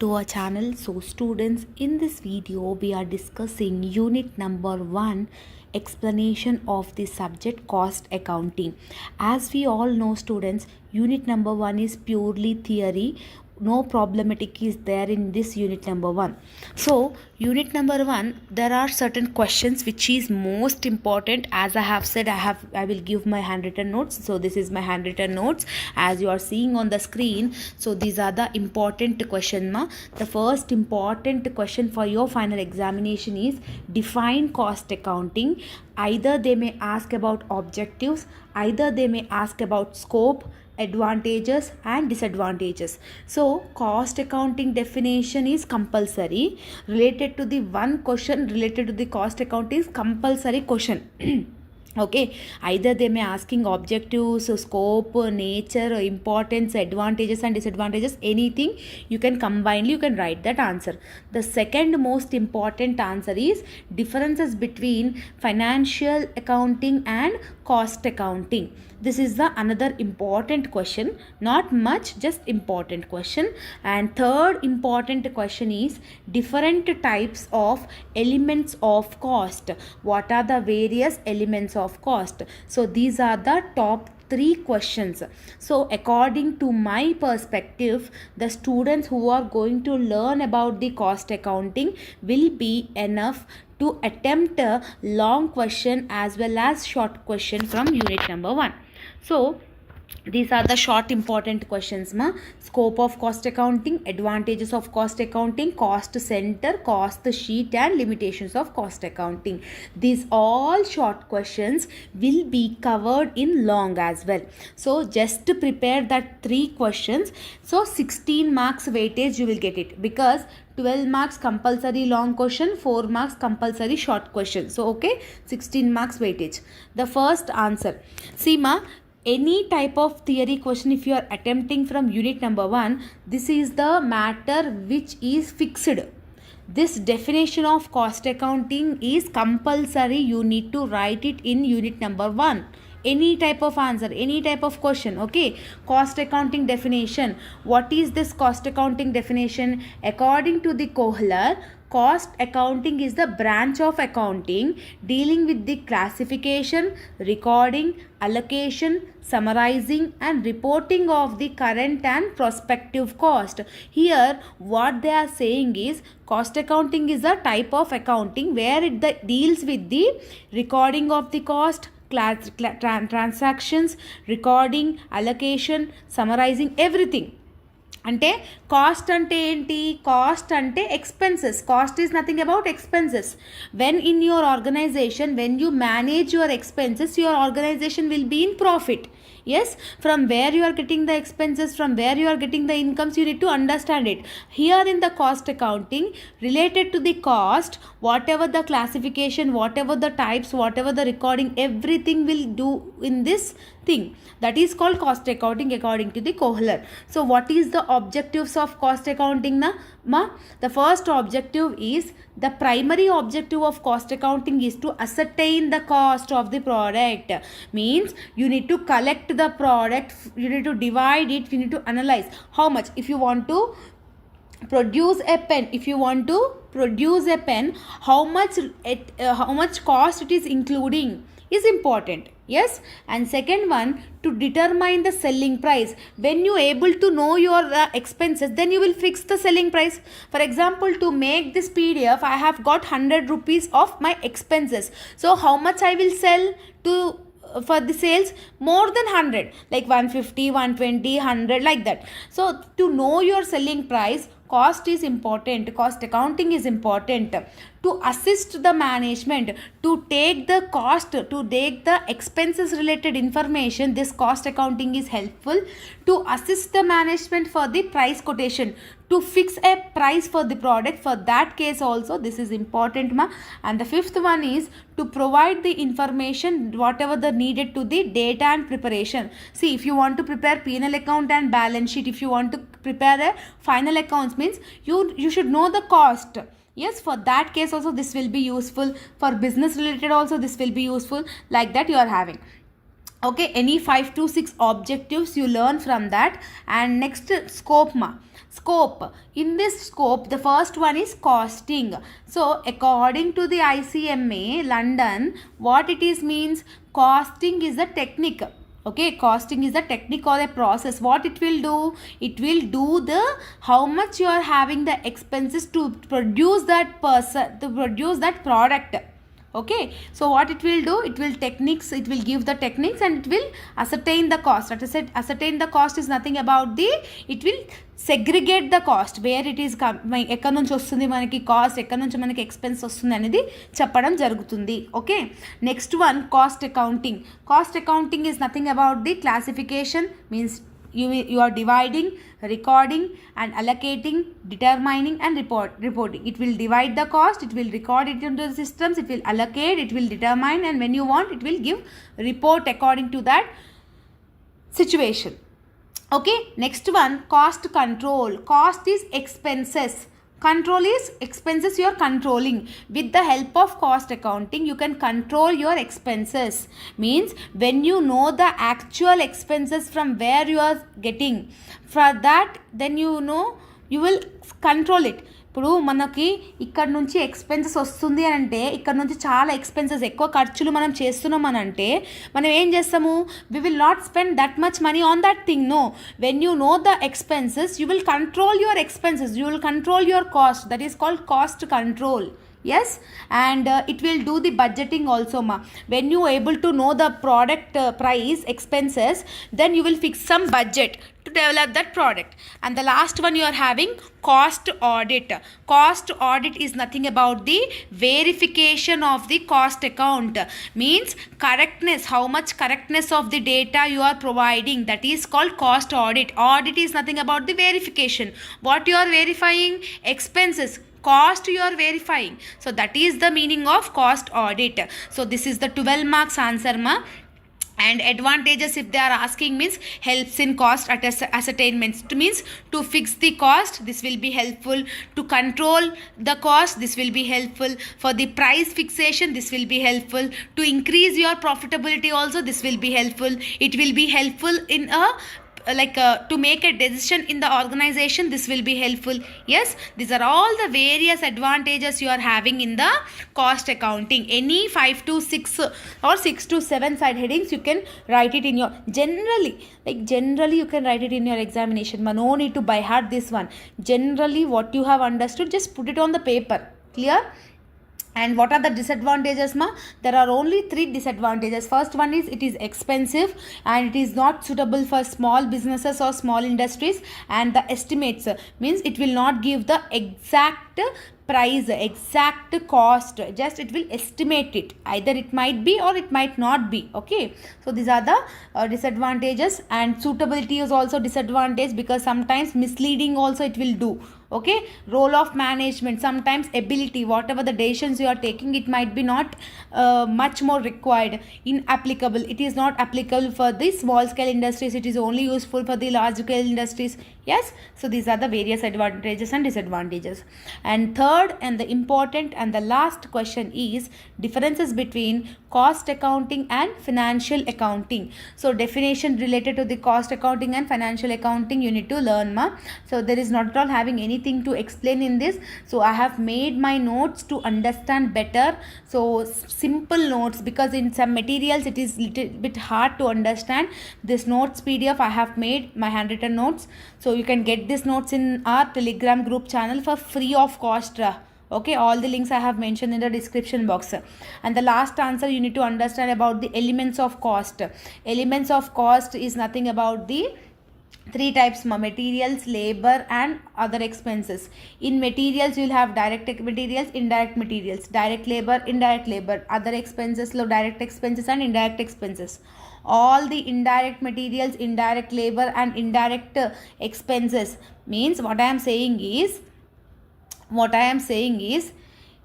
to our channel. So students, in this video we are discussing unit number 1, explanation of the subject cost accounting. As we all know students, unit number 1 is purely theory. No problematic is there in this unit number 1. So unit number 1, there are certain questions which is most important. As I have said, I will give my handwritten notes. So this is my handwritten notes as you are seeing on the screen. So these are the important question. The first important question for your final examination is define cost accounting. Either they may ask about objectives, either they may ask about scope, advantages and disadvantages. So cost accounting definition is compulsory. Related to the one question related to the cost accounting is compulsory question. Okay, either they may asking objectives, scope, nature, importance, advantages and disadvantages, anything you can combine, you can write that answer. The second most important answer is differences between financial accounting and cost accounting. This is the another important question, not much, just important question. And third important question is different types of elements of cost. What are the various elements of cost? So these are the top 3 questions. So according to my perspective, the students who are going to learn about the cost accounting will be enough to attempt a long question as well as short question from unit number 1. So these are the short important questions. Scope of cost accounting, advantages of cost accounting, cost center, cost sheet and limitations of cost accounting. These all short questions will be covered in long as well. So just to prepare that 3 questions, so 16 marks weightage you will get it, because 12 marks compulsory long question, 4 marks compulsory short question. So okay, 16 marks weightage. The first answer, see any type of theory question if you are attempting from unit number 1, this is the matter which is fixed. This definition of cost accounting is compulsory. You need to write it in unit number 1. Any type of answer, any type of question. Okay, cost accounting definition. What is this cost accounting definition? According to the Kohler, cost accounting is the branch of accounting dealing with the classification, recording, allocation, summarizing and reporting of the current and prospective cost. Here what they are saying is cost accounting is a type of accounting where it deals with the recording of the cost, transactions, recording, allocation, summarizing, everything. అంటే cost అంటే ఏంటి? Cost అంటే expenses. Cost is nothing about expenses. When in your organisation, when you manage your expenses, your organisation will be in profit. Yes, from where you are getting the expenses, from where you are getting the incomes, you need to understand it. Here in the cost accounting, related to the cost, whatever the classification, whatever the types, whatever the recording, everything will do in this thing. That is called cost accounting according to the Kohler. So what is the objectives of cost accounting The first objective is, the primary objective of cost accounting is to ascertain the cost of the product. Means you need to collect the product, you need to divide it, you need to analyze how much. If you want to produce a pen, how much cost it is including is important. Yes, and second one, to determine the selling price. When you able to know your expenses, then you will fix the selling price. For example, to make this PDF, I have got 100 rupees of my expenses. So how much I will sell to for the sales? More than 100, like 150, 120, 100, like that. So to know your selling price, cost is important, cost accounting is important. To assist the management to take the cost, to take the expenses related information, this cost accounting is helpful. To assist the management for the price quotation, to fix a price for the product, for that case also this is important. And the fifth one is to provide the information whatever the needed to the data and preparation. See, if you want to prepare P&L account and balance sheet, if you want to prepare a final accounts, means you should know the cost. Yes, for that case also this will be useful. For business related also this will be useful. Like that you are having. Okay, any 5 to 6 objectives you learn from that. And next, scope Scope. In this scope, the first one is costing. So according to the ICMA London, what it is means, costing is a technique. Okay, costing is a technique or a process. What it will do, it will do the how much you are having the expenses to produce that product. Okay, so what it will do, it will give the techniques and it will ascertain the cost. Ascertain the cost is nothing about the, it will segregate the cost, where it is ఎక్కడి నుంచి వస్తుంది మనకి cost, ఎక్కడి నుంచి మనకి expense వస్తుంది అనేది చెప్పడం జరుగుతుంది. Okay, next one cost accounting. Cost accounting is nothing about the classification, means you are dividing, recording and allocating, determining and reporting. It will divide the cost, it will record it into the systems, it will allocate, it will determine, and when you want it will give report according to that situation. Okay, next one, cost control. Cost is expenses, control is expenses you are controlling. With the help of cost accounting you can control your expenses, means when you know the actual expenses from where you are getting, for that then you know you will control it. ఇప్పుడు మనకి ఇక్కడ నుంచి expenses వస్తుంది అని అంటే, ఇక్కడ నుంచి చాలా ఎక్స్పెన్సెస్ ఎక్కువ ఖర్చులు మనం చేస్తున్నాం అని అంటే మనం ఏం చేస్తాము, we will not spend that much money on that thing. No, when you know the expenses you will control your expenses, you will control your cost. That is called cost control. Yes, and it will do the budgeting also ma. When you able to know the product price, expenses, then you will fix some budget to develop that product. And the last one you are having cost audit. Cost audit is nothing about the verification of the cost account, means correctness, how much correctness of the data you are providing, that is called cost audit. Audit is nothing about the verification. What you are verifying? Expenses, cost you are verifying. So that is the meaning of cost audit. So this is the 12 marks answer ma. And advantages, if they are asking, means helps in cost ascertainments, means to fix the cost, this will be helpful. To control the cost, this will be helpful. For the price fixation, this will be helpful. To increase your profitability also, this will be helpful. It will be helpful in a to make a decision in the organization, this will be helpful. Yes, these are all the various advantages you are having in the cost accounting. Any 5 to 6 or 6 to 7 side headings you can write it in your, generally you can write it in your examination. No need to by heart this one. Generally what you have understood, just put it on the paper. Clear? And what are the disadvantages ma? There are only 3 disadvantages. First one is it is expensive and it is not suitable for small businesses or small industries. And the estimates, means it will not give the exact price, exact cost, just it will estimate it. Either it might be or it might not be. Okay, so these are the disadvantages. And suitability is also disadvantage, because sometimes misleading also it will do. Okay, role of management, sometimes ability, whatever the decisions you are taking, it might be not much more required. Inapplicable, it is not applicable for the small scale industries, it is only useful for the large scale industries. Yes, so these are the various advantages and disadvantages. And third and the important and the last question is differences between cost accounting and financial accounting. So definition related to the cost accounting and financial accounting you need to learn ma. So there is not at all having anything to explain in this. So I have made my notes to understand better. So simple notes, because in some materials it is little bit hard to understand. This notes PDF I have made, my handwritten notes. So you can get these notes in our Telegram group channel for free of cost. Okay, all the links I have mentioned in the description box. And the last answer you need to understand about the elements of cost. Elements of cost is nothing about the 3 types: materials, labor and other expenses. In materials you will have direct materials, indirect materials, direct labor, indirect labor, other expenses, direct expenses and indirect expenses. All the indirect materials, indirect labor and indirect expenses, means what I am saying is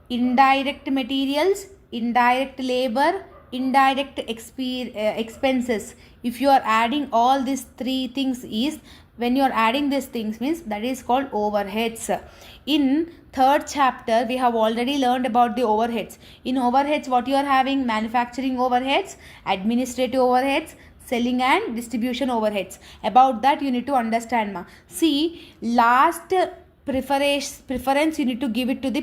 indirect materials, indirect labor, indirect expenses. If you are adding all these 3 things, is when you are adding these things, means that is called overheads. In 3rd chapter we have already learned about the overheads. In overheads what you are having? Manufacturing overheads, administrative overheads, selling and distribution overheads. About that you need to understand ma. See, last preference you need to give it to the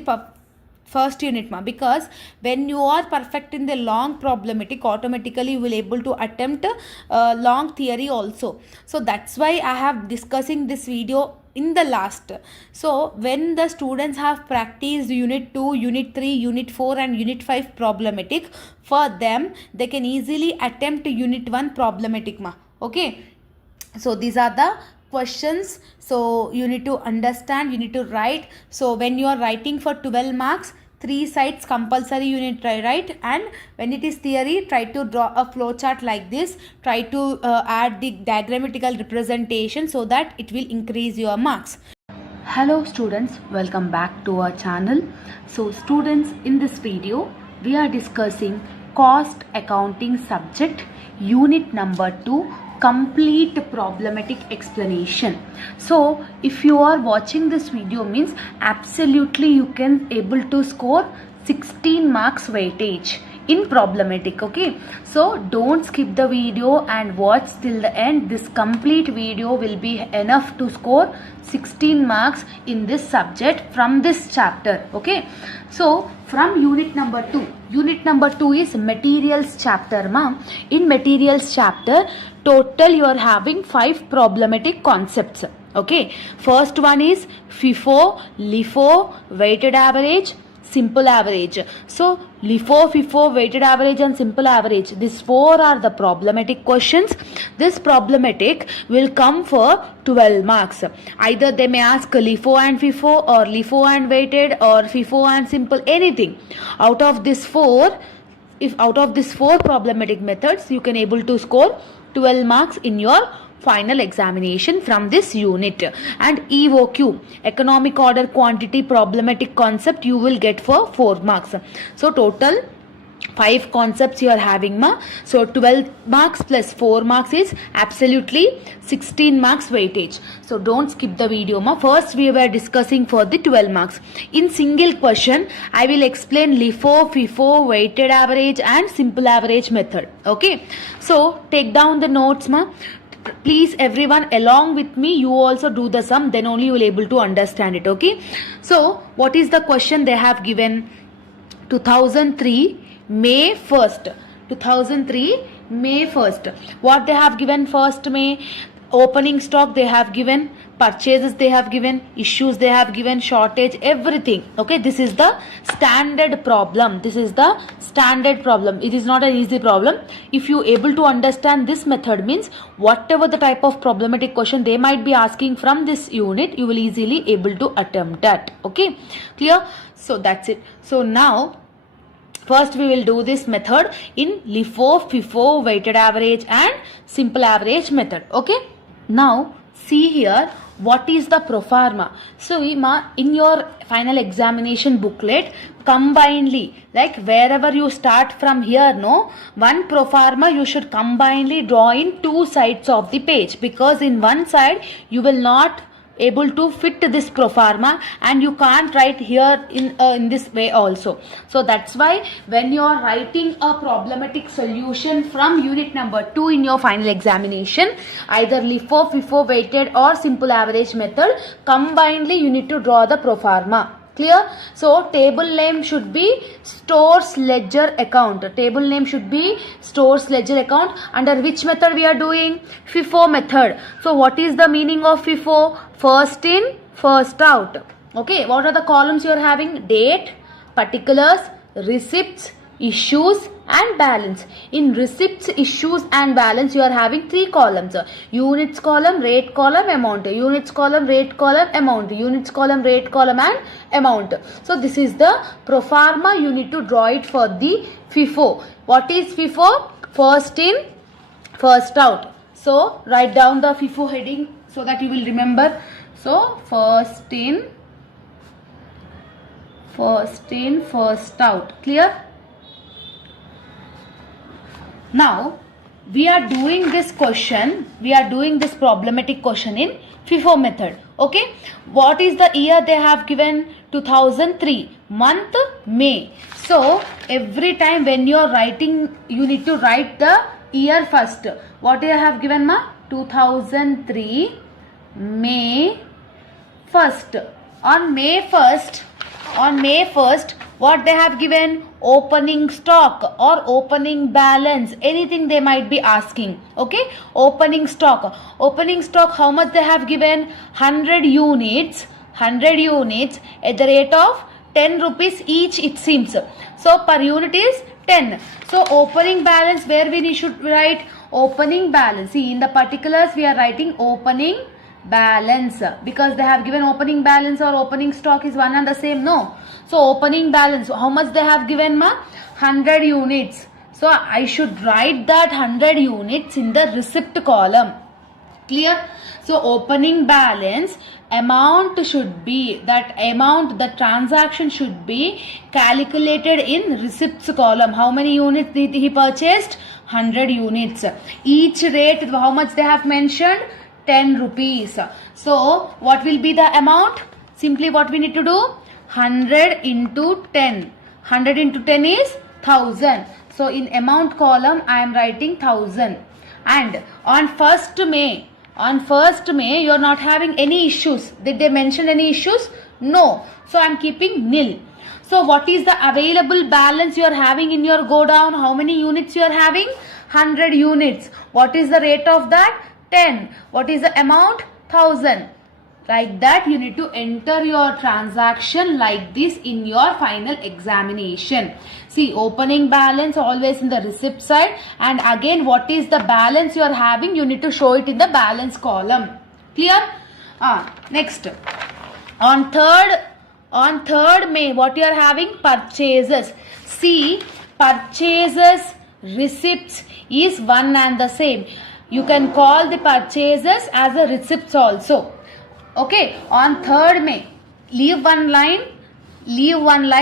first unit ma, because when you are perfect in the long problematic, automatically you will able to attempt long theory also. So that's why I have discussing this video in the last. So when the students have practiced unit 2, unit 3, unit 4 and unit 5 problematic, for them they can easily attempt unit 1 problematic ma. Okay, so these are the questions. So you need to understand, you need to write. So when you are writing for 12 marks, 3 sides compulsory you need to write, and when it is theory, try to draw a flow chart like this, try to add the diagrammatical representation so that it will increase your marks. Hello students, welcome back to our channel. So students, in this video we are discussing cost accounting subject unit number 2, complete problematic explanation. So if you are watching this video, means absolutely you can able to score 16 marks weightage in problematic. Okay, so don't skip the video and watch till the end. This complete video will be enough to score 16 marks in this subject from this chapter. Okay, so from unit number 2, unit number 2 is materials chapter ma. In materials chapter, total you are having 5 problematic concepts. Okay, first one is Fifo, Lifo, weighted average, simple average. So Lifo, Fifo, weighted average and simple average, these 4 are the problematic questions. This problematic will come for 12 marks. Either they may ask Lifo and Fifo, or Lifo and weighted, or Fifo and simple, anything. Out of this 4, if out of these 4 problematic methods, you can able to score 12 marks in your final examination from this unit. And EOQ, economic order quantity problematic concept, you will get for 4 marks. So total 5 concepts you are having ma. So 12 marks plus 4 marks is absolutely 16 marks weightage. So don't skip the video ma. First we were discussing for the 12 marks. In single question I will explain Lifo, Fifo, weighted average and simple average method. Okay, so take down the notes ma. Please everyone, along with me you also do the sum, then only you will able to understand it. Okay, so what is the question they have given? 2003 May 1st, 2003 May 1st. What they have given? First May, opening stock they have given, purchases they have given, issues they have given, shortage, everything. Okay, this is the standard problem. This is the standard problem. It is not an easy problem. If you able to understand this method, means whatever the type of problematic question they might be asking from this unit, you will easily able to attempt that. Okay, clear? So that's it. So now first we will do this method in Lifo, Fifo, weighted average and simple average method. Okay, now see here, what is the proforma? So in your final examination booklet, combinedly, like wherever you start from here, no, one proforma you should combinedly draw in 2 sides of the page, because in one side you will not able to fit this proforma and you can't write here in this way also. So that's why when you are writing a problematic solution from unit number 2 in your final examination, either Lifo, Fifo, weighted or simple average method, combinedly you need to draw the proforma. Clear? So table name should be stores ledger account. Table name should be stores ledger account. Under which method we are doing? Fifo method. So what is the meaning of Fifo? First in, first out. Okay, what are the columns you are having? Date, particulars, receipts, issues and balance. In receipts, issues and balance you are having 3 columns. Units column, rate column, amount. Units column, rate column, amount. Units column, rate column and amount. So this is the proforma, you need to draw it for the Fifo. What is Fifo? First in, first out. So write down the Fifo heading so that you will remember. So first in, first out. Clear? Now we are doing this question, we are doing this problematic question in Fifo method. Okay, what is the year they have given? 2003, month May. So every time when you are writing, you need to write the year first. What I have given ma? 2003 May 1st. On May 1st, what they have given? Opening stock or opening balance, anything they might be asking. Okay, opening stock, how much they have given? 100 units at the rate of 10 rupees each, it seems. So per unit is 10. So opening balance, where we should write opening balance. See, in the particulars we are writing opening balance, because they have given opening balance or opening stock is one and the same. No. So opening balance, how much they have given ma? 100 units. So I should write that 100 units in the receipt column. Clear? So opening balance amount should be, the transaction should be calculated in receipts column. How many units did he purchased? 100 units. Each rate, how much they have mentioned? 10 rupees. So what will be the amount? Simply what we need to do? 100 into 10. 100 into 10 is 1000. So in amount column I am writing 1000. And on 1st May, you are not having any issues. Did they mention any issues? No. So I am keeping nil. So what is the available balance you are having in your go down? How many units you are having? 100 units. What is the rate of that? 10. What is the amount? 1000. Like that you need to enter your transaction like this in your final examination. See, opening balance always in the receipt side, and again what is the balance you are having, you need to show it in the balance column. Clear? Next, on 3rd May, what you are having? Purchases. See, purchases, receipts is one and the same. You can call the purchases as a receipts also. Okay, on 3rd May, leave one line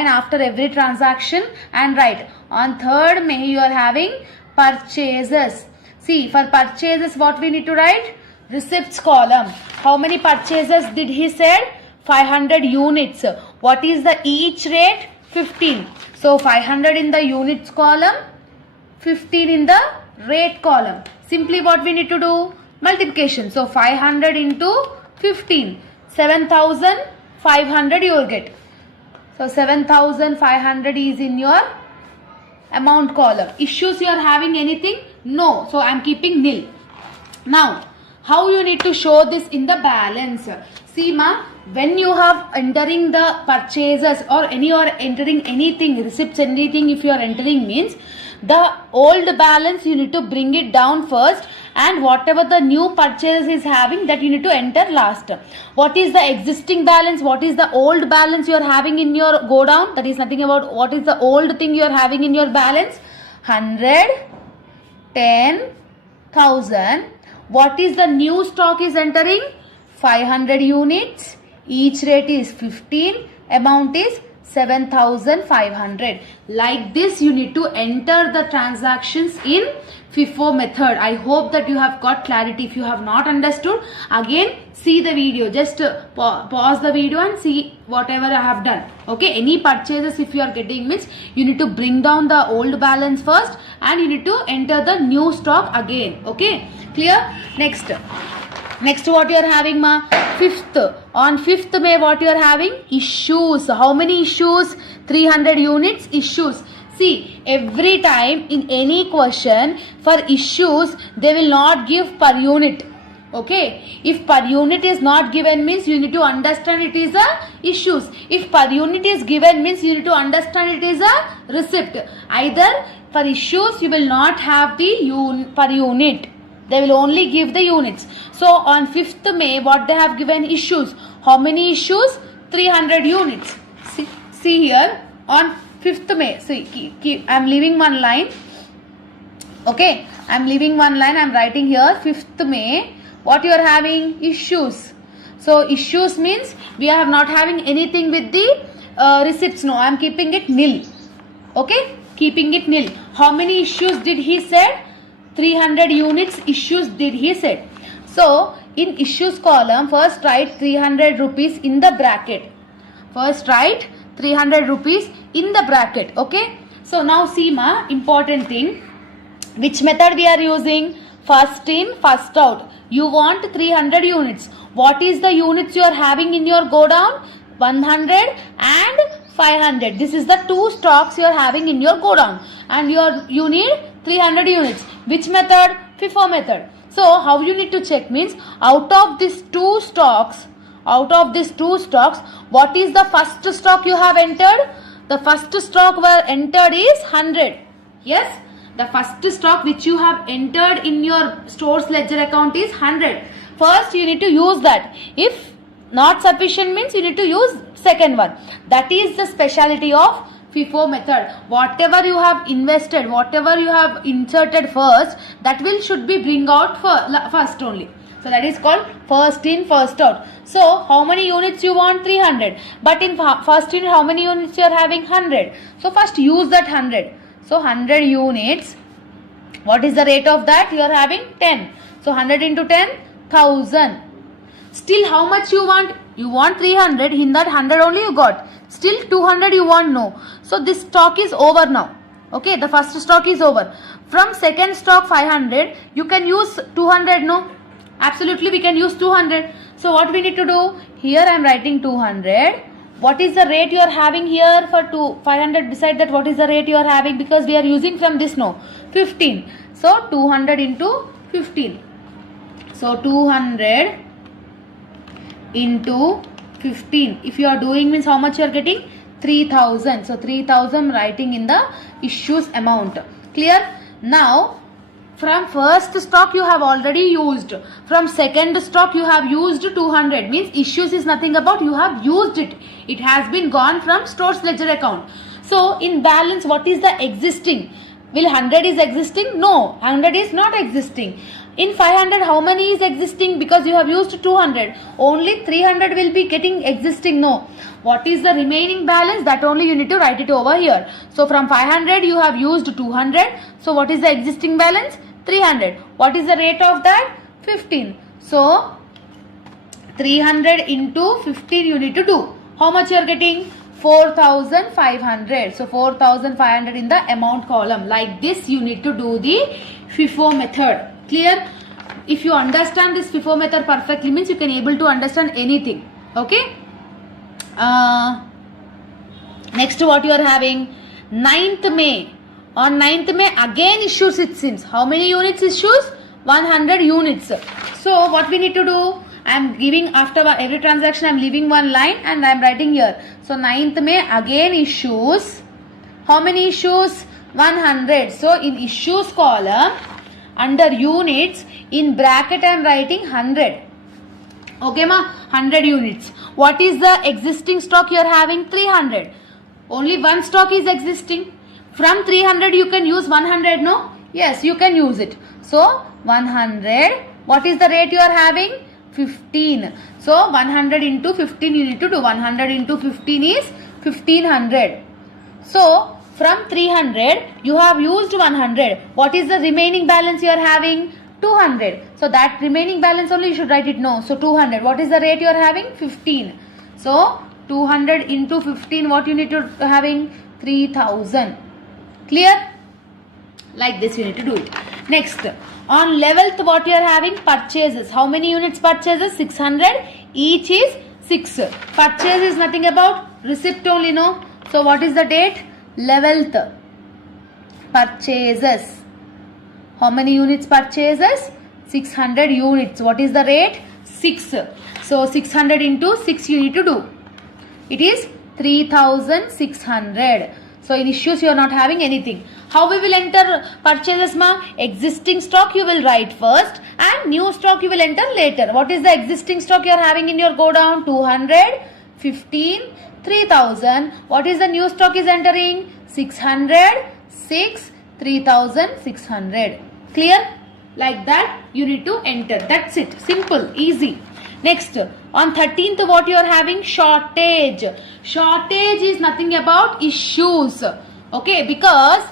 after every transaction and write on 3rd May you are having purchases. See, for purchases what we need to write? Receipts column. How many purchases did he said? 500 units. What is the each rate? 15. So 500 in the units column, 15 in the rate column. Simply what we need to do? Multiplication. So 500 into 15, 7,500 you will get. So 7,500 is in your amount column. Issues you are having anything? No. So I am keeping nil. Now, how you need to show this in the balance? See ma, when you have entering the purchases or entering anything, receipts, anything, if you are entering means the old balance you need to bring it down first, and whatever the new purchase is having, that you need to enter last. What is the existing balance? What is the old balance you are having in your go down? That is nothing about what is the old thing you are having in your balance. 100, 10,000. What is the new stock is entering? 500 units. Each rate is 15. Amount is 7,500. Like this you need to enter the transactions in Fifo method. I hope that you have got clarity. If you have not understood, again see the video. Just pause the video and see whatever I have done. Okay, any purchases if you are getting means you need to bring down the old balance first and you need to enter the new stock again. Okay, clear? Next what you are having ma? 5th. On 5th May what you are having? Issues. How many issues? 300 units issues. See, every time in any question for issues they will not give per unit. Okay, if per unit is not given means you need to understand it is a issues. If per unit is given means you need to understand it is a receipt. Either for issues you will not have the per unit. They will only give the units. So on 5th May what they have given? Issues. How many issues? 300 units. See here on 5th May. See, I am leaving one line. Okay, I am leaving one line. I am writing here 5th May. What you are having? Issues. So issues means we are not having anything with the receipts. No, I am keeping it nil. Okay, keeping it nil. How many issues did he said? 300 units issues did he said. So in issues column first write 300 rupees in the bracket. First write 300 rupees in the bracket. Okay. So now see ma, important thing. Which method we are using? First in, first out. You want 300 units. What is the units you are having in your go down? 100 and 500. This is the two stocks you are having in your go down. And you need 300 units. Which method? Fifo method. So how you need to check means out of these two stocks, what is the first stock you have entered? The first stock were entered is 100. Yes? The first stock which you have entered in your stores ledger account is 100. First you need to use that. If not sufficient means you need to use second one. That is the speciality of Fifo method. Whatever you have invested, whatever you have inserted first, that should be bring out first only. So that is called first in, first out. So how many units you want? 300. But in first unit how many units you are having? 100. So first use that 100. So 100 units. What is the rate of that? You are having 10. So 100 into 10, 1000. Still how much you want? You want 300. In that 100 only you got. Still 200 you want? No. So this stock is over now. Okay, the first stock is over. From second stock 500, you can use 200, no? Absolutely we can use 200. So what we need to do? Here I am writing 200. What is the rate you are having here for 500? Beside that, what is the rate you are having? Because we are using from this, no? 15. So 200 into 15. So 200 into 15. If you are doing means how much you are getting? 3000. So 3000 writing in the issues amount. Clear? Now from first stock you have already used. From second stock you have used 200. Means issues is nothing about you have used it. It has been gone from stores ledger account. So in balance what is the existing? Will 100 is existing? No. 100 is not existing. In 500 how many is existing? Because you have used 200. Only 300 will be getting existing. No. What is the remaining balance? That only you need to write it over here. So from 500 you have used 200. So what is the existing balance? 300. What is the rate of that? 15. So 300 into 15 you need to do. How much you are getting? 4500. So 4500 in the amount column. Like this you need to do the Fifo method. Clear? If you understand this Fifo method perfectly means you can able to understand anything. Okay? Next what you are having? 9th May. On 9th May again issues it seems. How many units issues? 100 units. So what we need to do? I am giving after every transaction I am leaving one line and I am writing here. So 9th May again issues. How many issues? 100. So in issues column under units in bracket I am writing 100. Okay ma? 100 units. What is the existing stock you are having? 300. Only one stock is existing. From 300 you can use 100, no? Yes, you can use it. So 100. What is the rate you are having? 15. So 100 into 15 you need to do. 100 into 15 is 1500. So from 300 you have used 100. What is the remaining balance you are having? 200. So that remaining balance only you should write it, no. So 200. What is the rate you are having? 15. So 200 into 15 what you need to having? 3000. Clear? Like this you need to do it. Next, on 11th what you are having? Purchases. How many units purchases? 600. Each is 6. Purchase is nothing about receipt only, no. So what is the date? 11th. Purchases. How many units purchases? 600 units. What is the rate? 6. So 600 into 6 you need to do. It is 3600. So in issues you are not having anything. How we will enter purchases ma? Existing stock you will write first and new stock you will enter later. What is the existing stock you are having in your go down? 200, 15, 3000. What is the new stock is entering? 600, 6, 3600. Clear? Like that you need to enter. That's it. Simple, easy. Next, on 13th what you are having? Shortage. Shortage is nothing about issues. Okay, because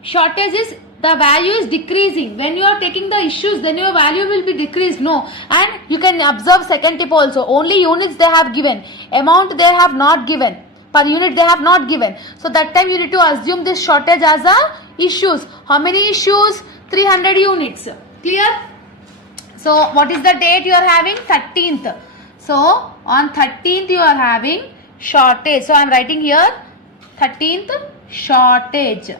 shortage is the value is decreasing. When you are taking the issues, then your value will be decreased. No. And you can observe second tip also. Only units they have given. Amount they have not given. Per unit they have not given. So that time you need to assume this shortage as a issues. How many issues? 300 units. Clear? So what is the date you are having? 13th. So on 13th you are having shortage. So I am writing here 13th shortage.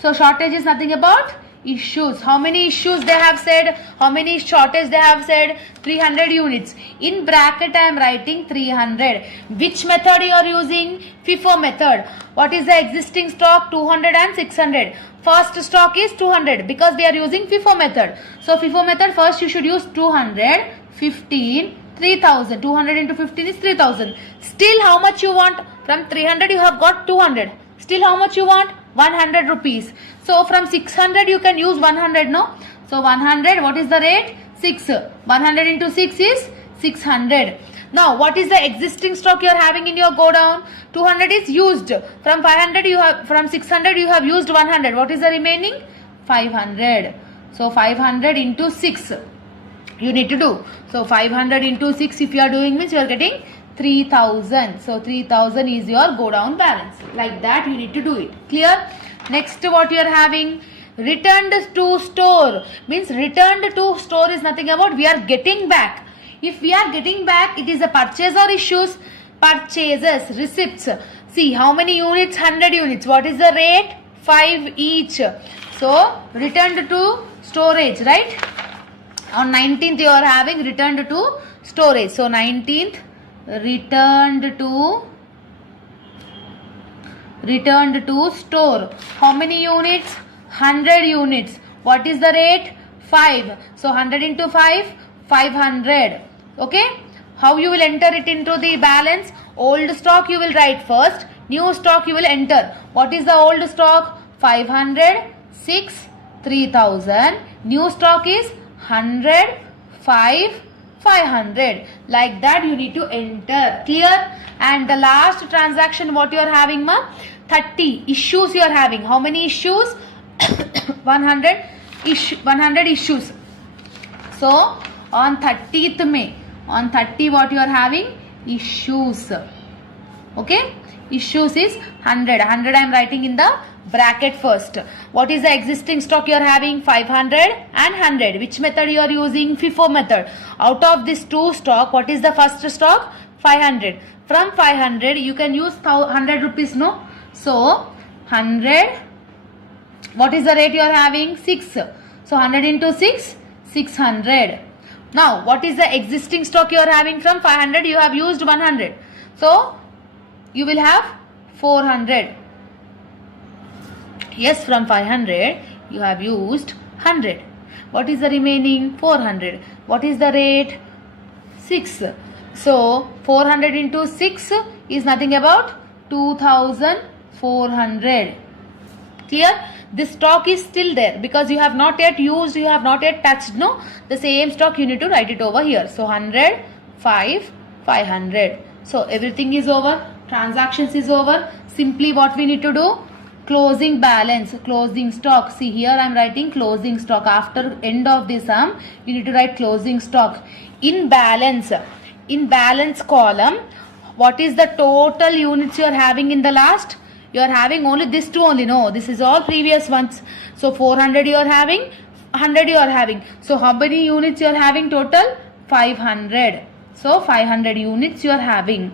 So shortage is nothing about issues. How many issues they have said? How many shortage they have said? 300 units. In bracket I am writing 300. Which method you are using? Fifo method. What is the existing stock? 200 and 600. First stock is 200 because we are using Fifo method. So Fifo method, first you should use 200, 15, 3000. 200 into 15 is 3000. Still how much you want? From 300 you have got 200. Still how much you want? 100 rupees. So from 600 you can use 100, no? So 100, what is the rate? 6. 100 into 6 is 600. Now what is the existing stock you are having in your go down? 200 is used. From 500 you have, from 600 you have used 100. What is the remaining? 500. So 500 into 6 you need to do. So 500 into 6 if you are doing means you are getting 3000. So 3000 is your go down balance. Like that you need to do it. Clear? Next what you are having? Returned to store. Means returned to store is nothing about we are getting back. If we are getting back, it is a purchase or issues? Purchases, receipts. See how many units? 100 units. What is the rate? 5 each. So returned to storage, right? On 19th you are having returned to storage. So 19th returned to store. How many units? 100 units. What is the rate? 5. So 100 into 5, 500. Okay. How you will enter it into the balance? Old stock you will write first. New stock you will enter. What is the old stock? 500, 6, 3000. New stock is 100, 5, 500. Like that you need to enter. Clear? And the last transaction what you are having, ma? 30 issues you are having. How many issues? 100 issues. So on 30th May, on 30 what you are having? Issues. Okay, issues is 100. 100 I am writing in the bracket first. What is the existing stock you are having? 500 and 100. Which method you are using? Fifo method. Out of this two stock, what is the first stock? 500. From 500 you can use 100 rupees, no? So 100, what is the rate you are having? 6. So 100 into 6, 600. Now what is the existing stock you are having? From 500 you have used 100. So you will have 400. Yes, from 500 you have used 100. What is the remaining? 400. What is the rate? 6. So 400 into 6 is nothing about 2400. Clear? This stock is still there because you have not yet used, you have not yet touched, no? The same stock you need to write it over here. So 100, 5, 500. So everything is over. Transactions is over. Simply what we need to do? Closing balance, closing stock. See here I am writing closing stock. After end of the sum, you need to write closing stock. In balance column, what is the total units you are having in the last? You are having only this two only. No, this is all previous ones. So 400 you are having, 100 you are having. So how many units you are having total? 500. So 500 units you are having.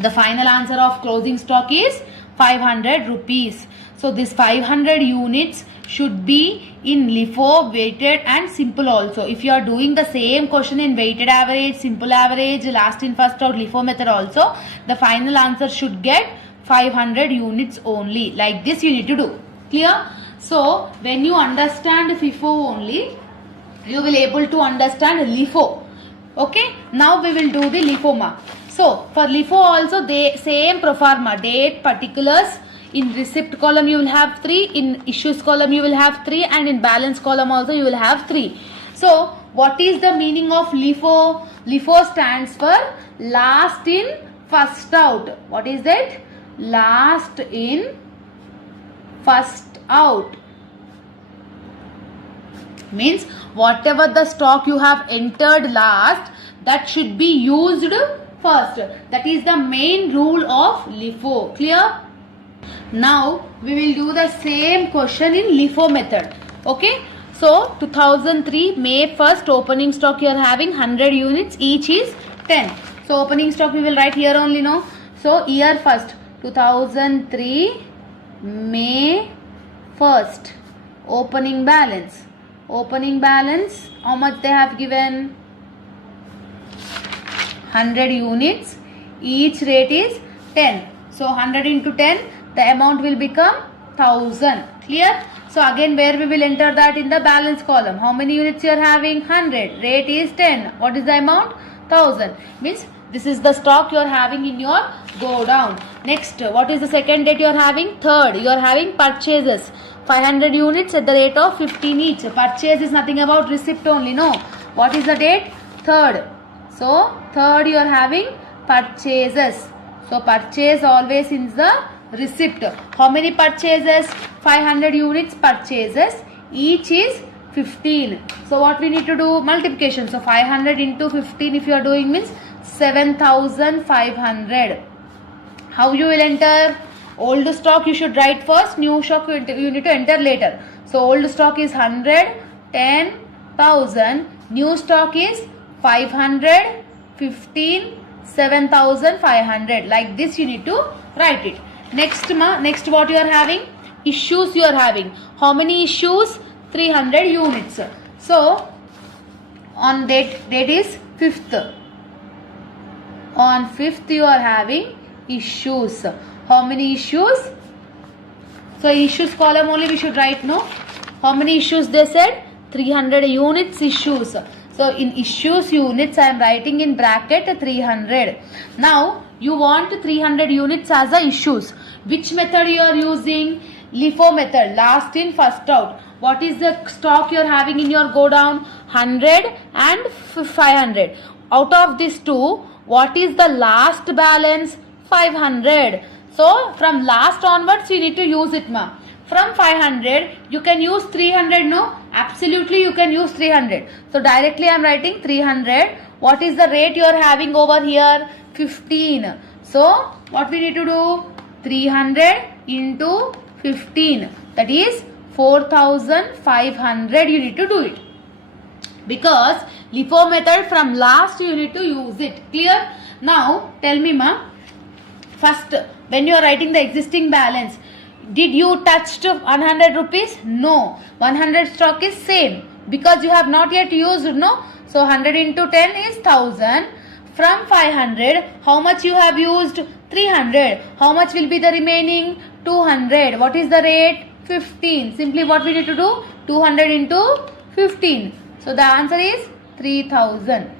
The final answer of closing stock is 500 rupees. So this 500 units should be in Lifo, weighted and simple also. If you are doing the same question in weighted average, simple average, last in first out, Lifo method also, the final answer should get 500 units only. Like this you need to do. Clear? So when you understand Fifo only, you will able to understand Lifo. Okay? Now we will do the Lifo ma. So for Lifo also they same pro forma, date, particulars. In receipt column you will have 3, in issues column you will have 3, and in balance column also you will have 3. So what is the meaning of Lifo? Lifo stands for last in first out. What is that? Last in first out. Means whatever the stock you have entered last, that should be used first. That is the main rule of Lifo. Clear? Now we will do the same question in Lifo method. Okay, so 2003 May 1st opening stock you are having 100 units, each is 10. So opening stock we will write here only, no? So year first 2003 May 1st opening balance. Opening balance, how much they have given? 100 units, each rate is 10. So 100 into 10, the amount will become 1000. Clear? So again where we will enter that? In the balance column. How many units you are having? 100. Rate is 10. What is the amount? 1000. Means this is the stock you are having in your go down. Next, what is the second date you are having? Third, you are having purchases. 500 units at the rate of 15 each. Purchase is nothing about receipt only. No. What is the date? Third. So third you are having purchases. So purchase always in the receipt. How many purchases? 500 units purchases. Each is 15. So what we need to do? Multiplication. So 500 into 15 if you are doing means 7500. How you will enter? Old stock you should write first. New stock you need to enter later. So old stock is 100, 10,000. New stock is 500, 15, 7500. Like this you need to write it. Next what you are having? Issues you are having. How many issues? 300 units. So on date is 5th. On 5th you are having issues. How many issues? So issues column only we should write, no? How many issues they said? 300 units issues. So in issues units I am writing in bracket 300. Now you want 300 units as a issues. Which method you are using? Lifo method. Last in first out. What is the stock you are having in your go down? 100 and 500. Out of these two, what is the last balance? 500. So from last onwards you need to use it, ma. From 500 you can use 300, no? Absolutely you can use 300. So directly I am writing 300. What is the rate you are having over here? 15. So what we need to do? 300 into 15. That is 4500 you need to do it. Because Lifo method from last you need to use it. Clear? Now tell me, ma. First, when you are writing the existing balance, did you touch 100 rupees? No. 100 stock is same because you have not yet used, no? So 100 into 10 is 1000. From 500, how much you have used? 300. How much will be the remaining? 200. What is the rate? 15. Simply what we need to do? 200 into 15. So the answer is 3000.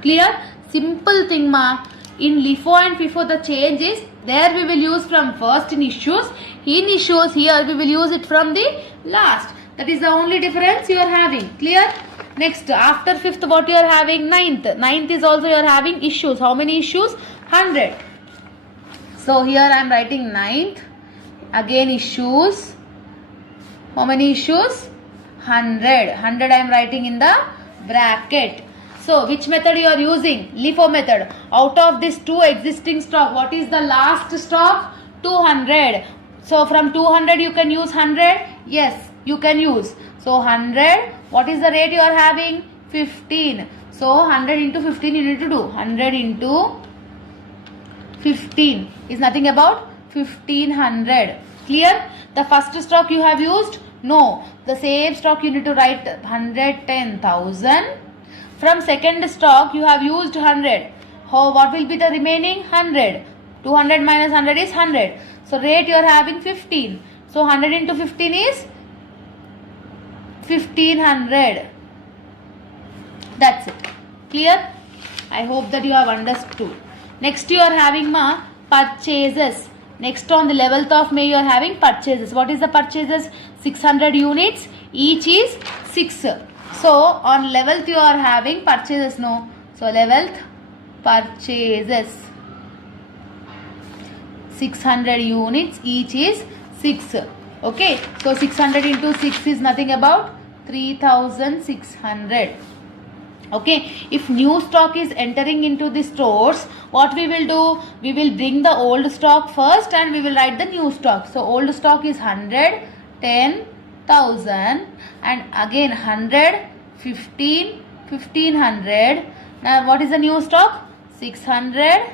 Clear? Simple thing, ma. In Lifo and Fifo the change is there we will use from first in issues. In issues here we will use it from the last. That is the only difference you are having. Clear? Next, after 5th what you are having? 9th. 9th is also you are having issues. How many issues? 100. So here I am writing 9th. Again issues. How many issues? 100. 100 I am writing in the bracket. So which method you are using? Lifo method. Out of this two existing stock, what is the last stock? 200. So from 200 you can use 100? Yes, you can use. So 100, what is the rate you are having? 15. So 100 into 15 you need to do. 100 into 15 is nothing about 1500. Clear? The first stock you have used? No. The same stock you need to write 110,000. From second stock you have used 100. What will be the remaining? 100. 200 minus 100 is 100. So rate you are having 15. So 100 into 15 is 1500. That's it. Clear? I hope that you have understood. Next you are having, ma, purchases. Next on the 11th of May you are having purchases. What is the purchases? 600 units. Each is 6. So on 11th you are having purchases, no? So 11th purchases. 600 units. Each is 6. Okay. So 600 into 6 is nothing about 3600. Okay, if new stock is entering into the stores, what we will do? We will bring the old stock first and we will write the new stock. So old stock is 100, 10, 1000, and again 100, 15, 1500. Now what is the new stock? 600,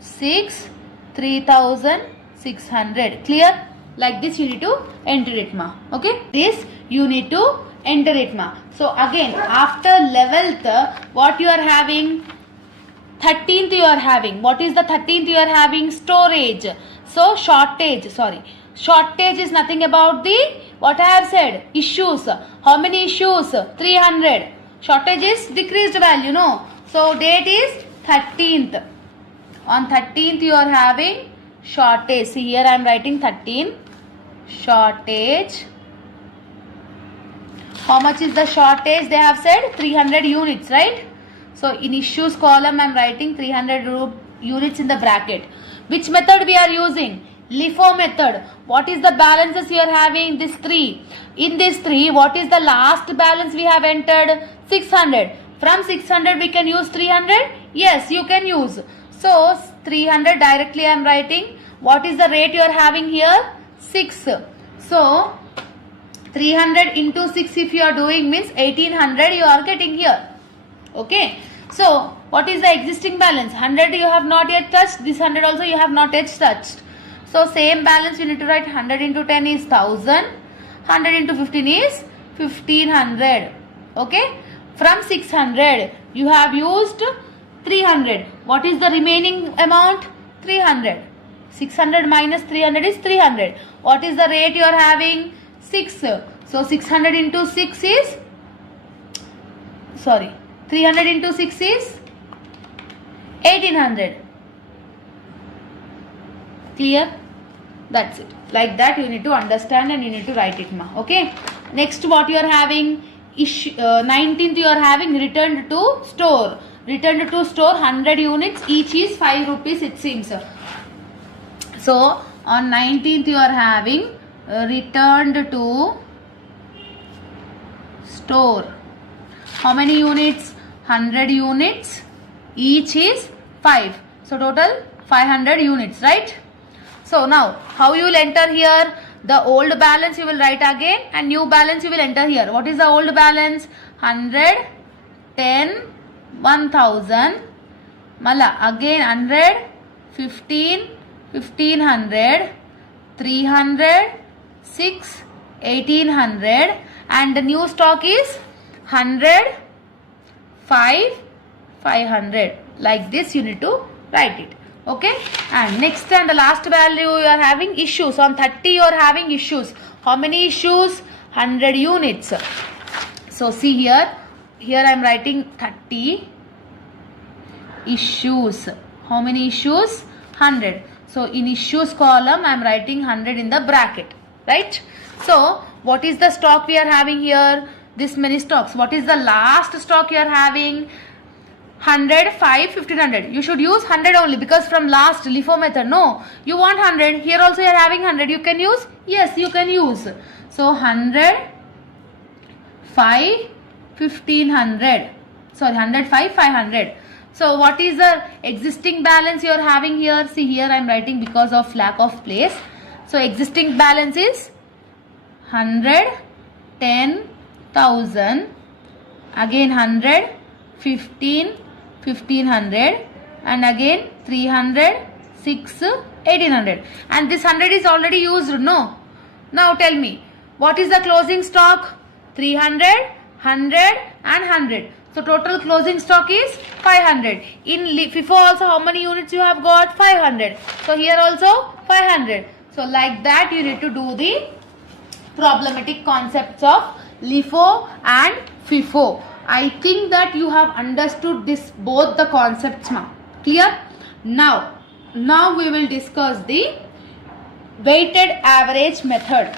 6, 3600. Clear? Like this you need to enter it, ma. Okay, this you need to enter it, ma. So again after 11th, what you are having? 13th you are having. What is the 13th you are having? Storage. So shortage is nothing about the what I have said, issues. How many issues? 300. Shortage is decreased value, no? So date is 13th. On 13th you are having shortage. See here I am writing 13. Shortage. How much is the shortage? They have said 300 units, right? So in issues column I am writing 300 units in the bracket. Which method we are using? Lifo method. What is the balances you are having? This 3. In this 3, what is the last balance we have entered? 600. From 600 we can use 300? Yes, you can use. So 300 directly I am writing. What is the rate you are having here? 6. So 300 into 6 if you are doing means 1800 you are getting here. Okay. So what is the existing balance? 100 you have not yet touched. This 100 also you have not yet touched. So same balance you need to write. 100 into 10 is 1000. 100 into 15 is 1500. Okay. From 600 you have used 300. What is the remaining amount? 300. 600 minus 300 is 300. What is the rate you are having? 6. So 600 into 6 is 300 into 6 is 1800. Clear? That's it. Like that you need to understand and you need to write it, ma. Okay. Next what you are having? 19th you are having returned to store. Returned to store 100 units. Each is 5 rupees it seems. So on 19th you are having returned to store. How many units? 100 units. Each is 5. So total 500 units, right? So now how you will enter here? The old balance you will write again and new balance you will enter here. What is the old balance? 100, 10, 1000. Mala again 100, 15, 1500, 300, 6, 1800, and the new stock is 100, 5, 500. Like this you need to write it. Okay. And next and the last value you are having issues. On 30 you are having issues. How many issues? 100 units. So see here. Here I am writing 30 issues. How many issues? 100. So in issues column I am writing 100 in the bracket. Right. So what is the stock we are having here? This many stocks. What is the last stock you are having? 100, 5, 1500. You should use 100 only because from last Lifo method. No, you want 100. Here also you are having 100. You can use? Yes, you can use. So 100, 5, 1500. Sorry, 100, 5, 500. So what is the existing balance you are having here? See here I am writing because of lack of place. So existing balance is 100, 10,000. Again 100, 15, 1500, and again 300, 6, 1800, and this 100 is already used. No. Now tell me what is the closing stock? 300, 100 and 100. So total closing stock is 500. In Fifo also how many units you have got? 500. So here also 500. So like that you need to do the problematic concepts of Lifo and Fifo. I think that you have understood this both the concepts now. Clear? Now we will discuss the weighted average method.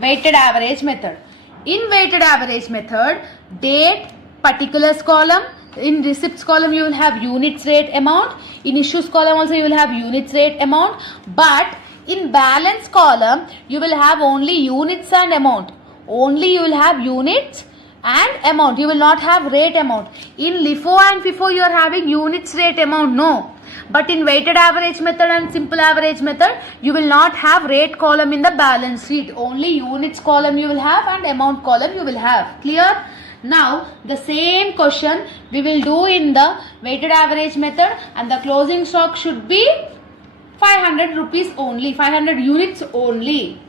Weighted average method. In weighted average method, date, particulars column, in receipts column you will have units, rate, amount. In issues column also you will have units, rate, amount. But in balance column you will have only units and amount. Only you will have units and amount. You will not have rate, amount. In Lifo and Fifo you are having units, rate, amount. No. But in weighted average method and simple average method, you will not have rate column in the balance sheet. Only units column you will have and amount column you will have. Clear? Now the same question we will do in the weighted average method, and the closing stock should be 500 rupees only, 500 units only.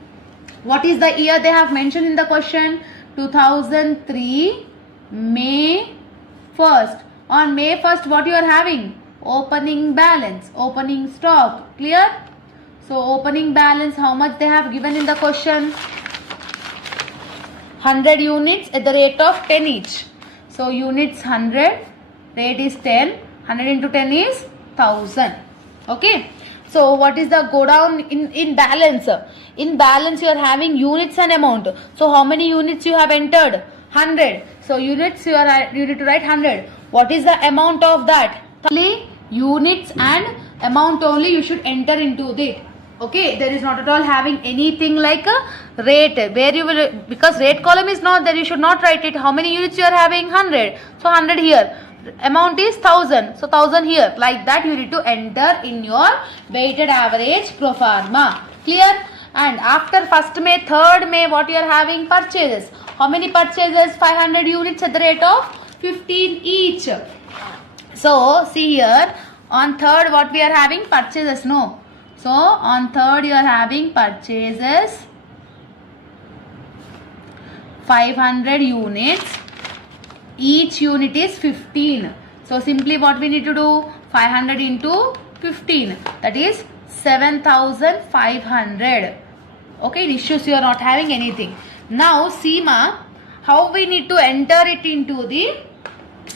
What is the year they have mentioned in the question? 2003 May 1st. On May 1st, what you are having? Opening balance, opening stock. Clear? So opening balance, how much they have given in the question? 100 units at the rate of 10 each. So units 100, rate is 10. 100 into 10 is 1000. Okay. So what is the go down in balance? In balance you are having units and amount. So how many units you have entered? 100. So units you need to write 100. What is the amount of that? Only units and amount only you should enter into it. Okay, there is not at all having anything like a rate where you will, because rate column is not there, you should not write it. How many units you are having? 100. So 100 here. Amount is 1000. So 1000 here. Like that you need to enter in your weighted average pro forma. Clear? And after 1st May, 3rd May, what you are having? Purchases. How many purchases? 500 units at the rate of 15 each. So see here, on 3rd what we are having? Purchases. No. So on 3rd you are having purchases 500 units. Each unit is 15. So simply what we need to do? 500 into 15. That is 7500. Okay, in issues you are not having anything. Now Seema, how we need to enter it into the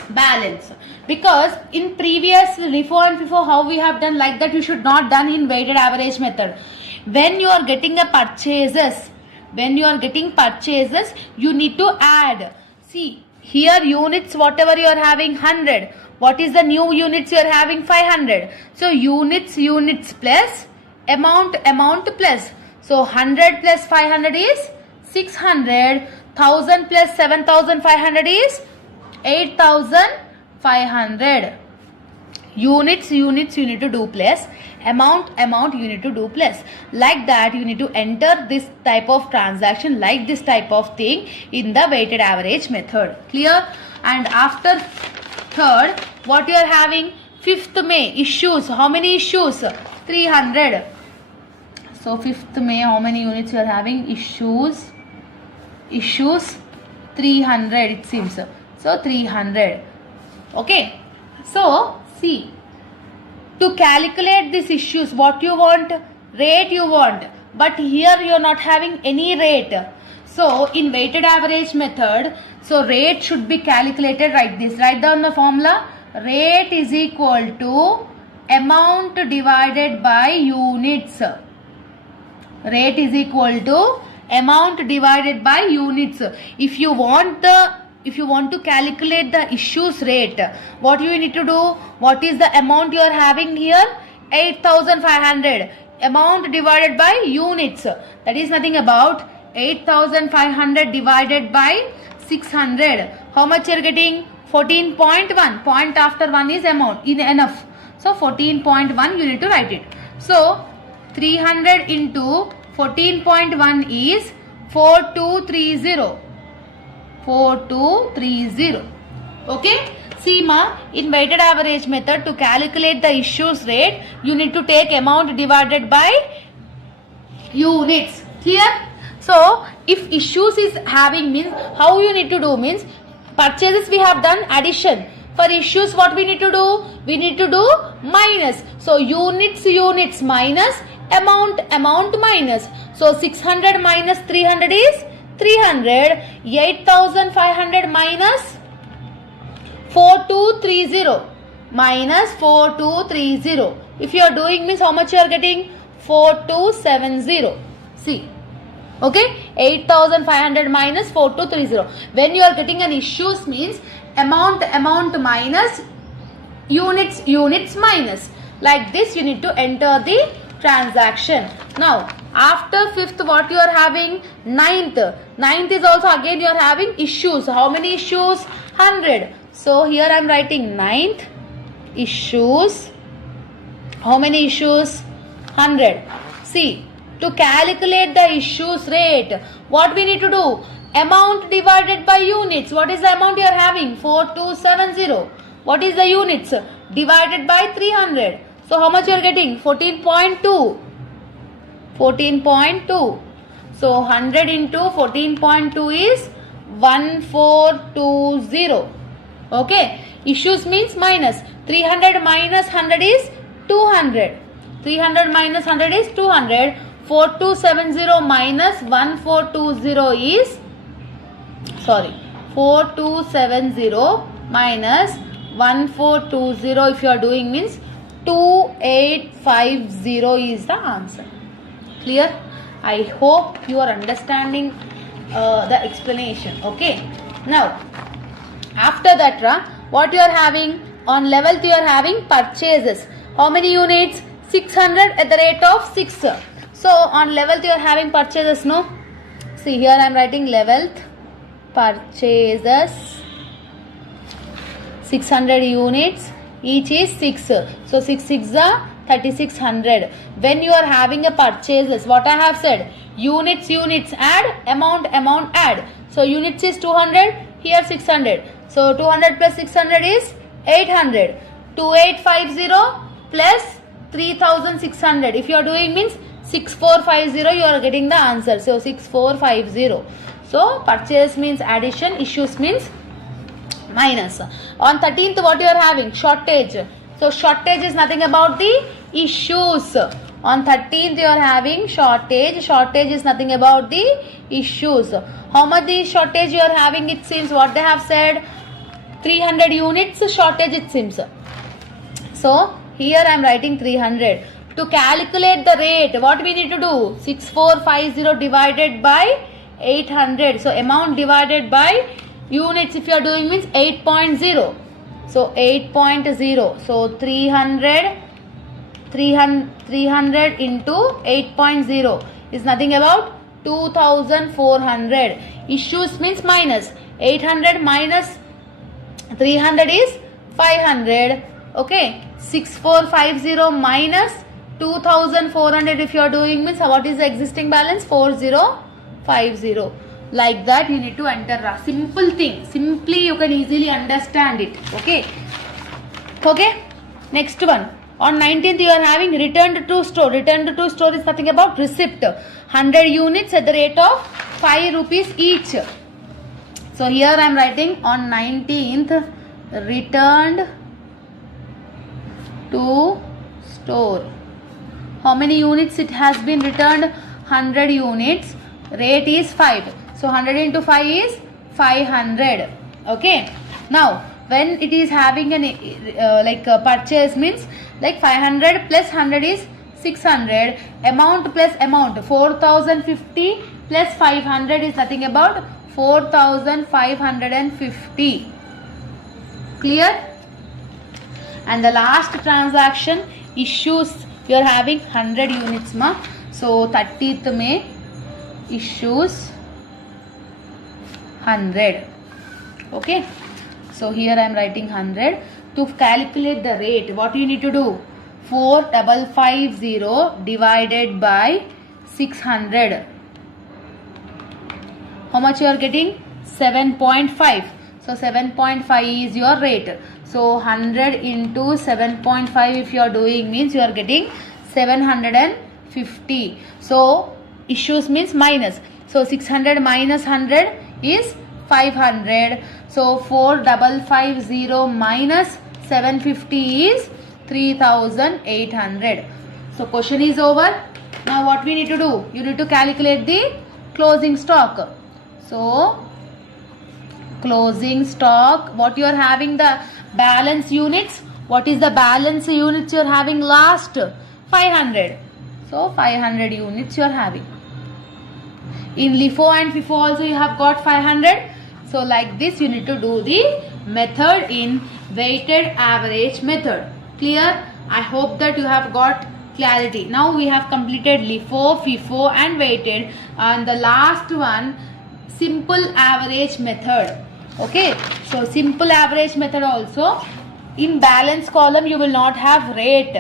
balance? Because in previous Lifo and Fifo, how we have done, like that you should not done in weighted average method. When you are getting a purchases, you need to add. See here, units whatever you are having 100. What is the new units you are having? 500. So units plus amount plus. So 100 plus 500 is 600. 1000 plus 7500 is 8500. Units you need to do plus. Amount you need to do plus. Like that you need to enter this type of transaction, like this type of thing in the weighted average method. Clear? And after 3rd, what you are having? 5th May, issues. How many issues? 300. So 5th May, how many units you are having? Issues 300 it seems. So 300. Okay. So see, to calculate these issues, what you want? Rate you want. But here you are not having any rate. So in weighted average method, so rate should be calculated like this. Write down the formula. Rate is equal to amount divided by units. Rate is equal to amount divided by units. If you want to calculate the issues rate, what you need to do? What is the amount you are having here? 8500. Amount divided by units. That is nothing about 8500 divided by 600. How much you are getting? 14.1. Point after 1 is amount. Enough. So 14.1 you need to write it. So 300 into 14.1 is 4230. 4230. Okay. Seema, in weighted average method, to calculate the issues rate, you need to take amount divided by units. Clear? So if issues is having means, how you need to do means, purchases we have done addition. For issues what we need to do? We need to do minus. So units minus amount minus. So 600 minus 300 is 300. 8500 minus 4230 minus 4230. If you are doing means, how much you are getting? 4270. See. Okay, 8500 minus 4230. When you are getting an issues means amount minus units minus. Like this you need to enter the transaction. Now after 5th, what you are having? 9th. 9th is also again you are having issues. How many issues? 100. So here I am writing 9th issues How many issues? 100. See, to calculate the issues rate, what we need to do? Amount divided by units. What is the amount you are having? 4270. What is the units? Divided by 300. So how much you are getting? 14.2. 14.2. So 100 into 14.2 is 1420. Okay. Issues means minus. 300 minus 100 is 200. 300 minus 100 is 200. 4270 minus 1420 is 4270 minus 1420 if you are doing means 2850 is the answer. Clear? I hope you are understanding the explanation. Okay. Now, after that, what you are having? On 11th you are having purchases. How many units? 600 at the rate of 6. So, on 11th you are having purchases, no? See, here I am writing 11th purchases. 600 units. Each is 6. So, 6 6 are 3600. When you are having a purchases, what I have said? Units add, amount add. So, units is 200, here 600. So, 200 plus 600 is 800. 2850 plus 3600. If you are doing means 6450, you are getting the answer. So, 6450. So, purchase means addition, issues means minus. On 13th, what you are having? Shortage. So, shortage is nothing about the issues. On 13th, you are having shortage. Shortage is nothing about the issues. How much the shortage you are having? It seems what they have said. 300 units shortage it seems. So, here I am writing 300. To calculate the rate, what we need to do? 6450 divided by 800. So, amount divided by units if you are doing means 8.0. So, 8.0. So, 300 into 8.0 is nothing about 2400. Issues means minus. 800 minus 300 is 500. Okay. 6450 minus 2400 if you are doing means what is the existing balance? 4050. Like that you need to enter a simple thing. Simply you can easily understand it. Okay. Okay. Next one. On 19th you are having returned to store. Returned to store is nothing about receipt. 100 units at the rate of 5 rupees each. So here I am writing on 19th returned to store. How many units it has been returned? 100 units. Rate is 5. So 100 into 5 is 500. Okay. Now when it is having an purchase means like 500 plus 100 is 600. Amount plus amount 4050 plus 500 is nothing about 4550. Clear? And the last transaction issues you are having 100 units ma. So 30th May issues 100. Okay. So here I am writing 100. To calculate the rate, what you need to do? 4550 divided by 600. How much you are getting? 7.5. So 7.5 is your rate. So 100 into 7.5 if you are doing means you are getting 750. So issues means minus. So 600 minus 100 is 500. So 4550 minus 750 is 3800. So question is over. Now what we need to do? You need to calculate the closing stock. So closing stock, what you are having the balance units. What is the balance units you are having last? 500. So 500 units you are having. In Lifo and Fifo also you have got 500. So like this you need to do the method in weighted average method. Clear? I hope that you have got clarity. Now we have completed Lifo, Fifo and weighted, and the last one simple average method. Okay, so simple average method also in balance column you will not have rate.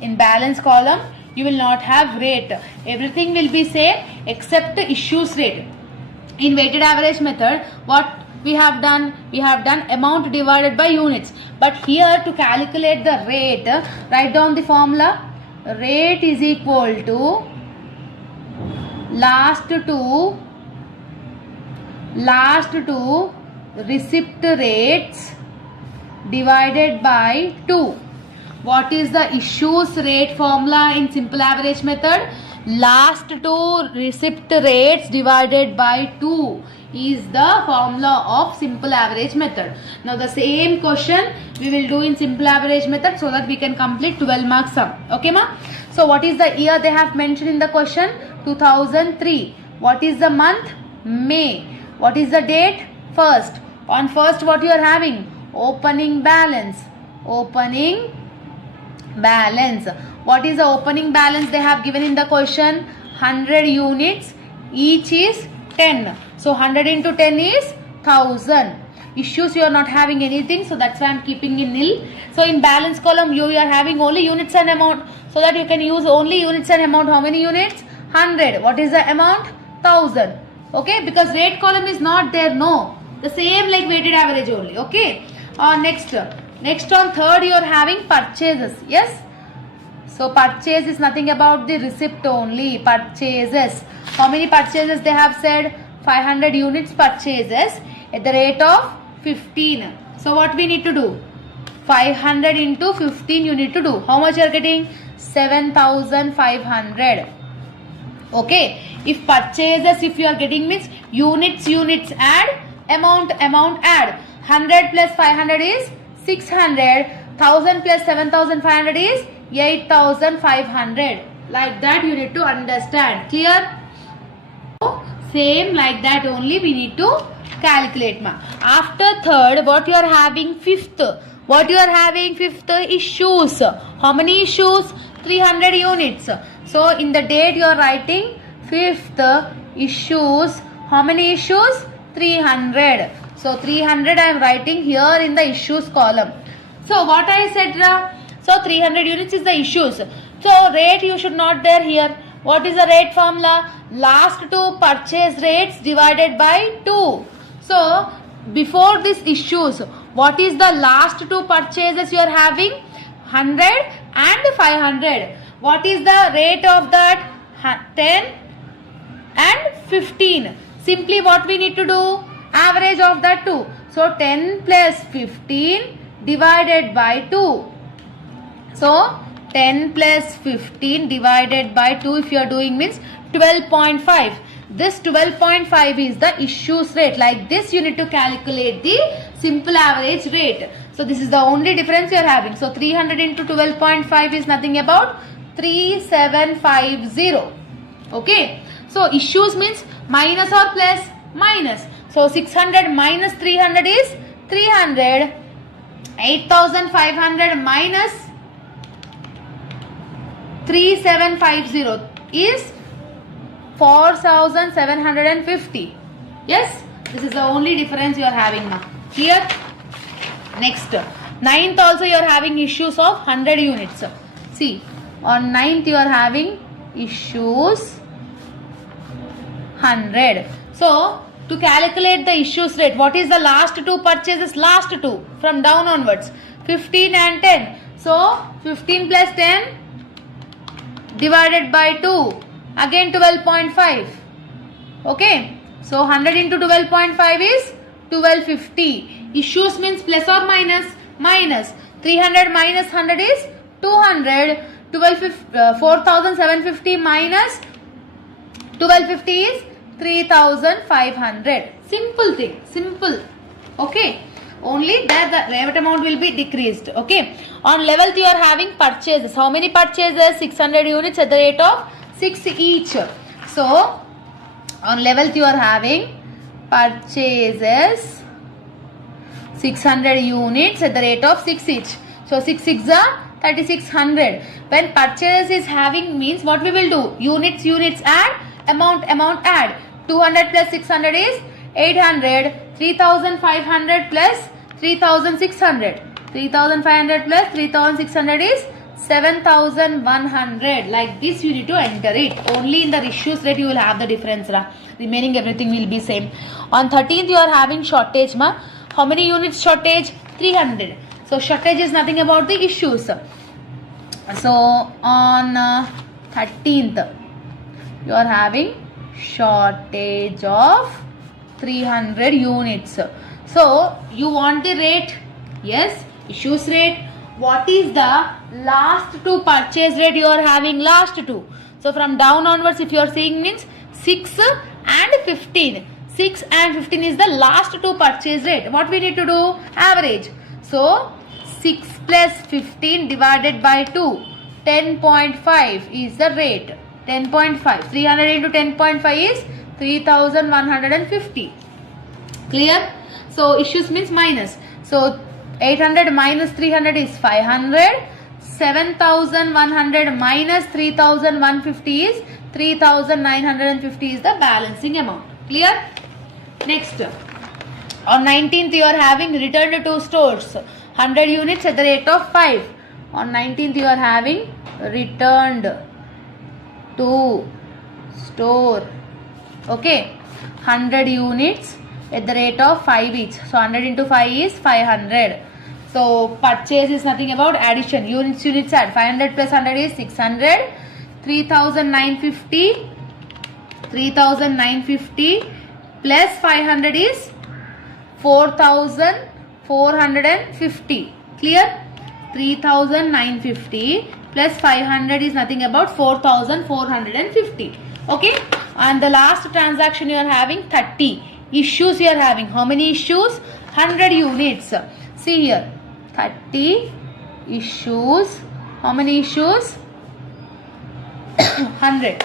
In balance column, you will not have rate. Everything will be same except the issues rate. In weighted average method, what we have done amount divided by units. But here to calculate the rate, write down the formula. Rate is equal to last two receipt rates divided by 2. What is the issues rate formula in simple average method? Last two receipt rates divided by 2 is the formula of simple average method. Now the same question we will do in simple average method so that we can complete 12 mark sum. Okay ma? So what is the year they have mentioned in the question? 2003. What is the month? May. What is the date? First. On first what you are having? Opening balance. Opening balance. What is the opening balance they have given in the question? 100 units. Each is 10. So 100 into 10 is 1000. Issues you are not having anything, so that's why I am keeping in nil. So in balance column you are having only units and amount, so that you can use only units and amount. How many units? 100. What is the amount? 1000. Okay, because rate column is not there. No, the same like weighted average only. Okay. Next on third you are having purchases. Yes. So purchase is nothing about the receipt only. Purchases. How many purchases they have said? 500 units purchases at the rate of 15. So what we need to do? 500 into 15 you need to do. How much you are getting? 7500. Okay. If purchases if you are getting means units add, amount add. 100 plus 500 is 600. 1000 plus 7500 is 8500. Like that you need to understand. Clear? Same like that only we need to calculate ma. After third what you are having? Fifth. What you are having? Fifth issues. How many issues? 300 units. So in the date you are writing fifth issues. How many issues? 300. So 300 I am writing here in the issues column. So what I said? So 300 units is the issues. So rate you should not there here. What is the rate formula? Last two purchase rates divided by 2. So before this issues, what is the last two purchases you are having? 100 and 500. What is the rate of that? 10 and 15. Simply what we need to do? Average of that 2. So 10 plus 15 divided by 2. So 10 plus 15 divided by 2 if you are doing means 12.5. This 12.5 is the issues rate. Like this you need to calculate the simple average rate. So this is the only difference you are having. So 300 into 12.5 is nothing about 3750. Okay. So issues means minus or plus? Minus. So 600 minus 300 is 300. 8500 minus 3750 is 4750. Yes, this is the only difference you are having now. Clear? Next, ninth also you are having issues of 100 units. See, on ninth you are having issues 100. So to calculate the issues rate, what is the last two purchases? Last two from down onwards, 15 and 10. So 15 plus 10 divided by 2, again 12.5. Okay, so 100 into 12.5 is 1250. Issues means plus or minus? Minus. 300 minus 100 is 200. 4750 minus 1250 is 3500. Simple thing. Simple. Okay. Only that the rate amount will be decreased. Okay. On 11th you are having purchases. How many purchases? 600 units at the rate of 6 each. So on 11th you are having purchases 600 units at the rate of 6 each. So 6 6 are 3600. When purchase is having means what we will do? Units add, amount add. 200 plus 600 is 800. 3500 plus 3600. 3500 plus 3600 is 7,100. Like this you need to enter it. Only in the issues rate you will have the difference. Remaining everything will be same. On 13th you are having shortage. How many units shortage? 300. So shortage is nothing about the issues. So on 13th you are having shortage of 300 units. So you want the rate? Yes, issues rate. What is the last two purchase rate you are having? Last two. So from down onwards if you are seeing means 6 and 15. 6 and 15 is the last two purchase rate. What we need to do? Average. So 6 plus 15 divided by 2. 10.5 is the rate. 10.5. 300 into 10.5 is 3,150. Clear? So issues means minus. So 800 minus 300 is 500. 7,100 minus 3,150 is 3,950 is the balancing amount. Clear? Next. On 19th you are having returned to stores. 100 units at the rate of 5. On 19th you are having returned to store. Okay. 100 units at the rate of 5 each. So 100 into 5 is 500. So purchase is nothing about addition. Units add. 500 plus 100 is 600. 3,950. 3,950 plus 500 is 4,450. Clear? 3,950 plus 500 is nothing about 4,450. Okay. And the last transaction you are having 30. Issues you are having. How many issues? 100 units. See here. 30 issues. How many issues? 100.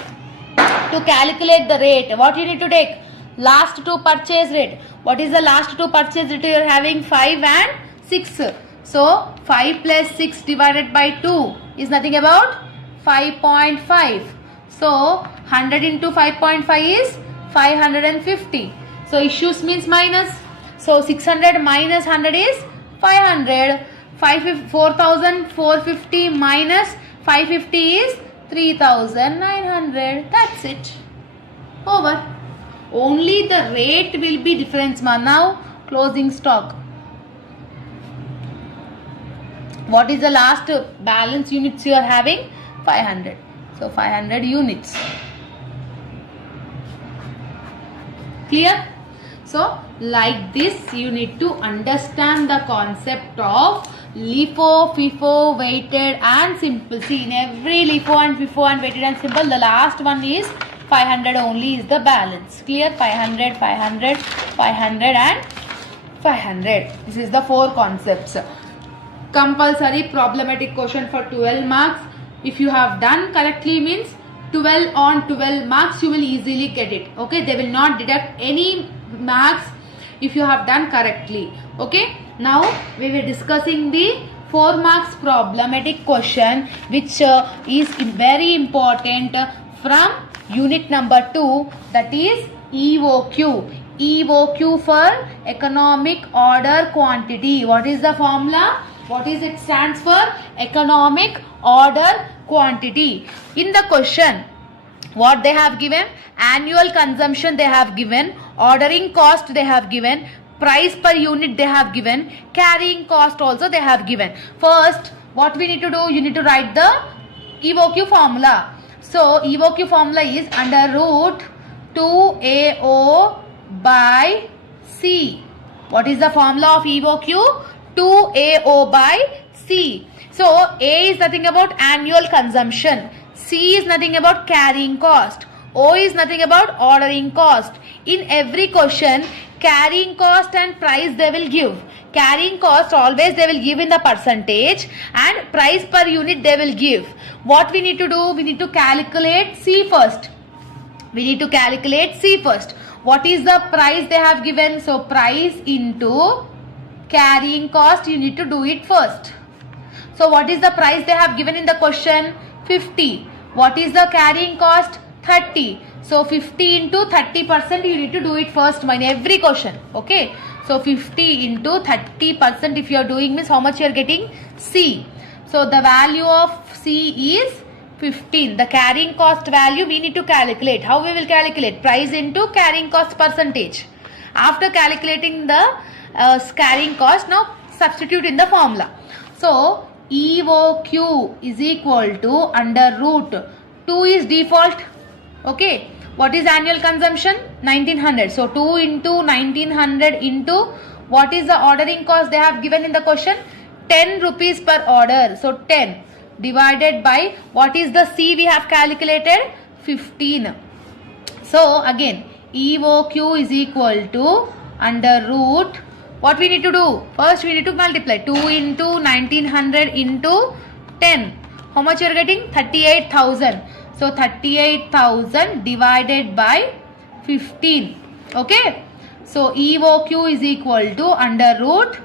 To calculate the rate, what you need to take? Last two purchase rate. What is the last two purchase rate? You are having 5 and 6. So 5 plus 6 divided by 2 is nothing about 5.5. So 100 into 5.5 is 550. So issues means minus. So 600 minus 100 is 500. 4,450 minus 550 is 3,900. That's it. Over. Only the rate will be difference. Now closing stock. What is the last balance units you are having? 500. So 500 units. Clear? So like this you need to understand the concept of Lifo, Fifo, weighted and simple. See, in every Lifo and Fifo and weighted and simple, the last one is 500 only is the balance. Clear? 500, 500, 500 and 500. This is the four concepts. Compulsory problematic question for 12 marks. If you have done correctly means 12 on 12 marks you will easily get it. Okay, they will not deduct any marks if you have done correctly. Okay, now we were discussing the 4 marks problematic question which is very important from unit number 2, that is EOQ. EOQ for economic order quantity. What is the formula? What is it stands for? Economic order quantity. In the question, what they have given? Annual consumption they have given, ordering cost they have given, price per unit they have given, carrying cost also they have given. First, what we need to do? You need to write the EOQ formula. So EOQ formula is under root 2AO by C. What is the formula of EOQ? 2AO by C. So A is nothing about annual consumption. C is nothing about carrying cost. O is nothing about ordering cost. In every question, carrying cost and price they will give. Carrying cost always they will give in the percentage and price per unit they will give. What we need to do? We need to calculate C first. We need to calculate C first. What is the price they have given? So price into carrying cost, you need to do it first. So what is the price they have given in the question? 50. What is the carrying cost? 30. So 50 into 30% you need to do it first in every question. Okay. So 50 into 30% if you are doing means how much you are getting? C. So the value of C is 15. The carrying cost value we need to calculate. How we will calculate? Price into carrying cost percentage. After calculating the carrying cost, now substitute in the formula. So EOQ is equal to under root 2 is default. Okay. What is annual consumption? 1900. So 2 into 1900 into what is the ordering cost they have given in the question? 10 rupees per order. So 10 divided by what is the C we have calculated? 15. So again EOQ is equal to under root, what we need to do? First we need to multiply 2 into 1900 into 10. How much you are getting? 38,000. So 38,000 divided by 15. Okay. So EOQ is equal to under root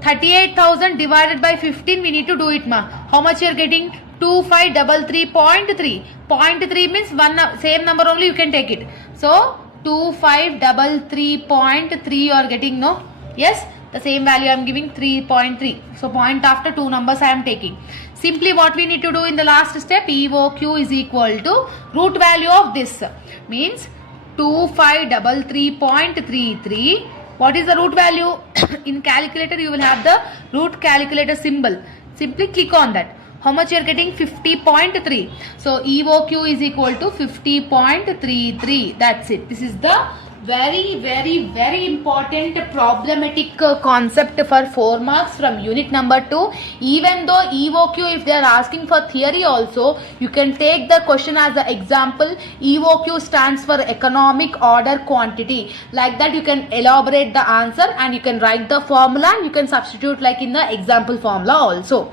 38,000 divided by 15. We need to do it, ma. How much you are getting? 2533.3. 0.3 means one same number only you can take it. So 2533.3 you are getting, no? Yes, the same value I am giving 3.3. So point after two numbers I am taking. Simply what we need to do in the last step, EOQ is equal to root value of this. Means 2533.33. What is the root value? In calculator you will have the root calculator symbol. Simply click on that. How much you are getting? 50.3. So EOQ is equal to 50.33. That's it. This is the very important problematic concept for 4 marks from unit number 2. Even though EOQ, if they are asking for theory also, you can take the question as an example. EOQ stands for economic order quantity. Like that you can elaborate the answer and you can write the formula and you can substitute like in the example formula also.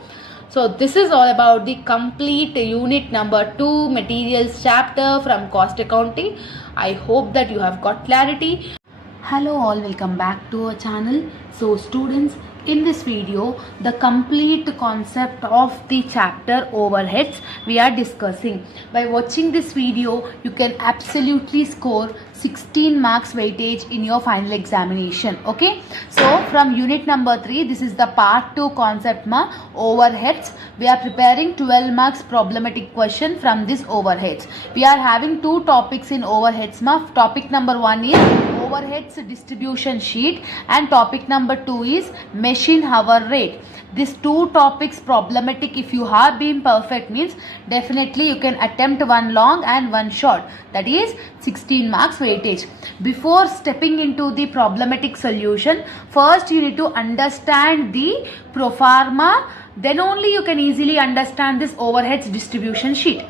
So this is all about the complete unit number 2 materials chapter from cost accounting. I hope that you have got clarity. Hello all, welcome back to our channel. So students, in this video the complete concept of the chapter overheads we are discussing. By watching this video you can absolutely score 16 marks weightage in your final examination. Okay, so from unit number 3, this is the part 2 concept ma, overheads. We are preparing 12 marks problematic question from this overheads. We are having 2 topics in overheads ma. Topic number 1 is overheads distribution sheet and topic number 2 is machine hour rate. These 2 topics problematic, if you have been perfect, means definitely you can attempt one long and one short, that is 16 marks weightage. Before stepping into the problematic solution, first you need to understand the pro forma, then only you can easily understand this overheads distribution sheet.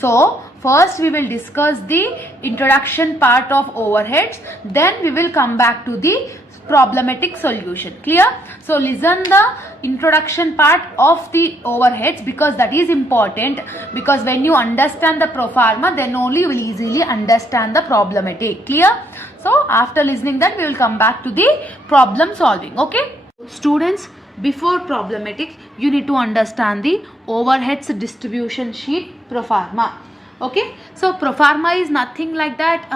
So first we will discuss the introduction part of overheads, then we will come back to the problematic solution. Clear? So listen the introduction part of the overheads because that is important, because when you understand the pro forma then only you will easily understand the problematic. Clear? So after listening that we will come back to the problem solving. Okay? Students, before problematic you need to understand the overheads distribution sheet pro forma. Okay, so pro forma is nothing like that,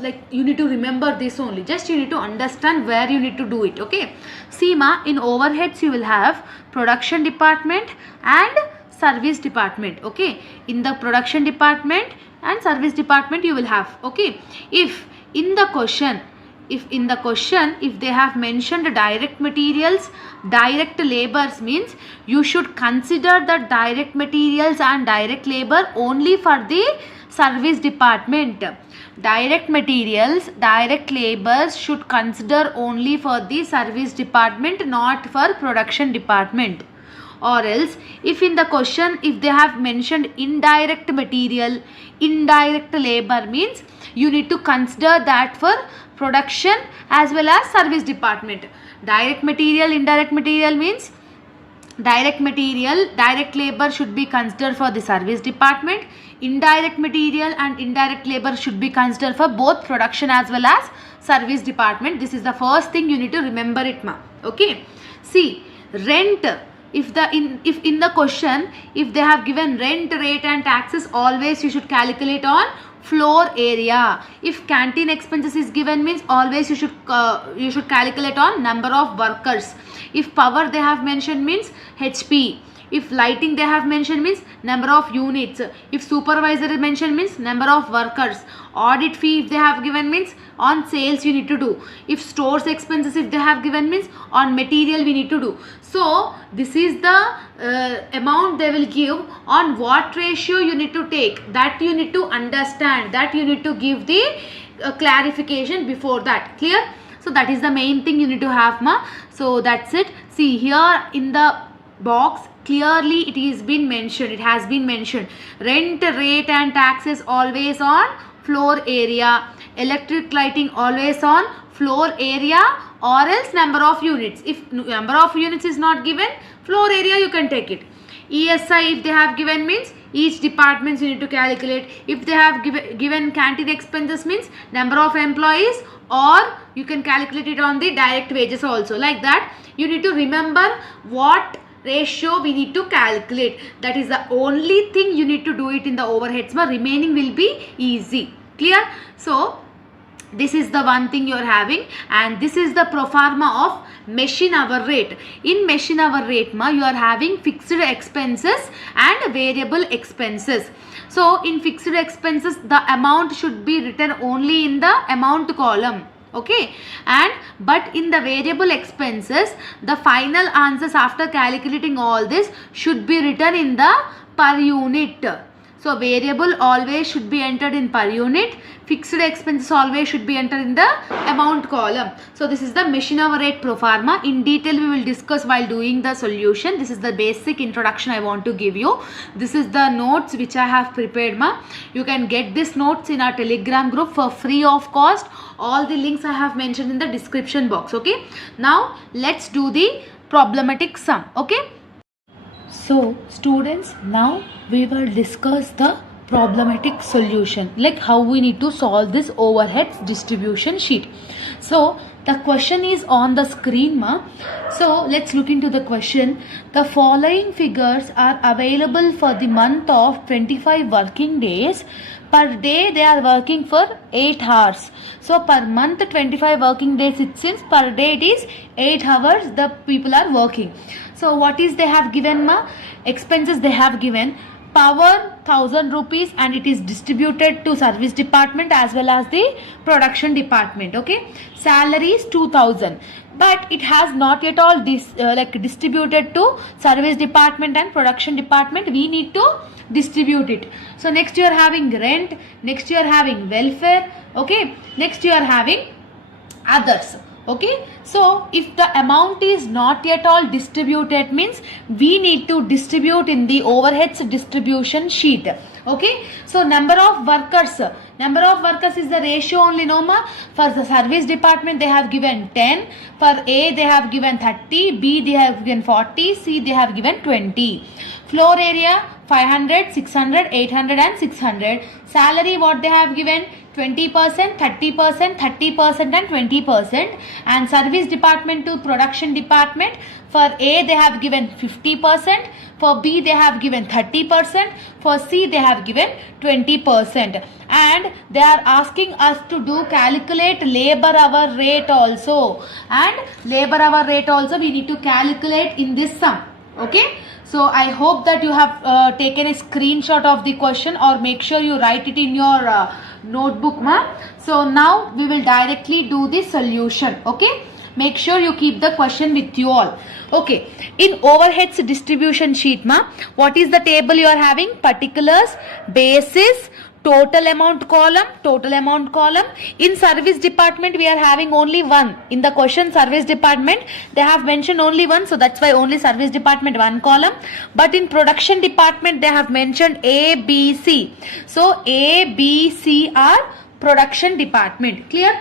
like you need to remember this only, just you need to understand where you need to do it. Okay, see ma, in overheads you will have production department and service department. Okay, in the production department and service department you will have. Okay, if in the question if they have mentioned direct materials, direct labors, means you should consider the direct materials and direct labor only for the service department. Direct materials, direct labors should consider only for the service department, not for production department. Or else if in the question if they have mentioned indirect material, indirect labor, means you need to consider that for production as well as service department. Direct material, indirect material means direct material, direct labor should be considered for the service department. Indirect material and indirect labor should be considered for both production as well as service department. This is the first thing you need to remember it ma. Okay, see rent, if in the question if they have given rent, rate and taxes, always you should calculate on floor area. If canteen expenses is given, means always you should calculate on number of workers. If power they have mentioned, means HP. If lighting they have mentioned means number of units. If supervisor mentioned means number of workers. Audit fee if they have given means on sales you need to do. If stores expenses if they have given means on material we need to do. So this is the amount they will give. On what ratio you need to take, that you need to understand, that you need to give the clarification before that. Clear? So that is the main thing you need to have, ma. So that's it. See here in the box clearly it is been mentioned, it has been mentioned, rent, rate and taxes always on floor area, electric lighting always on floor area, or else number of units. If number of units is not given, floor area you can take it. ESI if they have given means each departments you need to calculate. If they have given canteen expenses means number of employees, or you can calculate it on the direct wages also. Like that you need to remember what ratio we need to calculate. That is the only thing you need to do it in the overheads, but remaining will be easy. Clear? So this is the one thing you are having, and this is the pro forma of machine hour rate. In machine hour rate ma, you are having fixed expenses and variable expenses. So in fixed expenses the amount should be written only in the amount column. Okay, and but in the variable expenses the final answers after calculating all this should be written in the per unit. So variable always should be entered in per unit, fixed expenses always should be entered in the amount column. So this is the machine hour rate pro forma. In detail we will discuss while doing the solution. This is the basic introduction I want to give you. This is the notes which I have prepared, ma. You can get these notes in our Telegram group for free of cost. All the links I have mentioned in the description box. Okay, now let's do the problematic sum. Okay. So students, now we will discuss the problematic solution, like how we need to solve this overheads distribution sheet. So the question is on the screen, ma. So let's look into the question. The following figures are available for the month of 25 working days. Per day they are working for 8 hours. So per month 25 working days, it seems per day it is 8 hours the people are working. So what is they have given, ma? Expenses they have given. Power 1000 rupees and it is distributed to service department as well as the production department. Okay, salary is 2000, but it has not yet all distributed to service department and production department. We need to distribute it. So next you are having rent, next you are having welfare. Okay, next you are having others. Okay, so if the amount is not yet all distributed means we need to distribute in the overheads distribution sheet. Okay, so number of workers is the ratio only, no ma. For the service department they have given 10, for A they have given 30, B they have given 40, C they have given 20. Floor area 500, 600, 800 and 600. Salary what they have given 20%, 30%, 30% and 20%. And service department to production department, for A they have given 50%, for B they have given 30%, for C they have given 20. And they are asking us to do calculate labor hour rate also, and labor hour rate also we need to calculate in this sum. Okay, so I hope that you have taken a screenshot of the question, or make sure you write it in your notebook, ma. So now we will directly do the solution. Okay, make sure you keep the question with you all. Okay, in overheads distribution sheet, ma, what is the table you are having? Particulars, basis, total amount column. In service department we are having only one. In the question service department they have mentioned only one, so that's why only service department one column. But in production department they have mentioned A, B, C. So A, B, C are production department. Clear?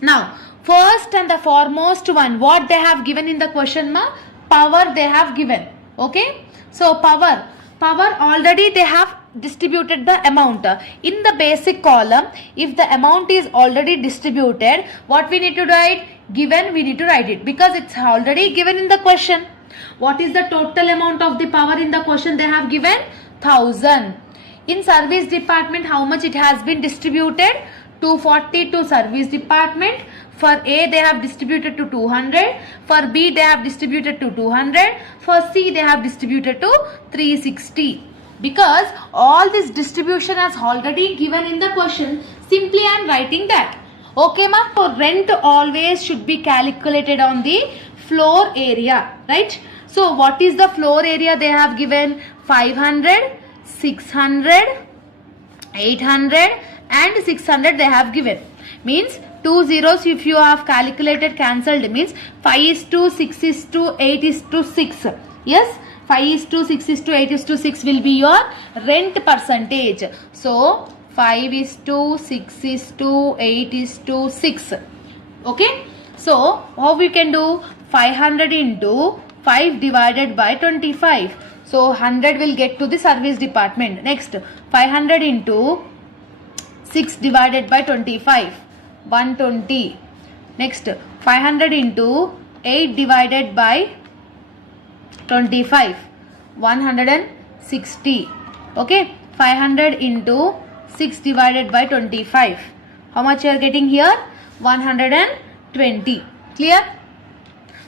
Now first and the foremost one, what they have given in the question, ma? Power they have given. Okay, so power already they have distributed the amount. In the basic column, if the amount is already distributed, what we need to write? Given, we need to write it because it's already given in the question. What is the total amount of the power in the question? They have given 1000. In service department, how much it has been distributed? 240 to service department, For A they have distributed to 200, for B they have distributed to 200, for C they have distributed to 360. Because all this distribution has already given in the question, simply I am writing that. Okay ma? So rent always should be calculated on the floor area, right? So what is the floor area they have given? 500, 600, 800 and 600 they have given. Means 2 zeros if you have calculated cancelled, means 5 is to 6 is to 8 is to 6. Yes, 5 is to 6 is to 8 is to 6 will be your rent percentage. So 5 is to 6 is to 8 is to 6. Okay. So how we can do? 500 into 5 divided by 25. So 100 will get to the service department. Next 500 into 6 divided by 25, 120. Next 500 into 8 divided by 25, 160. Okay, 500 into 6 divided by 25. How much you are getting here? 120. Clear?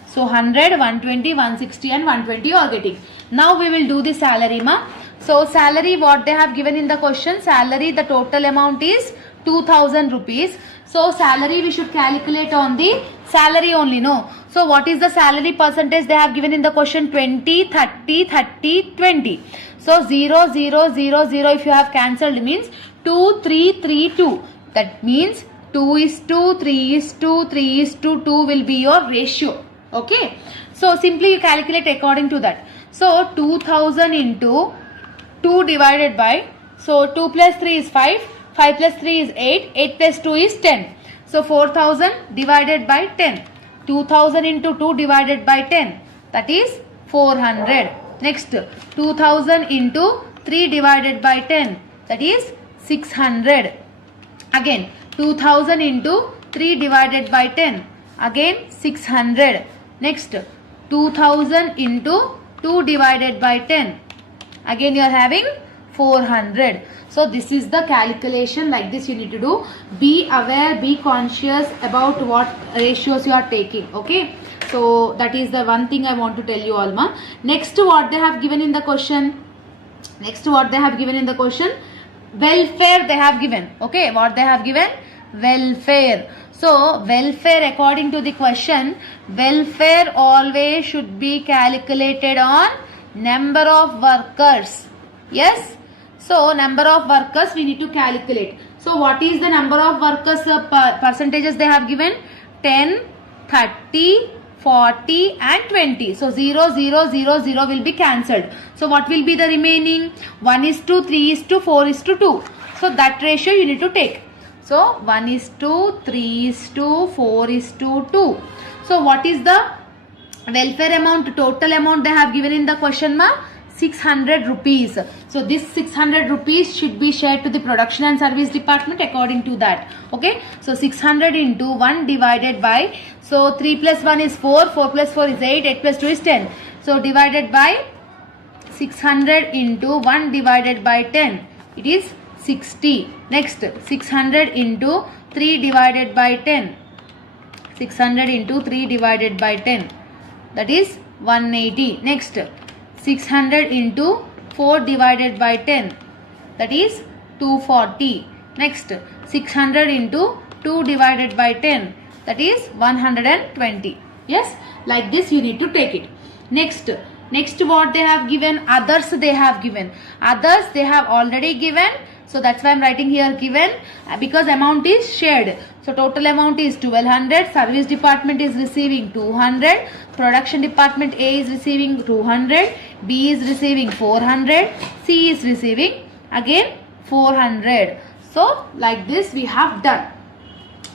So 100, 120, 160 and 120 you are getting. Now we will do the salary ma. So salary what they have given in the question, salary the total amount is 2000 rupees. So salary we should calculate on the salary only, no. So what is the salary percentage they have given in the question? 20, 30, 30, 20. So 0, 0, 0, 0 if you have cancelled means 2, 3, 3, 2. That means 2 is to 3 is to 3 is to 2 will be your ratio. Okay. So simply you calculate according to that. So 2000 into 2 divided by, so 2 plus 3 is 5, 5 plus 3 is 8, 8 plus 2 is 10. So 4000 divided by 10. 2000 into 2 divided by 10, that is 400. Next 2000 into 3 divided by 10, that is 600. Again 2000 into 3 divided by 10, again 600. Next 2000 into 2 divided by 10, again you are having 400. So this is the calculation, like this you need to do. Be aware, be conscious about what ratios you are taking. Okay. So that is the one thing I want to tell you all ma. Next what they have given in the question. Next what they have given in the question. Welfare they have given. Okay. What they have given? Welfare. So welfare according to the question, welfare always should be calculated on number of workers. Yes. So number of workers we need to calculate. So what is the number of workers percentages they have given? 10, 30, 40 and 20. So 0, 0, 0, 0 will be cancelled. So what will be the remaining? 1 is to 3 is to 4 is to 2. So that ratio you need to take. So 1 is to 3 is to 4 is to 2. So what is the welfare amount, total amount they have given in the question ma? 600 rupees. So this 600 rupees should be shared to the production and service department according to that. Okay. So 600 into 1 divided by, so 3 plus 1 is 4, 4 plus 4 is 8, 8 plus 2 is 10. So divided by 600 into 1 divided by 10, it is 60. Next 600 into 3 divided by 10, 600 into 3 divided by 10, that is 180. Next 600 into 4 divided by 10, that is 240. Next 600 into 2 divided by 10, that is 120. Yes, like this you need to take it. Next what they have given? Others they have given. Others they have already given. So that's why I am writing here given, because amount is shared. So total amount is 1200. Service department is receiving 200. Production department A is receiving 200. B is receiving 400. C is receiving again 400. So like this we have done.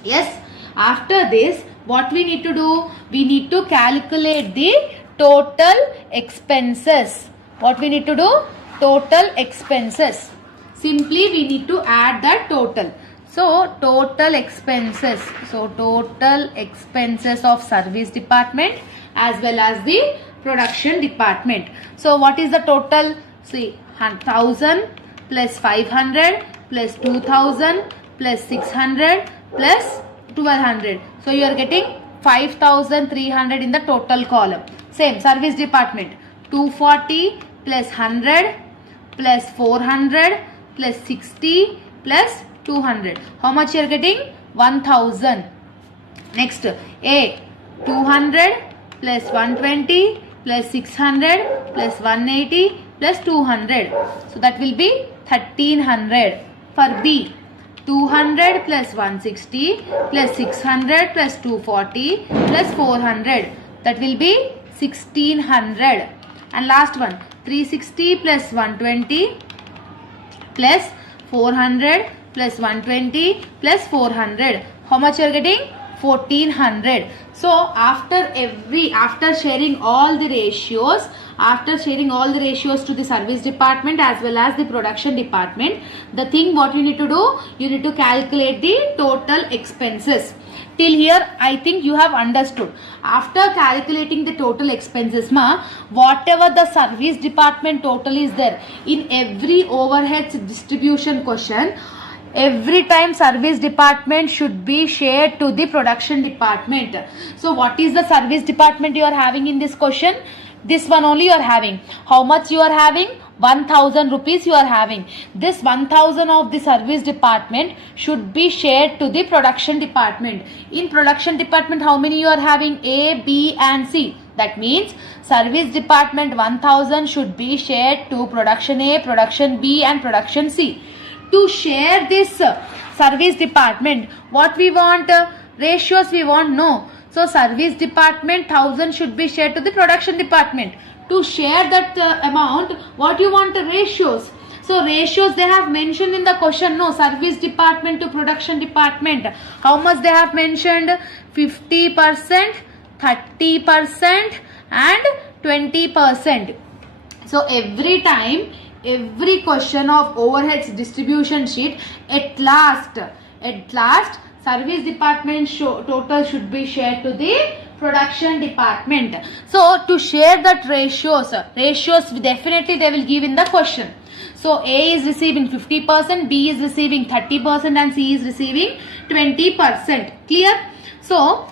Yes. After this what we need to do? We need to calculate the total expenses. What we need to do? Total expenses. Simply we need to add the total. So total expenses. So total expenses of service department as well as the production department. So what is the total? See, 1000 plus 500 plus 2000 plus 600 plus 1200. So you are getting 5300 in the total column. Same service department, 240 plus 100 plus 400 plus 60 plus 200. How much you are getting? 1000. Next, A, 200 plus 120 plus 600 plus 180 plus 200. So that will be 1300. For B, 200 plus 160 plus 600 plus 240 plus 400. That will be 1600. And last one, 360 plus 120 plus 400 plus 120 plus 400. How much you are getting? 1400. So after sharing all the ratios, to the service department as well as the production department, the thing what you need to do, you need to calculate the total expenses. Till here I think you have understood. After calculating the total expenses, whatever the service department total is there in every overheads distribution question, every time service department should be shared to the production department. So what is the service department you are having in this question? This one only you are having. How much you are having? 1000 rupees you are having. This 1000 of the service department should be shared to the production department. In production department, how many you are having? A, B and C. That means service department 1000 should be shared to production A, production B and production C. To share this service department, what we want? Ratios we want? No. So service department 1000 should be shared to the production department. To share that amount, what you want? Ratios. So ratios they have mentioned in the question. No, service department to production department. How much they have mentioned? 50%, 30% and 20%. So every time, every question of overheads distribution sheet, at last service department total should be shared to the production department. So to share that ratios definitely they will give in the question. So A is receiving 50%, B is receiving 30% and C is receiving 20%. Clear? So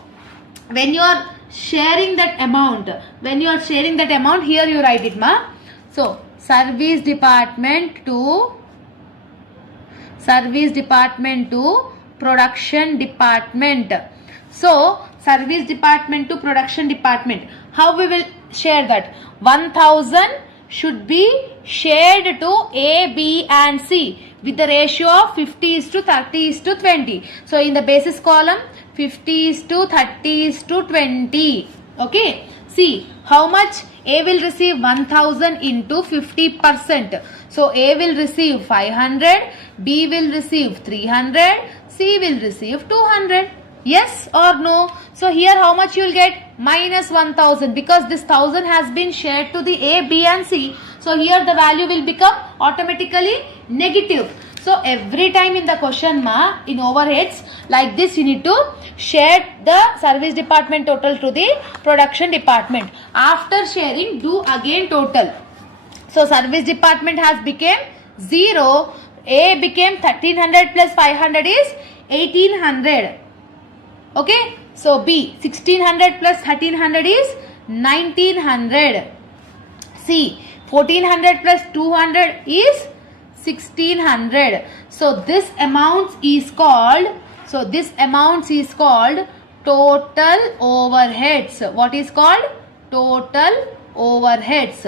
when you are sharing that amount, here you write it, So service department to production department. So service department to production department, how we will share that? 1000 should be shared to A, B and C with the ratio of 50:30:20. So in the basis column, 50:30:20. Okay. See how much A will receive? 1000 into 50%. So A will receive 500, B will receive 300, C will receive 200. Yes or no? So here how much you will get? Minus 1000, because this 1000 has been shared to the A, B and C. So here the value will become automatically negative. So every time in the question in overheads like this, you need to share the service department total to the production department. After sharing, do again total. So service department has become 0. A became 1300 plus 500 is 1800. Okay. So B, 1600 plus 1300 is 1900. C, 1400 plus 200 is 1600. So this amount is called total overheads. What is called? Total overheads.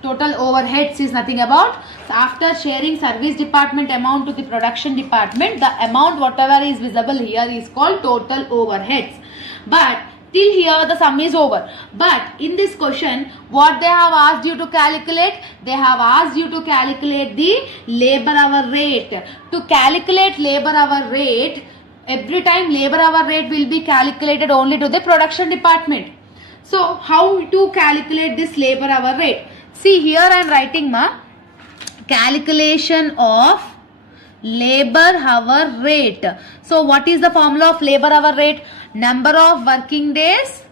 Total overheads is nothing about, after sharing service department amount to the production department, the amount whatever is visible here is called total overheads. But till here the sum is over. But in this question, what they have asked you to calculate? They have asked you to calculate the labor hour rate. To calculate labor hour rate, every time labor hour rate will be calculated only to the production department. So how to calculate this labor hour rate? See here I am writing calculation of labor hour rate. So what is the formula of labor hour rate? Number of working days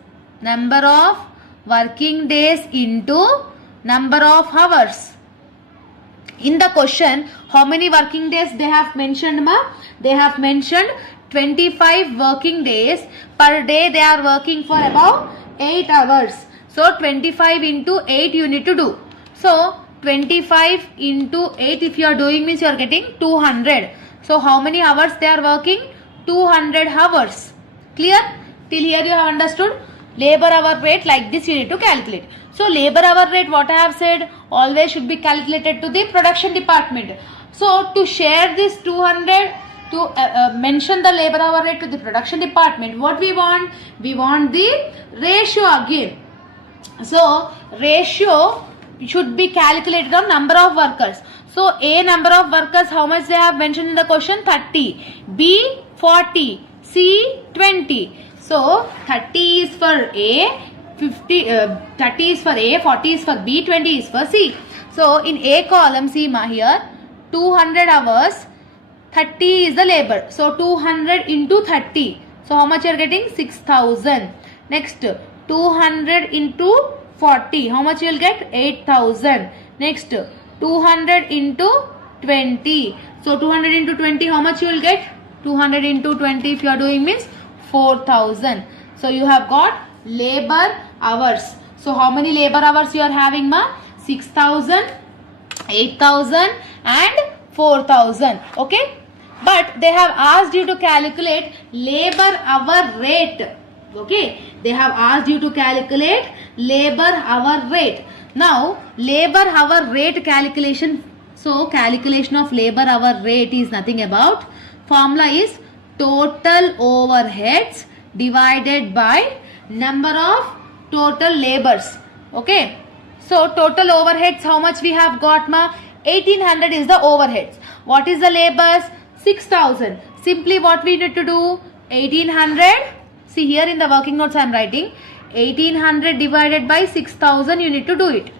into number of hours. In the question, how many working days they have mentioned? They have mentioned 25 working days. Per day they are working for about 8 hours. So 25 into 8 you need to do. So 25 into 8 if you are doing means you are getting 200. So how many hours they are working? 200 hours. Clear? Till here you have understood? Labor hour rate like this you need to calculate. So labor hour rate, what I have said, always should be calculated to the production department. So to share this 200, to mention the labor hour rate to the production department, what we want? We want the ratio again. So ratio should be calculated on number of workers. So A number of workers, how much they have mentioned in the question? 30. B 40. C 20. So 30 is for A, 30 is for A, 40 is for B, 20 is for C. So in A column, see here 200 hours, 30 is the labor. So 200 into 30. So how much you are getting? 6,000. Next 200 into 40. How much you will get? 8,000. Next 200 into 20. So 200 into 20, how much you will get? 200 into 20 if you are doing means 4,000. So you have got labor hours. So how many labor hours you are having, ma? 6,000, 8,000 and 4,000. Okay. But they have asked you to calculate labor hour rate. Okay. They have asked you to calculate labor hour rate. Now labor hour rate calculation. So calculation of labor hour rate is nothing about, formula is total overheads divided by number of total labors. Okay. So total overheads, how much we have got, ma? 1800 is the overheads. What is the labors? 6,000. Simply what we need to do? 1800. See here in the working notes I am writing 1800 divided by 6,000 you need to do it.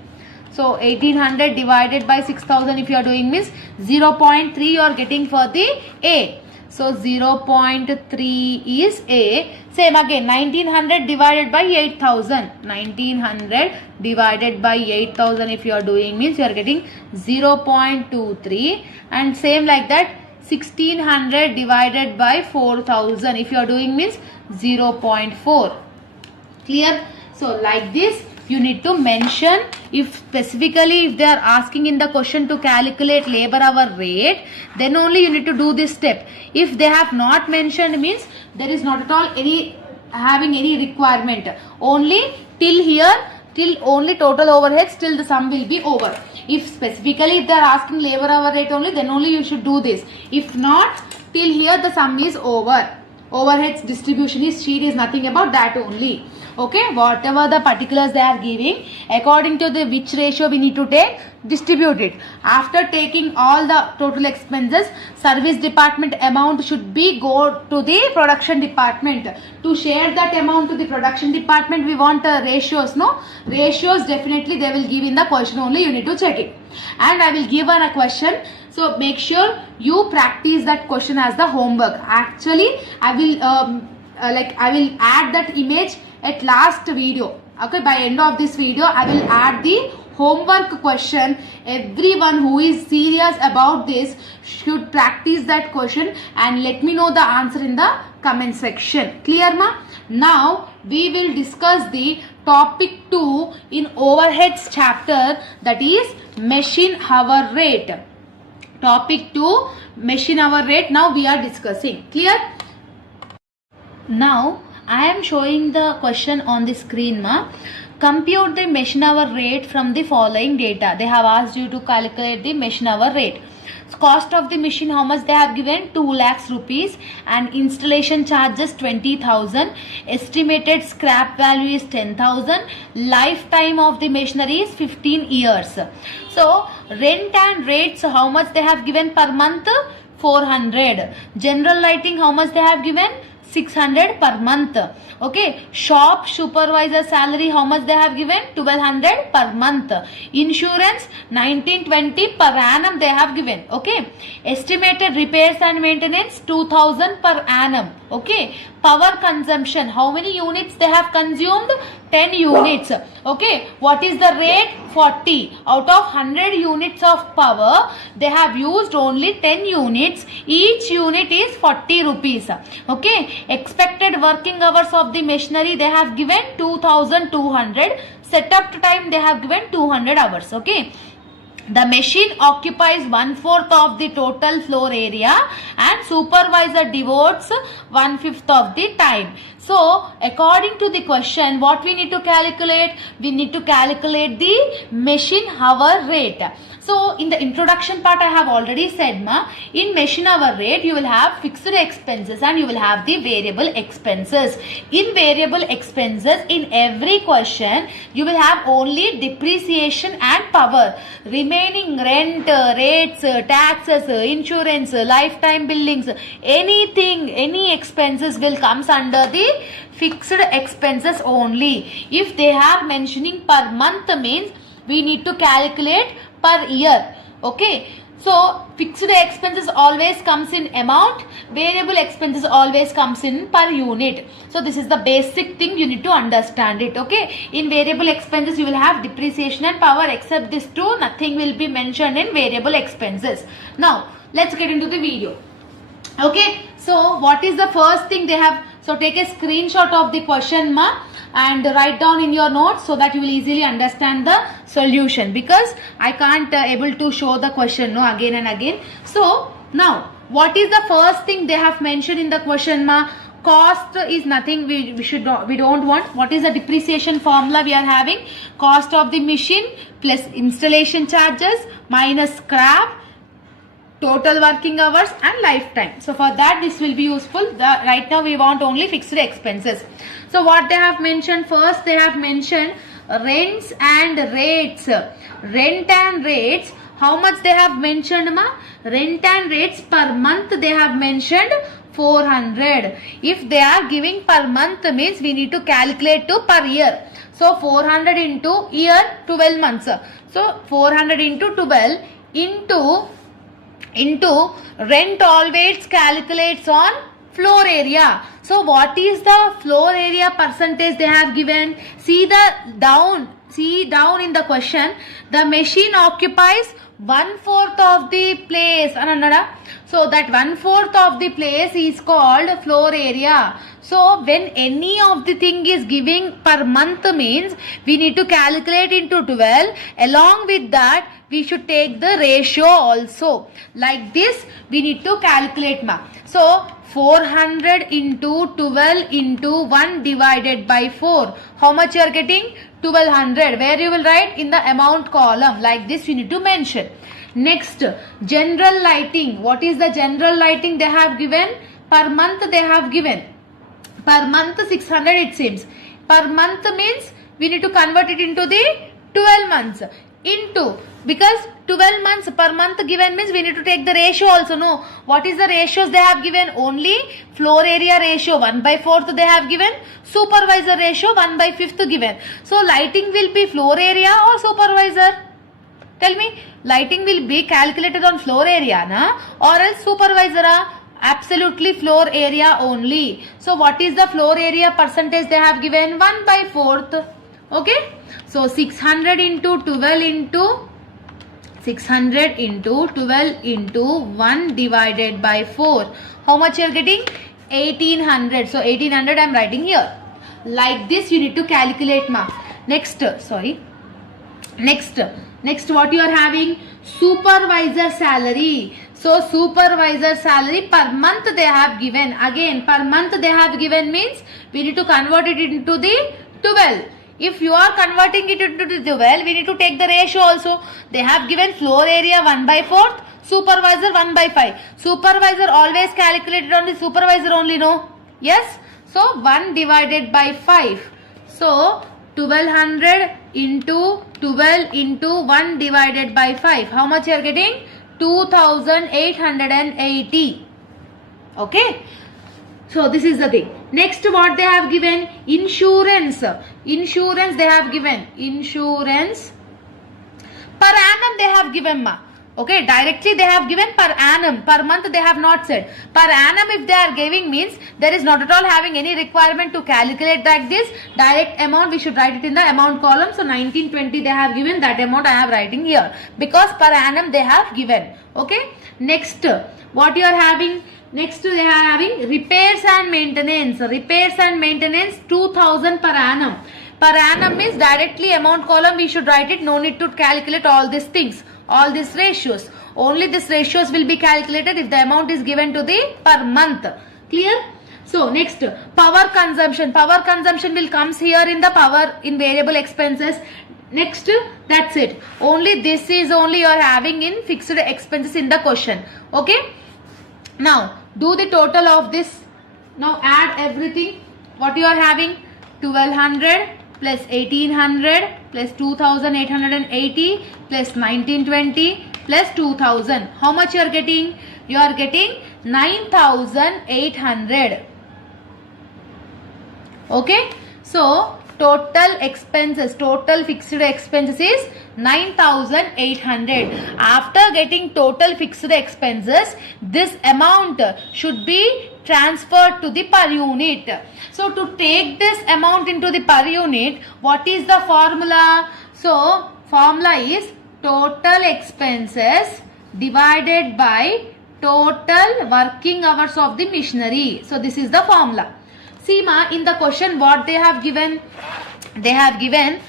So 1800 divided by 6,000 if you are doing means 0.3 you are getting for the A. So 0.3 is A. Same again 1900 divided by 8,000. 1900 divided by 8,000 if you are doing means you are getting 0.23. And same like that 1600 divided by 4,000 if you are doing means 0.4. Clear? So like this you need to mention, if specifically if they are asking in the question to calculate labor hour rate, then only you need to do this step. If they have not mentioned means there is not at all having any requirement. Only till here, till only total overheads, till the sum will be over. If specifically if they are asking labor hour rate only, then only you should do this. If not, till here the sum is over. Overheads distribution is sheet is nothing about that only. Okay, whatever the particulars they are giving, according to the which ratio we need to take, distribute it. After taking all the total expenses, service department amount should be go to the production department. To share that amount to the production department, we want ratios, no? Ratios definitely they will give in the question only, you need to check it. And I will give a question. So make sure you practice that question as the homework. Actually, I will I will add that image at last video. Okay, by end of this video I will add the homework question. Everyone who is serious about this should practice that question and let me know the answer in the comment section. Clear, ma? Now we will discuss the topic 2 in overheads chapter, that is machine hour rate. Topic 2 machine hour rate now we are discussing. Clear? Now I am showing the question on the screen, ma. Compute the machine hour rate from the following data. They have asked you to calculate the machine hour rate. Cost of the machine, how much they have given? 2 lakhs rupees, and installation charges 20,000. Estimated scrap value is 10,000. Lifetime of the machinery is 15 years. So rent and rates, how much they have given per month? 400. General lighting, how much they have given? 600 per month. Okay. Shop supervisor salary, how much they have given? 1200 per month. Insurance 1920 per annum they have given. Okay. Estimated repairs and maintenance 2000 per annum. Okay. Power consumption, how many units they have consumed? 10 units. Okay, what is the rate? 40. Out of 100 units of power, they have used only 10 units. Each unit is 40 rupees. Okay, expected working hours of the machinery they have given 2200. Setup time they have given 200 hours. Okay. The machine occupies 1/4 of the total floor area and supervisor devotes 1/5 of the time. So, according to the question, what we need to calculate? We need to calculate the machine hour rate. So, in the introduction part, I have already said, in machine hour rate, you will have fixed expenses and you will have the variable expenses. In variable expenses, in every question, you will have only depreciation and power. Remaining rent, rates, taxes, insurance, lifetime billings, anything, any expenses will comes under the fixed expenses only. If they are mentioning per month means we need to calculate per year. Okay. So fixed expenses always comes in amount, variable expenses always comes in per unit. So this is the basic thing you need to understand it. Okay. In variable expenses you will have depreciation and power, except this two, nothing will be mentioned in variable expenses. Now let's get into the video. Okay. So what is the first thing they have? So take a screenshot of the question and write down in your notes so that you will easily understand the solution, because I can't able to show the question again and again. So now what is the first thing they have mentioned in the question? Cost is nothing we don't want. What is the depreciation formula we are having? Cost of the machine plus installation charges minus scrap, total working hours and lifetime. So for that this will be useful. Right now we want only fixed expenses. So what they have mentioned? First they have mentioned rents and rates. Rent and rates, how much they have mentioned? Rent and rates per month they have mentioned 400. If they are giving per month means we need to calculate to per year. So 400 into year, 12 months. So 400 into 12 into rent always calculates on floor area. So what is the floor area percentage they have given? See down in the question. The machine occupies 1/4 of the place. So that 1/4 of the place is called floor area. So when any of the thing is giving per month means we need to calculate into 12. Along with that we should take the ratio also. Like this we need to calculate. So 400 into 12 into 1 divided by 4. How much you are getting? 1200. Where you will write? In the amount column. Like this you need to mention. Next, general lighting. What is the general lighting they have given? Per month they have given. Per month 600 it seems. Per month means we need to convert it into the 12 months. Into, because 12 months per month given means we need to take the ratio also. No, what is the ratios they have given? Only floor area ratio 1/4 they have given, supervisor ratio 1/5 given. So lighting will be floor area or supervisor? Tell me, lighting will be calculated on floor area or else supervisor? Absolutely floor area only. So what is the floor area percentage they have given? 1/4. Okay. So 600 into 12 into 600 into 12 into 1 divided by 4. How much you are getting? 1800. So 1800 I am writing here. Like this you need to calculate Next what you are having? Supervisor salary. So supervisor salary per month they have given. Again per month they have given means we need to convert it into the 12. If you are converting it into the 12, we need to take the ratio also. They have given floor area 1/4, supervisor 1/5. Supervisor always calculated on the supervisor only, no? Yes? So 1 divided by 5. So 1200 into 12 into 1 divided by 5. How much you are getting? 2880. Okay? So this is the thing. Next what they have given? Insurance. Insurance they have given. Insurance. Per annum they have given Okay, directly they have given per annum, per month they have not said. Per annum if they are giving means there is not at all having any requirement to calculate like this. Direct amount we should write it in the amount column. So 1920 they have given, that amount I am writing here because per annum they have given. Okay, next what you are having? Next they are having repairs and maintenance. Repairs and maintenance 2000 per annum. Per annum means directly amount column we should write it. No need to calculate all these things, all these ratios. Only these ratios will be calculated if the amount is given to the per month. Clear? So next, power consumption. Power consumption will comes here in the power in variable expenses. Next, that's it. Only this is only you are having in fixed expenses in the question. Okay? Now do the total of this. Now add everything. What you are having? 1200 plus 1800 plus 2880 plus 1920 plus 2000. How much you are getting? You are getting 9800. Okay. So total expenses, total fixed expenses is 9800. After getting total fixed expenses, this amount should be transferred to the per unit. So to take this amount into the per unit, what is the formula? So formula is total expenses divided by total working hours of the machinery. So this is the formula. See ma, in the question what they have given? They have given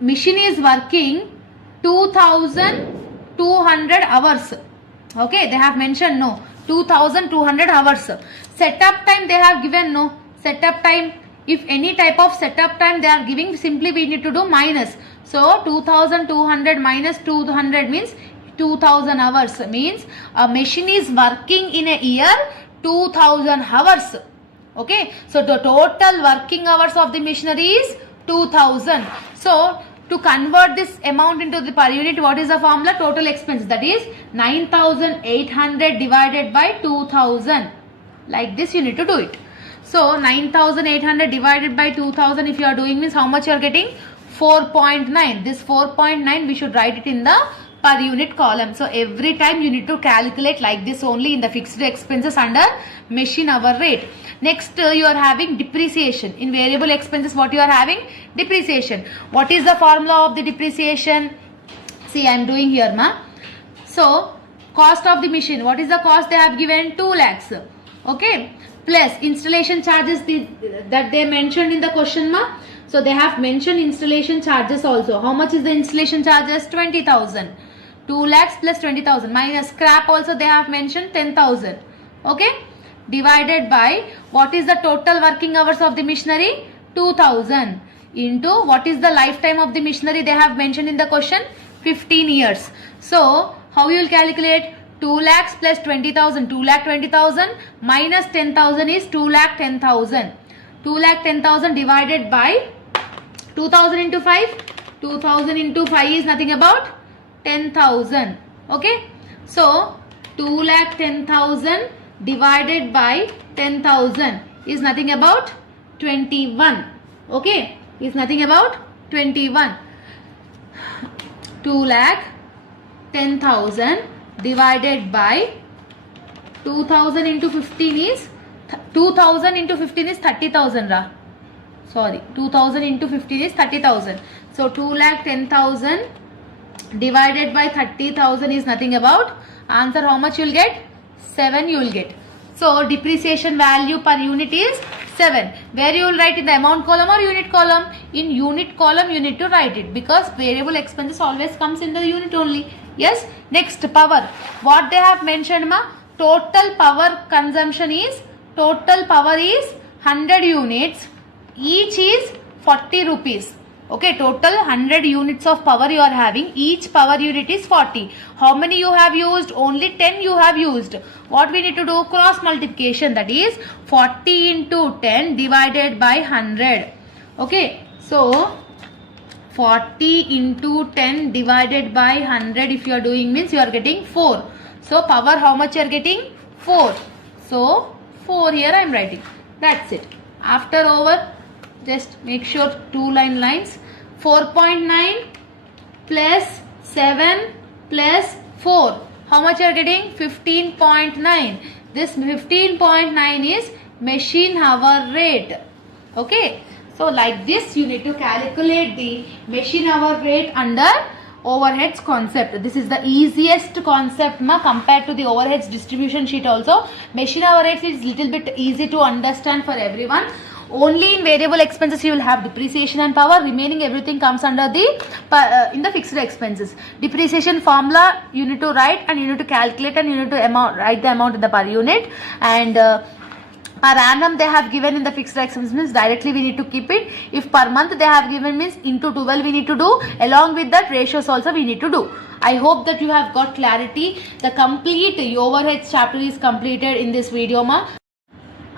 machine is working 2200 hours. Okay, they have mentioned no 2200 hours. Setup time they have given no. Setup time, if any type of setup time they are giving, simply we need to do minus. So 2200 minus 200 means 2000 hours, means a machine is working in a year 2000 hours. Okay, so the total working hours of the machinery is 2000. So to convert this amount into the per unit, what is the formula? Total expense, that is 9800 divided by 2000. Like this you need to do it. So 9800 divided by 2000 if you are doing means how much you are getting? 4.9. This 4.9 we should write it in the per unit column. So every time you need to calculate like this only in the fixed expenses under machine hour rate. Next you are having depreciation. In variable expenses what you are having? Depreciation. What is the formula of the depreciation? See, I am doing here ma. So cost of the machine, what is the cost they have given? 2 lakhs. Okay, plus installation charges that they mentioned in the question ma. So they have mentioned installation charges also. How much is the installation charges? 20,000. 2 lakhs plus 20,000 minus scrap also they have mentioned 10,000. Okay, divided by what is the total working hours of the machinery? 2000 into what is the lifetime of the machinery they have mentioned in the question? 15 years. So how you will calculate? 2 lakhs plus 20,000, 2 lakh 20,000 minus 10,000 is 2 lakh 10,000. 2 lakh 10,000 divided by 2000 into 5. 2000 into 5 is nothing about 10,000. Okay, so 2 lakh 10,000 divided by 10,000 is nothing about 21. Okay, is nothing about 21. 2 lakh 10,000 divided by 2000 into 15 is 2000 into 15 is 30,000 ra. Sorry, 2000 into 15 is 30,000. So 2 lakh 10,000 divided by 30,000 is nothing about, answer how much you will get? 7 you will get. So depreciation value per unit is 7. Where you will write in the amount column or unit column? In unit column you need to write it because variable expenses always comes in the unit only. Yes. Next, power. What they have mentioned ma? Total power consumption is, total power is 100 units. Each is 40 rupees. Okay, total 100 units of power you are having. Each power unit is 40. How many you have used? Only 10 you have used. What we need to do? Cross multiplication, that is 40 into 10 divided by 100. Okay, so 40 into 10 divided by 100 if you are doing means you are getting 4. So power how much you are getting? 4. So 4 here I am writing. That's it. After over, just make sure 2 lines. 4.9 plus 7 plus 4. How much you are getting? 15.9. This 15.9 is machine hour rate. Okay. So like this you need to calculate the machine hour rate under overheads concept. This is the easiest concept compared to the overheads distribution sheet also. Machine hour rates is little bit easy to understand for everyone. Only in variable expenses you will have depreciation and power. Remaining everything comes under the in the fixed expenses. Depreciation formula you need to write and you need to calculate and you need to write the amount in the per unit, and per annum they have given in the fixed expenses means directly we need to keep it. If per month they have given means into 12 we need to do. Along with that ratios also we need to do. I hope that you have got clarity. The complete overheads chapter is completed in this video ma.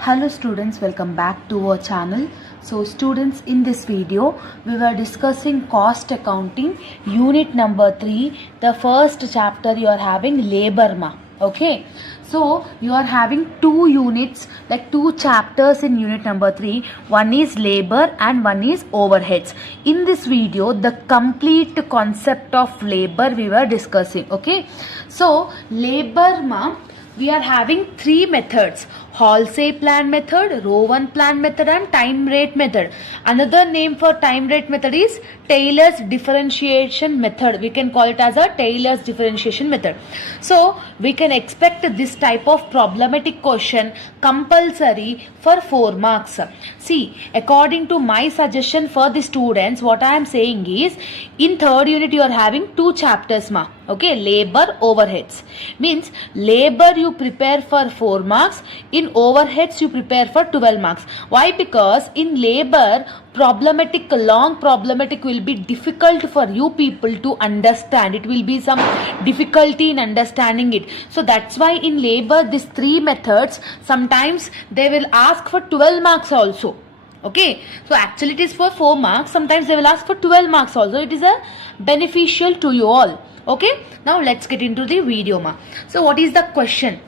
Hello students, welcome back to our channel. So students, in this video we were discussing cost accounting unit number 3. The first chapter you are having labor ma. Okay, so you are having 2 units, like 2 chapters in unit number 3. One is labor and one is overheads. In this video the complete concept of labor we were discussing. Okay, so labor ma, we are having 3 methods: wholesale plan method, row 1 plan method and time rate method. Another name for time rate method is Taylor's differentiation method. We can call it as a Taylor's differentiation method. So we can expect this type of problematic question compulsory for 4 marks. See, according to my suggestion for the students, what I am saying is, in 3rd unit you are having 2 chapters ma. Okay, labor, overheads. Means labor you prepare for 4 marks. In overheads you prepare for 12 marks. Why? Because in labor long problematic will be difficult for you people to understand. It will be some difficulty in understanding it. So that's why in labor these 3 methods sometimes they will ask for 12 marks also. Okay, so actually it is for 4 marks. Sometimes they will ask for 12 marks also. It is a beneficial to you all. Okay, now let's get into the video ma. So what is the question?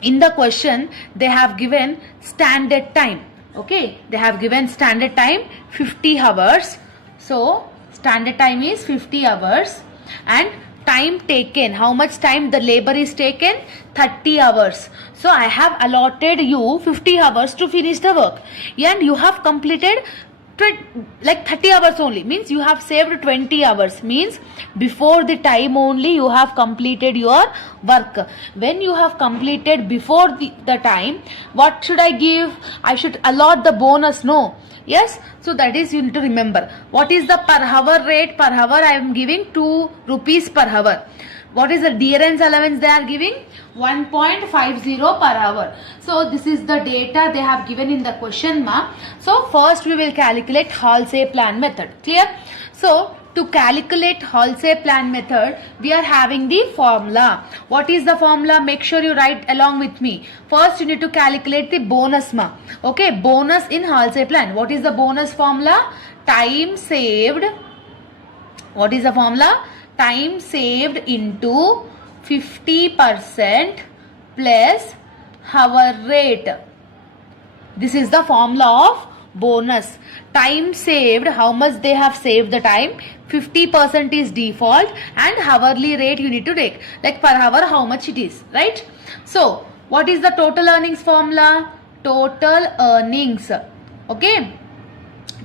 In the question they have given standard time. Okay, they have given standard time 50 hours. So standard time is 50 hours and time taken, how much time the labor is taken? 30 hours. So I have allotted you 50 hours to finish the work and you have completed like 30 hours only, means you have saved 20 hours, means before the time only you have completed your work. When you have completed before the time, what should I give? I should allot the bonus, no? Yes, so that is you need to remember. What is the per hour rate? Per hour I am giving 2 rupees per hour. What is the dearance allowance they are giving? 1.50 per hour. So this is the data they have given in the question ma. So first we will calculate wholesale plan method. Clear? So to calculate wholesale plan method we are having the formula. What is the formula? Make sure you write along with me. First you need to calculate the bonus ma. Okay, bonus in wholesale plan. What is the bonus formula? Time saved. What is the formula? Time saved into 50% plus hour rate. This is the formula of bonus. Time saved, how much they have saved the time? 50% is default and hourly rate you need to take. Like per hour how much it is, right? So what is the total earnings formula? Total earnings. Okay.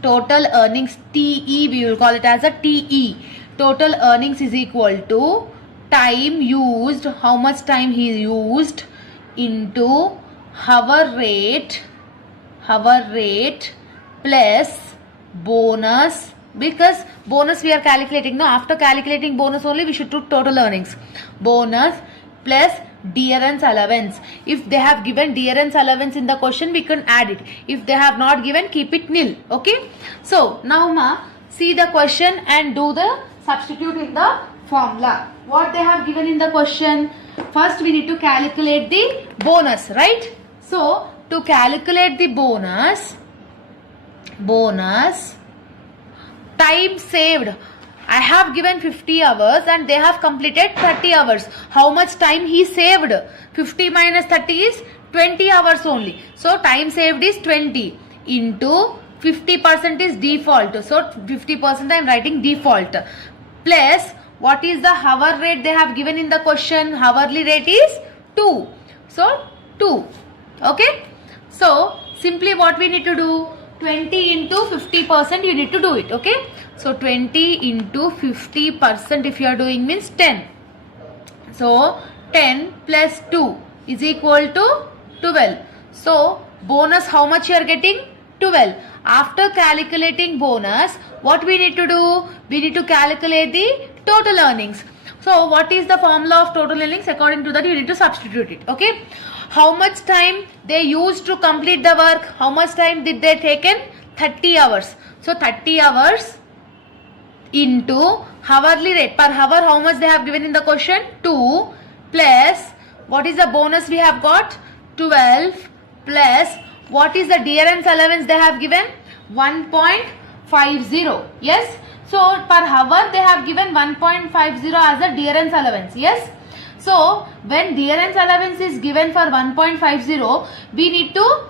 Total earnings, TE, we will call it as a TE. Total earnings is equal to time used, how much time he used, into hour rate plus bonus, because bonus we are calculating now. After calculating bonus only we should do total earnings. Bonus plus dearance allowance. If they have given dearance allowance in the question we can add it. If they have not given, keep it nil. Okay, so now ma, see the question and do the substitute in the formula. What they have given in the question? First we need to calculate the bonus, right? So to calculate the bonus, time saved, I have given 50 hours and they have completed 30 hours. How much time he saved? 50 minus 30 is 20 hours only. So time saved is 20 into 50% is default. So 50% I am writing default plus what is the hour rate they have given in the question? Hourly rate is 2. So 2. Okay. So simply what we need to do? 20 into 50% you need to do it. Okay. So 20 into 50% if you are doing means 10. So 10 plus 2 is equal to 12. So bonus how much you are getting? 12. After calculating bonus, what we need to do? We need to calculate the total earnings. So what is the formula of total earnings? According to that you need to substitute it. Okay. How much time they used to complete the work? How much time did they taken? 30 hours. So 30 hours into hourly rate per hour, how much they have given in the question? 2 plus what is the bonus we have got? 12 plus what is the dearance allowance they have given? 1.50. Yes. So per hour they have given 1.50 as a dearance allowance. Yes. So when dearance allowance is given for 1.50, we need to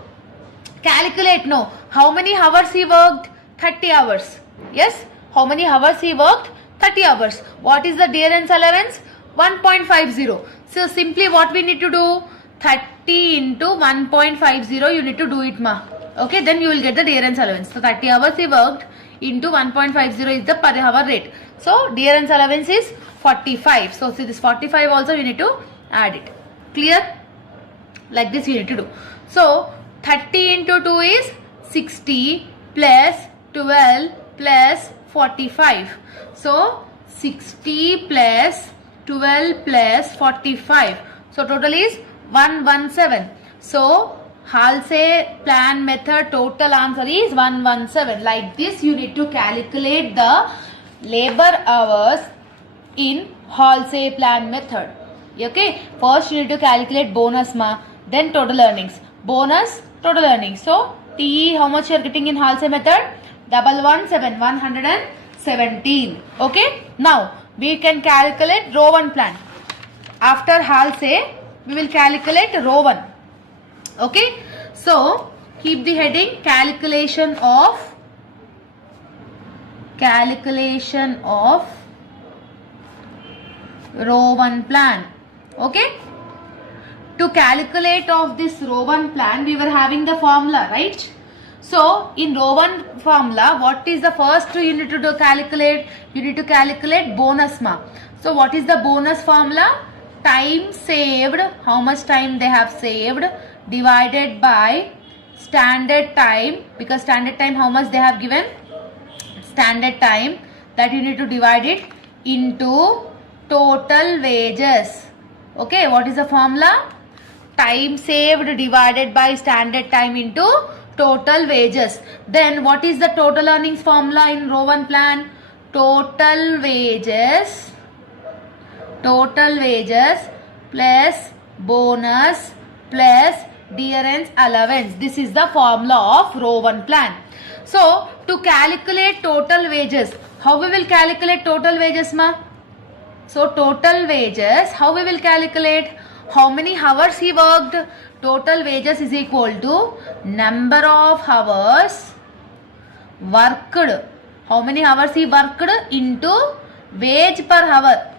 calculate no. How many hours he worked? 30 hours. Yes. How many hours he worked? 30 hours. What is the dearance allowance? 1.50. So simply what we need to do? 30 into 1.50 you need to do it ma. Okay, then you will get the dearance allowance. So 30 hours he worked into 1.50 is the per hour rate. So dearance allowance is 45. So see this 45 also you need to add it. Clear? Like this you need to do. So 30 into 2 is 60 plus 12 plus 45. So 60 plus 12 plus 45. So total is 117. So Halsey plan method total answer is 117. Like this you need to calculate the labor hours in Halsey plan method. Okay. First you need to calculate bonus ma. Then total earnings. Bonus, total earnings. So TE how much you are getting in Halsey method? 117. Okay. Now we can calculate row 1 plan. After Halsey we will calculate row 1. Okay. So keep the heading calculation of row 1 plan. Okay. To calculate of this row 1 plan we were having the formula, right? So in row 1 formula what is the first you need to do calculate? You need to calculate bonus ma. So what is the bonus formula? Time saved, how much time they have saved, divided by standard time, because standard time how much they have given? Standard time, that you need to divide it into total wages. Okay, what is the formula? Time saved divided by standard time into total wages. Then what is the total earnings formula in row 1 plan? Total wages plus bonus plus dearance allowance. This is the formula of row 1 plan. So to calculate total wages, how we will calculate total wages ma? So total wages, how we will calculate? How many hours he worked? Total wages is equal to number of hours worked. How many hours he worked into wage per hour.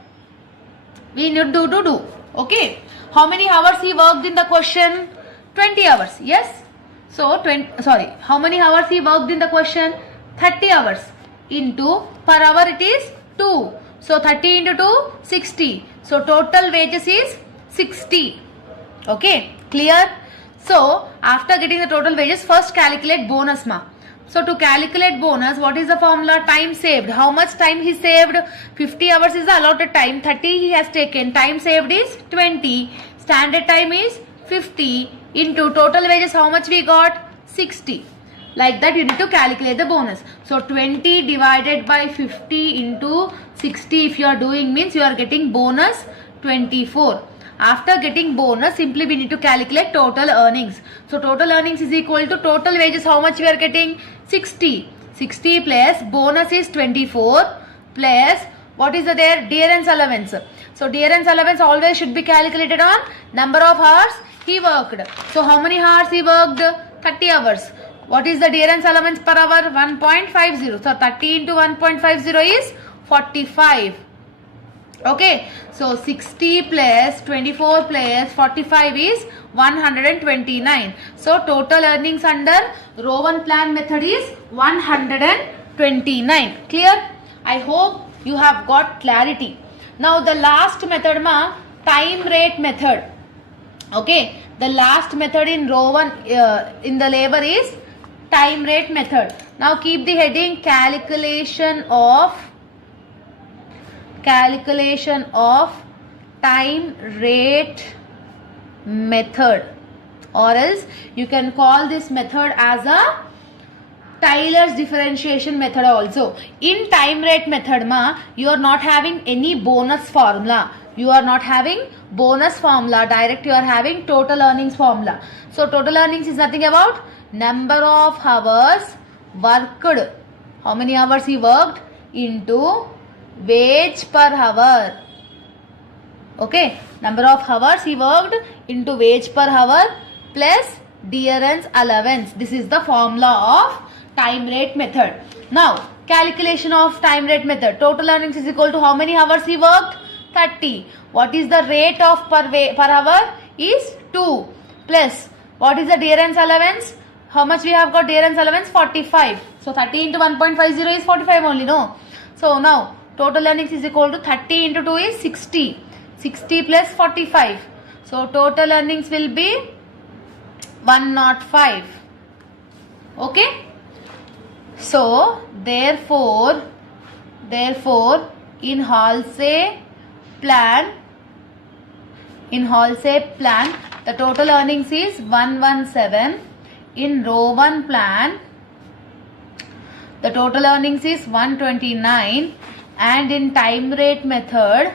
We need to do. Okay. How many hours he worked in the question? 20 hours. Yes. So how many hours he worked in the question? 30 hours. Into per hour it is 2. So 30 into 2, 60. So total wages is 60. Okay. Clear? So after getting the total wages, first calculate bonus ma. So to calculate bonus, what is the formula? Time saved. How much time he saved? 50 hours is the allotted time. 30 he has taken. Time saved is 20. Standard time is 50 into total wages. How much we got? 60. Like that you need to calculate the bonus. So 20 divided by 50 into 60 if you are doing means you are getting bonus 24. After getting bonus, simply we need to calculate total earnings. So total earnings is equal to total wages. How much we are getting? 60. 60 plus bonus is 24 plus what is the there? Dearance allowance. So dearance allowance always should be calculated on number of hours he worked. So how many hours he worked? 30 hours. What is the dearance allowance per hour? 1.50. So 30 into 1.50 is 45. Okay, so 60 plus 24 plus 45 is 129. So total earnings under row 1 plan method is 129. Clear? I hope you have got clarity. Now the last method ma time rate method. Okay, the last method in row 1 in the labor is time rate method. Now keep the heading calculation of time rate method, or else you can call this method as a Taylor's differentiation method also. In time rate method ma, you are not having any bonus formula. Direct you are having total earnings formula. So total earnings is nothing about number of hours worked. How many hours he worked into wage per hour. Okay, number of hours he worked into wage per hour plus dearance allowance. This is the formula of time rate method. Now calculation of time rate method. Total earnings is equal to how many hours he worked? 30. What is the rate of per hour? Is 2 plus what is the dearance allowance? How much we have got dearance allowance? 45. So 30 into 1.50 is 45 only, no? So now total earnings is equal to 30 into 2 is 60. 60 plus 45. So total earnings will be 105. Okay. So therefore in Halsey plan the total earnings is 117. In row 1 plan the total earnings is 129, and in time rate method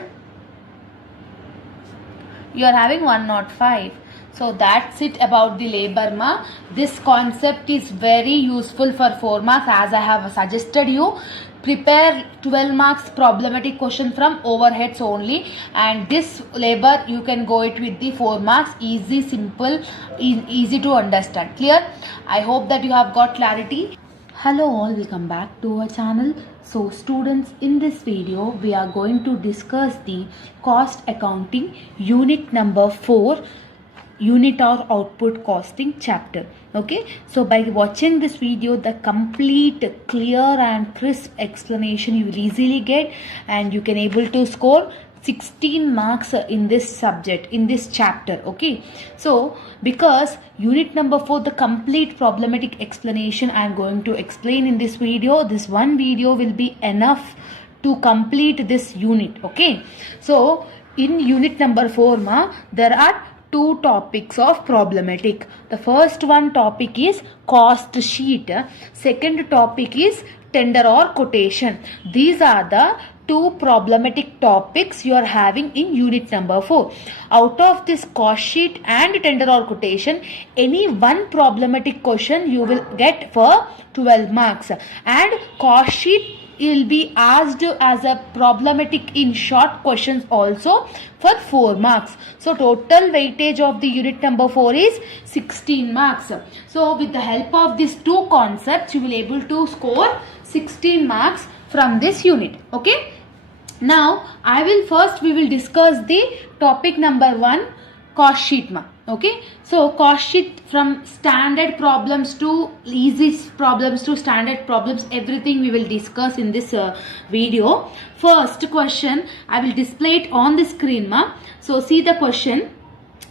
you are having 105. So that's it about the labor ma. This concept is very useful for 4 marks, as I have suggested you. Prepare 12 marks problematic question from overheads only, and this labor you can go it with the 4 marks. Easy, simple, easy to understand. Clear? I hope that you have got clarity. Hello all, welcome back to our channel. So students, in this video we are going to discuss the cost accounting unit number 4, unit or output costing chapter. Okay, so by watching this video, the complete clear and crisp explanation you will easily get, and you can able to score 16 marks in this subject, in this chapter. Okay, so because unit number 4, the complete problematic explanation I am going to explain in this video. This one video will be enough to complete this unit. Okay, so in unit number 4 ma, there are 2 topics of problematic. The first one topic is cost sheet. Second topic is tender or quotation. These are the 2 problematic topics you are having in unit number 4. Out of this cost sheet and tender or quotation, any one problematic question you will get for 12 marks, and cost sheet will be asked as a problematic in short questions also for 4 marks. So total weightage of the unit number 4 is 16 marks. So with the help of these 2 concepts, you will able to score 16 marks from this unit. Okay. Now we will discuss the topic number 1, cost sheet ma. Okay, so cost sheet, from standard problems to easy problems to standard problems, everything we will discuss in this video. First question, I will display it on the screen ma. So see the question,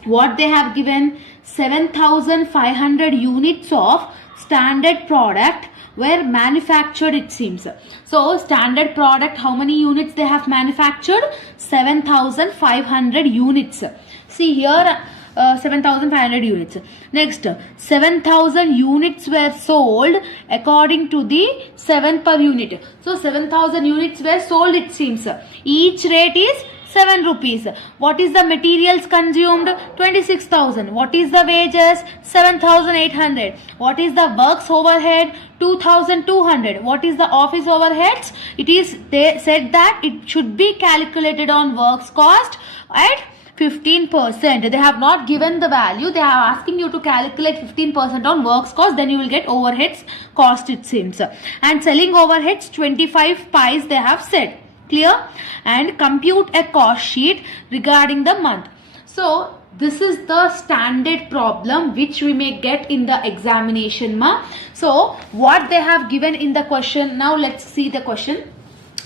what they have given: 7,500 units of standard product were manufactured, it seems. So standard product, how many units they have manufactured? 7,500 units. See here, 7,500 units. Next, 7,000 units were sold according to the 7 per unit. So 7,000 units were sold, it seems. Each rate is 7 rupees. What is the materials consumed? 26,000. What is the wages? 7,800. What is the works overhead? 2,200. What is the office overheads? They said that it should be calculated on works cost at 15%. They have not given the value. They are asking you to calculate 15% on works cost. Then you will get overheads cost, it seems. And selling overheads 25 pies they have said. Clear? And compute a cost sheet regarding the month. So this is the standard problem which we may get in the examination ma. So what they have given in the question, now let's see the question.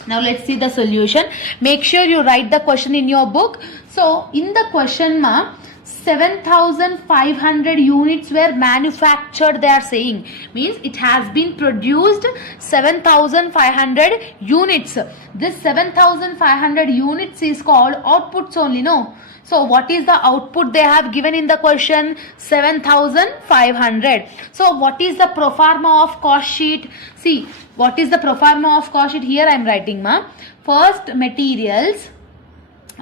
Now let's see the solution. Make sure you write the question in your book. So in the question ma, 7,500 units were manufactured, they are saying. Means it has been produced 7,500 units. This 7,500 units is called outputs only, no? So what is the output they have given in the question? 7,500. So what is the pro forma of cost sheet? See, what is the pro forma of cost sheet? Here I am writing ma. First materials.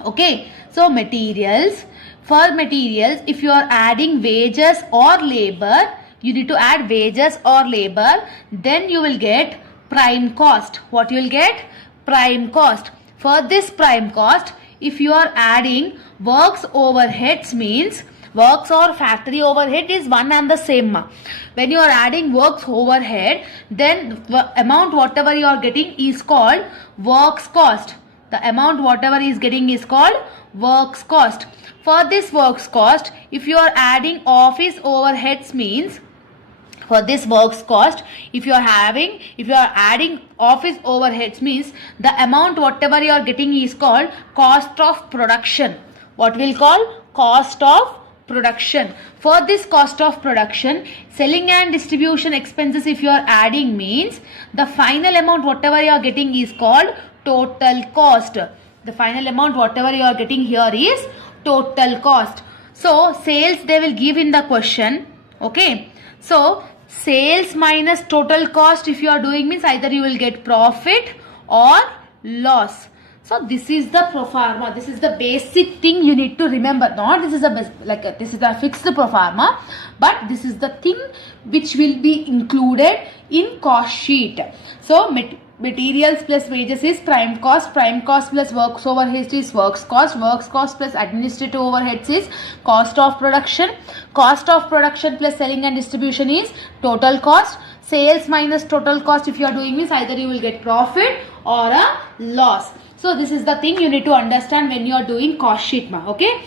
Okay, so materials. For materials, if you are adding wages or labor, you need to add wages or labor, then you will get prime cost. What you will get? Prime cost. For this prime cost, if you are adding works overheads, means works or factory overhead is one and the same. When you are adding works overhead, then the amount whatever you are getting is called works cost. The amount whatever is getting is called works cost. For this works cost, if you are adding office overheads, means for this works cost, if you are adding office overheads, means the amount whatever you are getting is called cost of production. What we'll call cost of production. For this cost of production, selling and distribution expenses if you are adding, means the final amount whatever you are getting is called total cost. The final amount whatever you are getting here is total cost. So sales they will give in the question. Okay, so sales minus total cost if you are doing, means either you will get profit or loss. So this is the pro forma. This is the basic thing you need to remember. Not this is this is a fixed pro forma, but this is the thing which will be included in cost sheet. So materials plus wages is prime cost plus works overheads is works cost plus administrative overheads is cost of production plus selling and distribution is total cost. Sales minus total cost if you are doing means either you will get profit or a loss. So this is the thing you need to understand when you are doing cost sheet ma. Okay,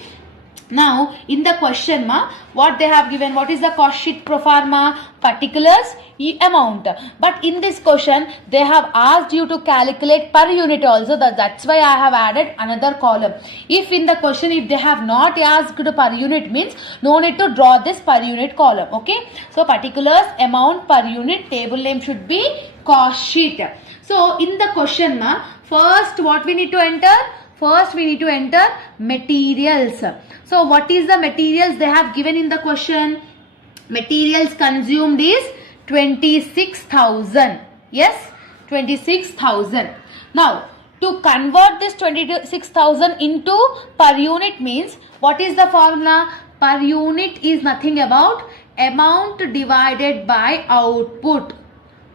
now in the question ma, what they have given, what is the cost sheet pro forma? Particulars, amount. But in this question they have asked you to calculate per unit also. That's why I have added another column. If in the question if they have not asked per unit, means no need to draw this per unit column. Okay, so particulars, amount, per unit, table name should be cost sheet. So in the question ma, first what we need to enter? First we need to enter materials. So what is the materials they have given in the question? Materials consumed is 26,000. Yes, 26,000. Now to convert this 26,000 into per unit, means what is the formula? Per unit is nothing about amount divided by output.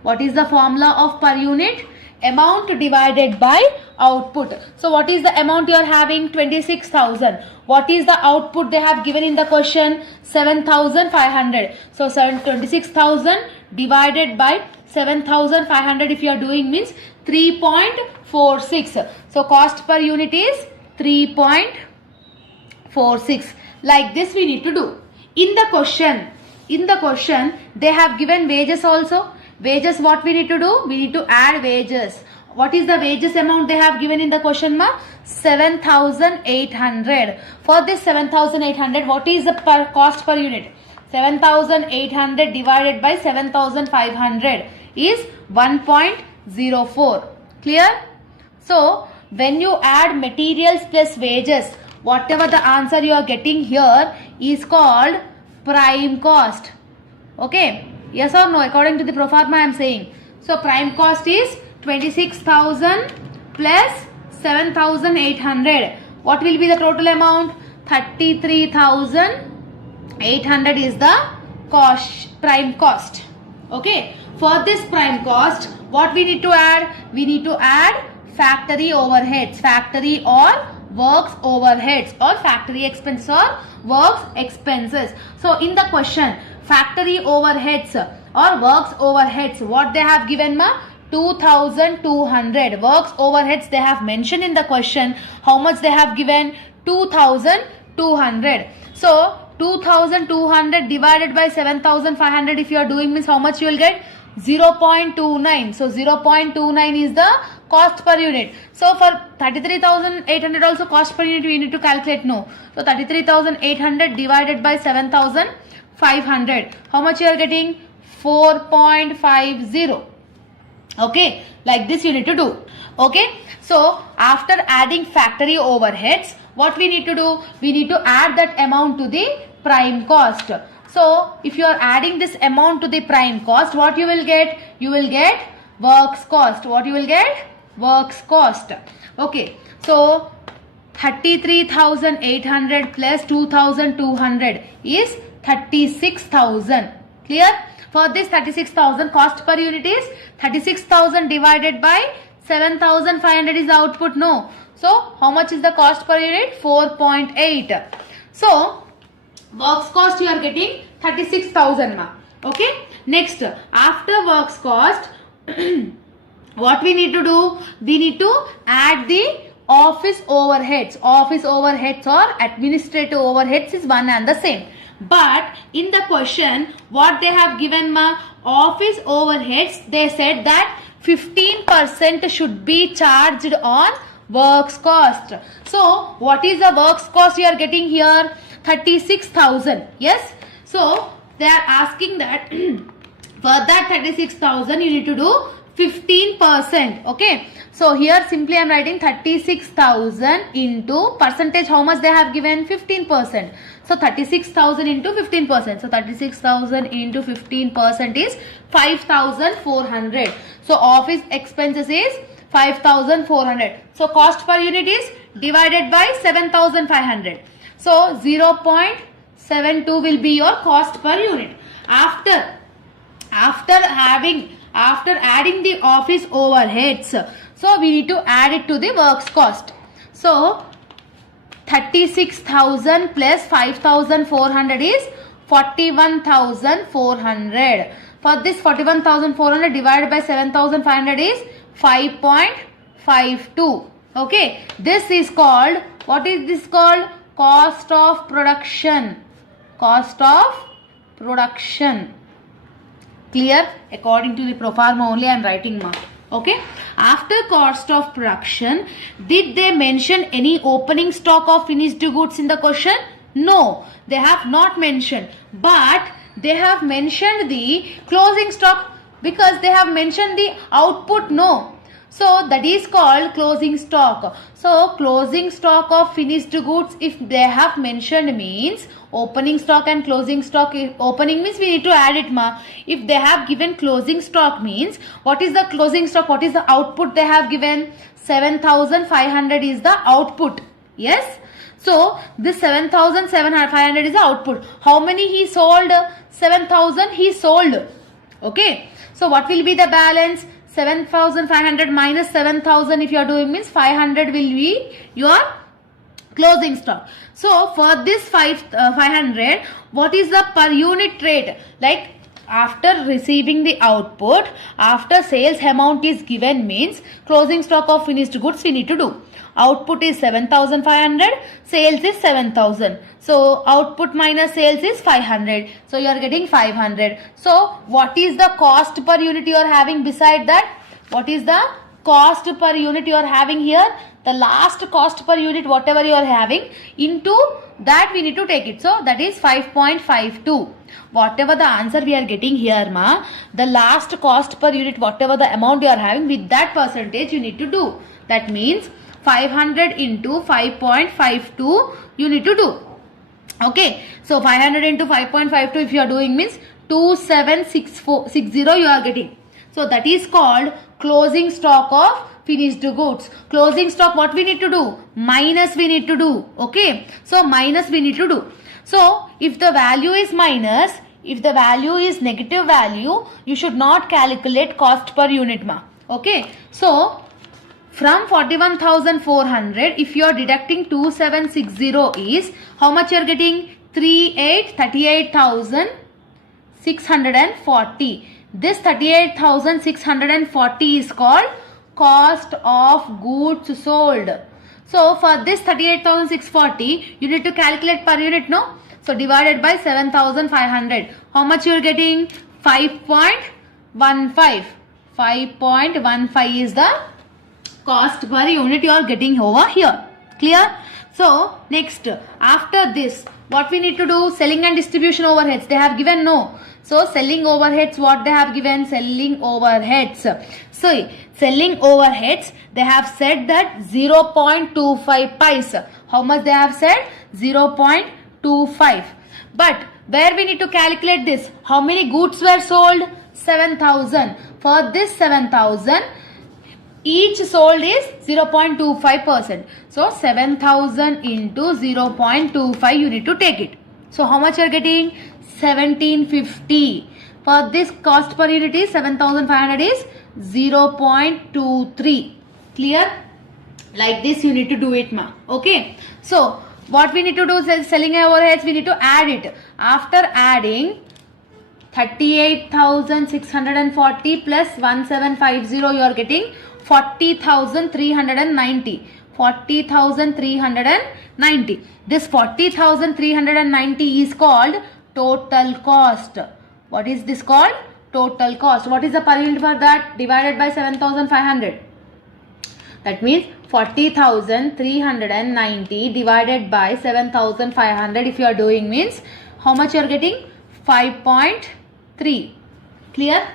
What is the formula of per unit? Amount divided by output. So what is the amount you are having? 26,000. What is the output they have given in the question? 7,500. So 26,000 divided by 7,500 if you are doing means 3.46. So cost per unit is 3.46. Like this we need to do. In the question they have given wages also. Wages, what we need to do? We need to add wages. What is the wages amount they have given in the question ma? 7,800. For this 7,800, what is the cost per unit? 7,800 divided by 7,500 is 1.04. Clear? So when you add materials plus wages, whatever the answer you are getting here is called prime cost. Okay, yes or no? According to the pro forma I am saying. So prime cost is 26,000 plus 7,800. What will be the total amount? 33,800 is the prime cost. Okay, for this prime cost what we need to add? We need to add factory overheads, factory or works overheads, or factory expenses or works expenses. So in the question factory overheads or works overheads, what they have given ma? 2200. Works overheads they have mentioned in the question. How much they have given? 2200. So 2200 divided by 7500 if you are doing means how much you will get? 0.29. So 0.29 is the cost per unit. So for 33,800 also cost per unit we need to calculate. No. So 33,800 divided by 7,500. How much you are getting? 4.50. Okay. Like this you need to do. Okay. So after adding factory overheads, what we need to do? We need to add that amount to the prime cost. So if you are adding this amount to the prime cost, what you will get? You will get works cost. What you will get? Works cost. Okay. So 33,800 plus 2,200 is 36,000. Clear? For this 36,000 cost per unit is 36,000 divided by 7,500 is the output. No. So how much is the cost per unit? 4.8. So works cost you are getting 36,000 ma. Okay. Next, after works cost, what we need to do? We need to add the office overheads. Office overheads or administrative overheads is one and the same. But in the question, what they have given ma? Office overheads, they said that 15% should be charged on works cost. So what is the works cost you are getting here? 36,000. Yes. So they are asking that for that 36,000 you need to do 15%. Okay. So here simply I am writing 36,000 into percentage. How much they have given? 15%. So 36,000 into 15%. So 36,000 into 15% is 5,400. So office expenses is 5,400. So cost per unit is divided by 7,500. So 0.72 will be your cost per unit. After adding the office overheads, so we need to add it to the works cost. So 36,000 plus 5,400 is 41,400. For this 41,400 divided by 7,500 is 5.52. Okay. This is called, what is this called? Cost of production. Cost of production. Clear? According to the proforma only I am writing ma. Okay. After cost of production, did they mention any opening stock of finished goods in the question? No, they have not mentioned. But they have mentioned the closing stock because they have mentioned the output. No. So that is called closing stock. So closing stock of finished goods, if they have mentioned means opening stock and closing stock. Opening means we need to add it ma. If they have given closing stock means what is the closing stock? What is the output they have given? 7,500 is the output. Yes. So this 7,500 is the output. How many he sold? 7,000 he sold. Okay. So what will be the balance? 7,500 minus 7,000 if you are doing means 500 will be your closing stock. So for this 500, what is the per unit rate? Like after receiving the output, after sales amount is given means closing stock of finished goods we need to do. Output is 7,500, sales is 7,000. So output minus sales is 500. So you are getting 500. So what is the cost per unit you are having beside that? What is the cost per unit you are having here? The last cost per unit whatever you are having, into that we need to take it. So that is 5.52. Whatever the answer we are getting here ma, the last cost per unit whatever the amount you are having, with that percentage you need to do. That means 500 into 5.52 you need to do. Okay. So 500 into 5.52 if you are doing means 2760 you are getting. So that is called closing stock of finished goods. Closing stock what we need to do? Minus we need to do. Okay. So minus we need to do. So if the value is minus, if the value is negative value, you should not calculate cost per unit ma. Okay. So from 41,400, if you are deducting 2760 is how much you are getting? 38,640. This 38,640 is called cost of goods sold. So for this 38,640, you need to calculate per unit, no? So divided by 7,500. How much you are getting? 5.15. 5.15 is the cost per unit you are getting over here. Clear? So next, after this, what we need to do? Selling and distribution overheads. They have given no. So selling overheads, what they have given? Selling overheads. So selling overheads, they have said that 0.25 pies. How much they have said? 0.25. But where we need to calculate this? How many goods were sold? 7,000. For this 7,000, each sold is 0.25%. So 7,000 into 0.25 you need to take it. So how much you are getting? 1750. For this cost per unit is 7,500 is 0.23. Clear? Like this you need to do it, ma. Okay. So what we need to do is selling overheads, we need to add it. After adding 38,640 plus 1750, you are getting 40,390. 40,390. This 40,390 is called total cost. What is this called? Total cost. What is the per unit for that? Divided by 7,500. That means 40,390 divided by 7,500. If you are doing means how much you are getting? 5.3. Clear?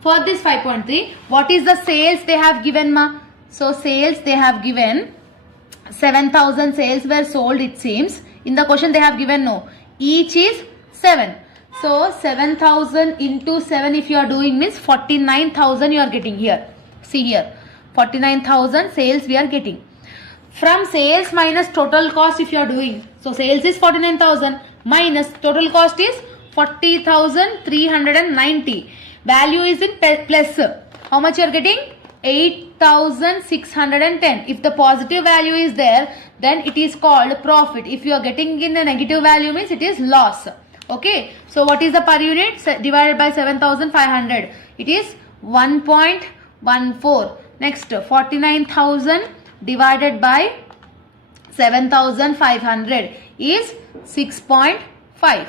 For this 5.3, what is the sales they have given, ma? So sales they have given 7,000 sales were sold, it seems. In the question they have given no. Each is 7. So 7,000 into 7 if you are doing means 49,000 you are getting here. See here. 49,000 sales we are getting. From sales minus total cost if you are doing. So sales is 49,000 minus total cost is 40,390. Value is in plus. How much you are getting? 8,610. If the positive value is there, then it is called profit. If you are getting in a negative value means it is loss. Okay. So what is the per unit? Divided by 7,500. It is 1.14. Next 49,000 divided by 7,500 is 6.5.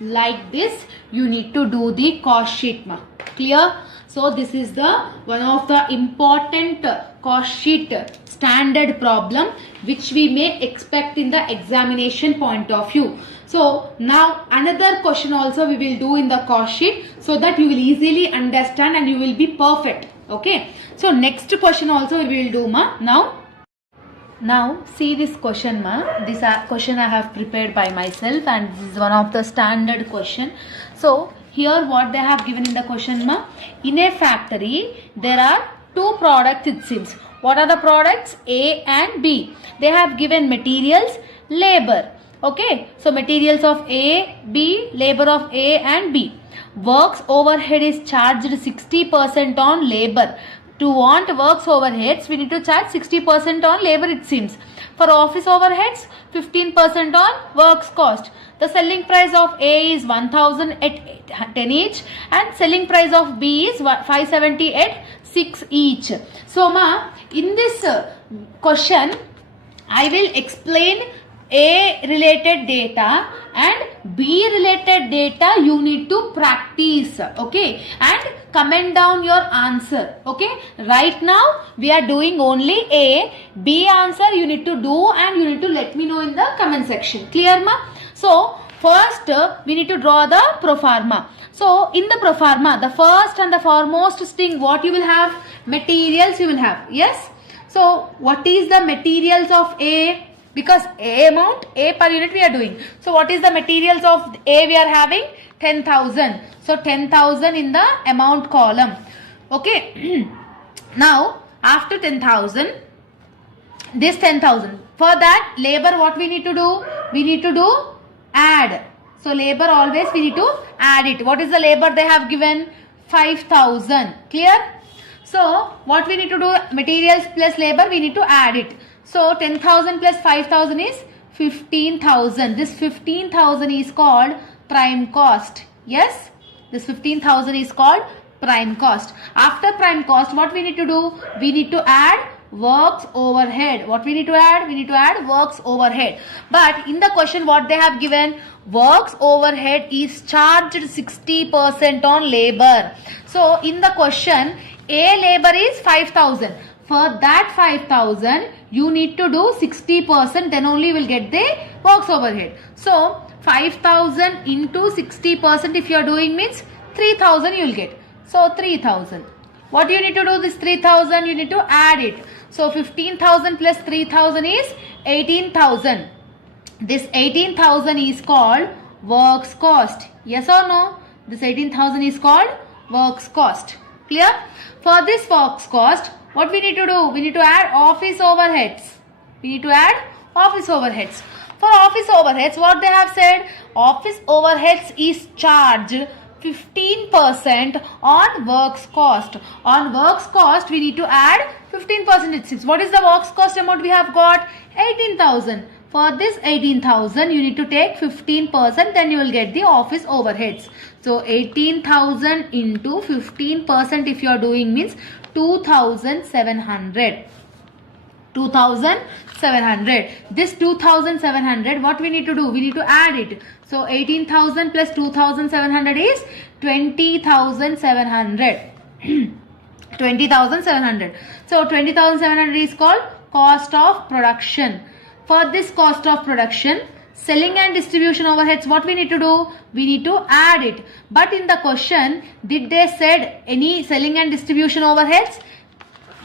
Like this you need to do the cost sheet, ma. Clear? So this is the one of the important cost sheet standard problem which we may expect in the examination point of view. So now another question also we will do in the cost sheet so that you will easily understand and you will be perfect. Okay. So next question also we will do, ma. Now see this question, ma. This question I have prepared by myself and this is one of the standard question. So here what they have given in the question, ma. In a factory there are two products it seems. What are the products? A and B. They have given materials, labor. Okay. So materials of A, B, labor of A and B. Works overhead is charged 60% on labor. To want works overheads, we need to charge 60% on labor it seems. For office overheads, 15% on works cost. The selling price of A is 1,000 at 10 each and selling price of B is 570 at 6 each. So, ma, in this question, I will explain A related data and B related data you need to practice, okay, and comment down your answer, okay. Right now we are doing only A. B answer you need to do and you need to let me know in the comment section. Clear, ma? So first we need to draw the proforma. So in the proforma, the first and the foremost thing what you will have? Materials you will have. Yes. So what is the materials of A? Because A amount, A per unit we are doing. So what is the materials of A we are having? 10,000. So 10,000 in the amount column. Okay. Now after 10,000, this 10,000. For that labor what we need to do? We need to do add. So labor always we need to add it. What is the labor they have given? 5,000. Clear? So what we need to do? Materials plus labor we need to add it. So 10,000 plus 5,000 is 15,000. This 15,000 is called prime cost. Yes, this 15,000 is called prime cost. After prime cost, what we need to do? We need to add works overhead. What we need to add? We need to add works overhead. But in the question what they have given, works overhead is charged 60% on labor. So in the question, A labor is 5,000. For that 5,000, you need to do 60%, then only you will get the works overhead. So 5,000 into 60% if you are doing means 3,000 you will get. So 3,000. What you need to do this 3,000? You need to add it. So 15,000 plus 3,000 is 18,000. This 18,000 is called works cost. Yes or no? This 18,000 is called works cost. Clear? For this works cost, what we need to do? We need to add office overheads. We need to add office overheads. For office overheads, what they have said? Office overheads is charged 15% on works cost. On works cost, we need to add 15%. What is the works cost amount we have got? 18,000. For this 18,000, you need to take 15%, then you will get the office overheads. So 18,000 into 15% if you are doing means 2,700. 2,700. This 2,700, what we need to do? We need to add it. So 18,000 plus 2,700 is 20,700. 20,700. So 20,700 is called cost of production. For this cost of production, selling and distribution overheads, what we need to do? We need to add it. But in the question, did they said any selling and distribution overheads?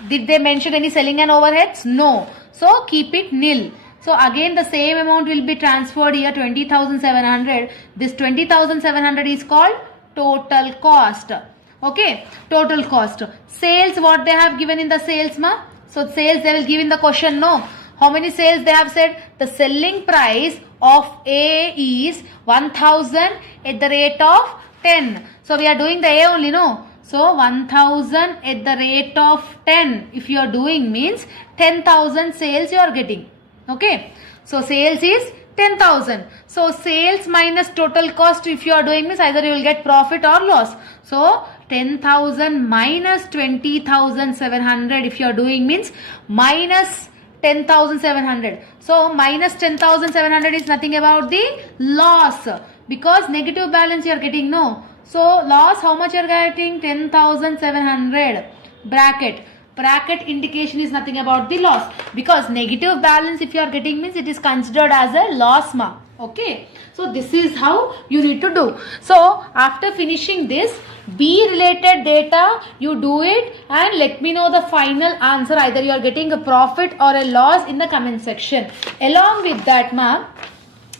Did they mention any selling and overheads? No. So keep it nil. So again the same amount will be transferred here, 20,700. This 20,700 is called total cost. Okay, total cost. Sales, what they have given in the sales, ma? So sales they will give in the question, no. How many sales they have said? The selling price of A is 1,000 at the rate of 10. So we are doing the A only, no. So 1,000 at the rate of 10. If you are doing means 10,000 sales you are getting. Okay. So sales is 10,000. So sales minus total cost if you are doing means either you will get profit or loss. So 10,000 minus 20,700 if you are doing means minus 10,700. So minus 10,700 is nothing about the loss, because negative balance you are getting, no. So loss, how much you are getting? 10,700. Bracket indication is nothing about the loss, because negative balance if you are getting means it is considered as a loss, ma. Okay. So this is how you need to do. So after finishing this B related data, you do it and let me know the final answer. Either you are getting a profit or a loss in the comment section. Along with that, ma'am,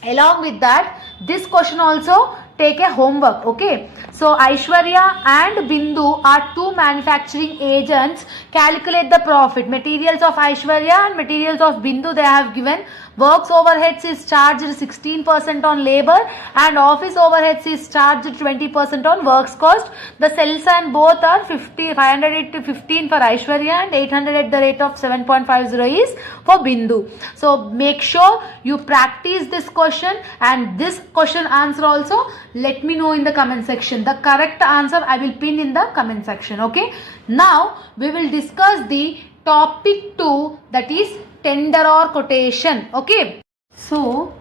along with that, this question also take a homework. Okay. So Aishwarya and Bindu are two manufacturing agents. Calculate the profit. Materials of Aishwarya and materials of Bindu they have given. Works overheads is charged 16% on labor and office overheads is charged 20% on works cost. The sales and both are 500 to 15 for Aishwarya and 800 at the rate of 7.50 is for Bindu. So make sure you practice this question, and this question answer also let me know in the comment section. The correct answer I will pin in the comment section. Okay. Now we will discuss the topic 2, that is tender or quotation. Okay. So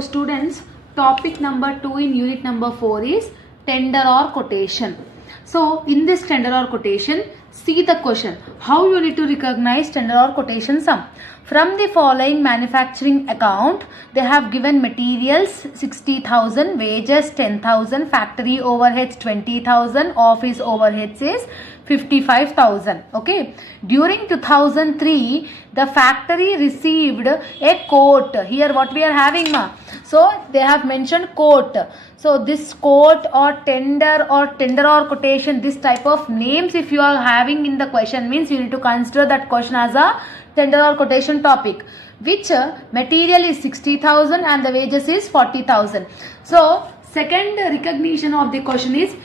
students, topic number 2 in unit number 4 is tender or quotation. So in this tender or quotation, see the question. How you need to recognize tender or quotation sum. From the following manufacturing account, they have given materials 60,000, wages 10,000, factory overheads 20,000, office overheads is 55,000. Okay. During 2003, the factory received a quote. Here what we are having, ma? So they have mentioned quote. So this quote or tender or quotation, this type of names if you are having in the question means you need to consider that question as a tender or quotation topic. Which material is 60,000 and the wages is 40,000. So second recognition of the question is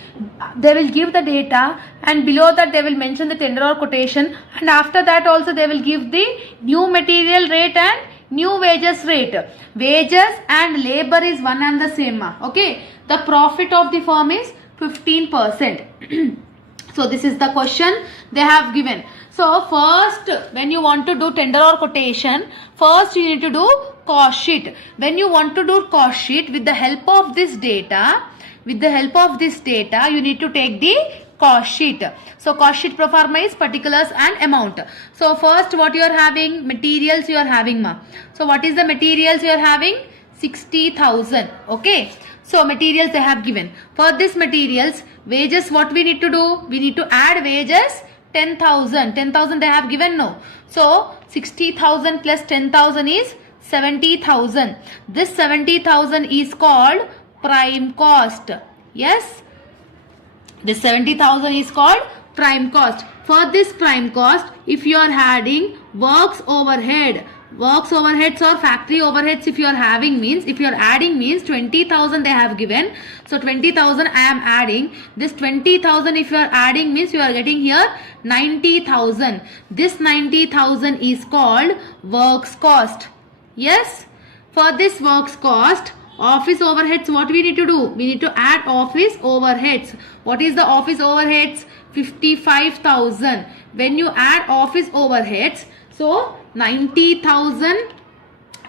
they will give the data and below that they will mention the tender or quotation, and after that also they will give the new material rate and new wages rate. Wages and labor is one and the same. Okay. The profit of the firm is 15%. So this is the question they have given. So first, when you want to do tender or quotation, first you need to do cost sheet. When you want to do cost sheet, with the help of this data, you need to take the cost sheet. So cost sheet pro forma is particulars and amount. So first, what you are having? Materials you are having, ma. So what is the materials you are having? 60,000. Okay. So materials they have given. For this materials, wages, what we need to do? We need to add wages 10,000. 10,000 they have given, no. So 60,000 plus 10,000 is 70,000. This 70,000 is called prime cost. Yes. This 70,000 is called prime cost. For this prime cost, if you are adding works overheads or factory overheads, if you are having means, if you are adding means 20,000 they have given. So 20,000 I am adding. This 20,000 if you are adding means you are getting here 90,000. This 90,000 is called works cost. Yes. For this works cost, office overheads, what we need to do? We need to add office overheads. What is the office overheads? 55,000. When you add office overheads, so 90,000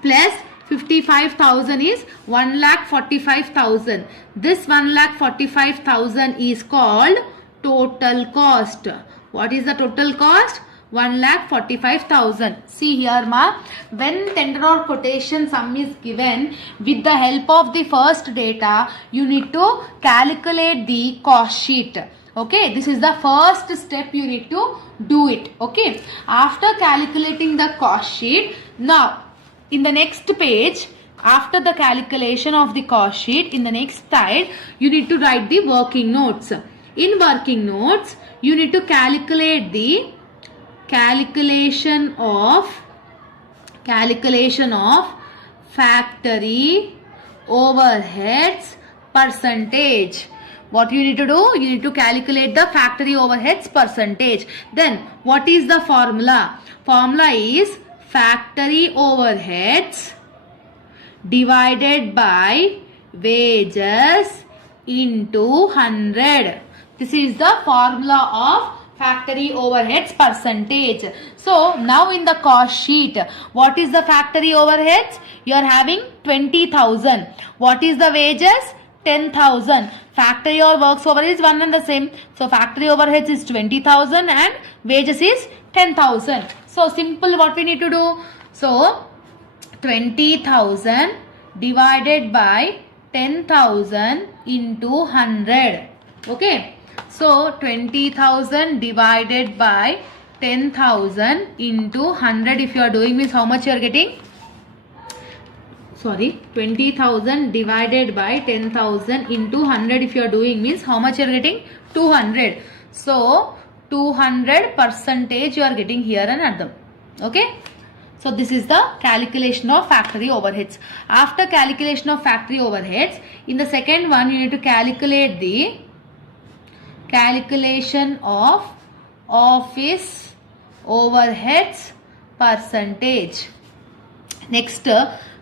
plus 55,000 is 1,45,000. This 1,45,000 is called total cost. What is the total cost? 1,45,000. See here, ma. When tender or quotation sum is given, with the help of the first data, you need to calculate the cost sheet. Okay, this is the first step you need to do it. Okay, after calculating the cost sheet, now in the next page, after the calculation of the cost sheet, in the next slide, you need to write the working notes. In working notes, you need to calculate the calculation of factory overheads percentage. What you need to do? You need to calculate the factory overheads percentage. Then what is the formula? Formula is factory overheads divided by wages into 100. This is the formula of factory overheads percentage. So now in the cost sheet, what is the factory overheads? You are having 20,000. What is the wages? 10,000. Factory or works overhead is one and the same. So factory overheads is 20,000 and wages is 10,000. So simple, what we need to do? So 20,000 divided by 10,000 into 100. Okay. So 20,000 divided by 10,000 into 100 if you are doing means how much you are getting? Sorry, 20,000 divided by 10,000 into 100 if you are doing means how much you are getting? 200. So 200 percentage you are getting here and at them. Okay. So this is the calculation of factory overheads. After calculation of factory overheads, in the second one you need to calculate the calculation of office overheads percentage. Next,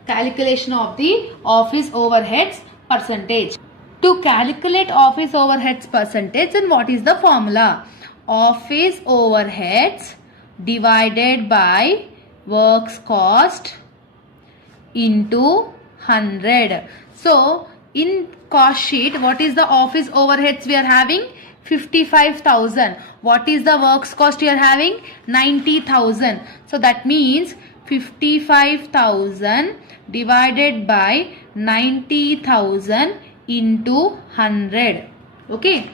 calculation of the office overheads percentage. To calculate office overheads percentage, then what is the formula? Office overheads divided by works cost into 100. So in cost sheet, what is the office overheads we are having? 55,000. What is the works cost you are having? 90,000. So that means 55,000 divided by 90,000 into 100. Okay.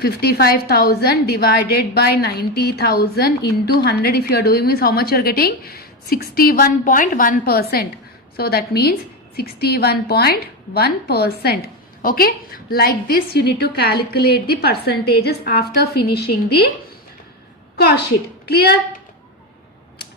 55,000 divided by 90,000 into 100 if you are doing means how much you are getting? 61.1%. So that means 61.1%. Okay, like this you need to calculate the percentages after finishing the cost sheet. Clear?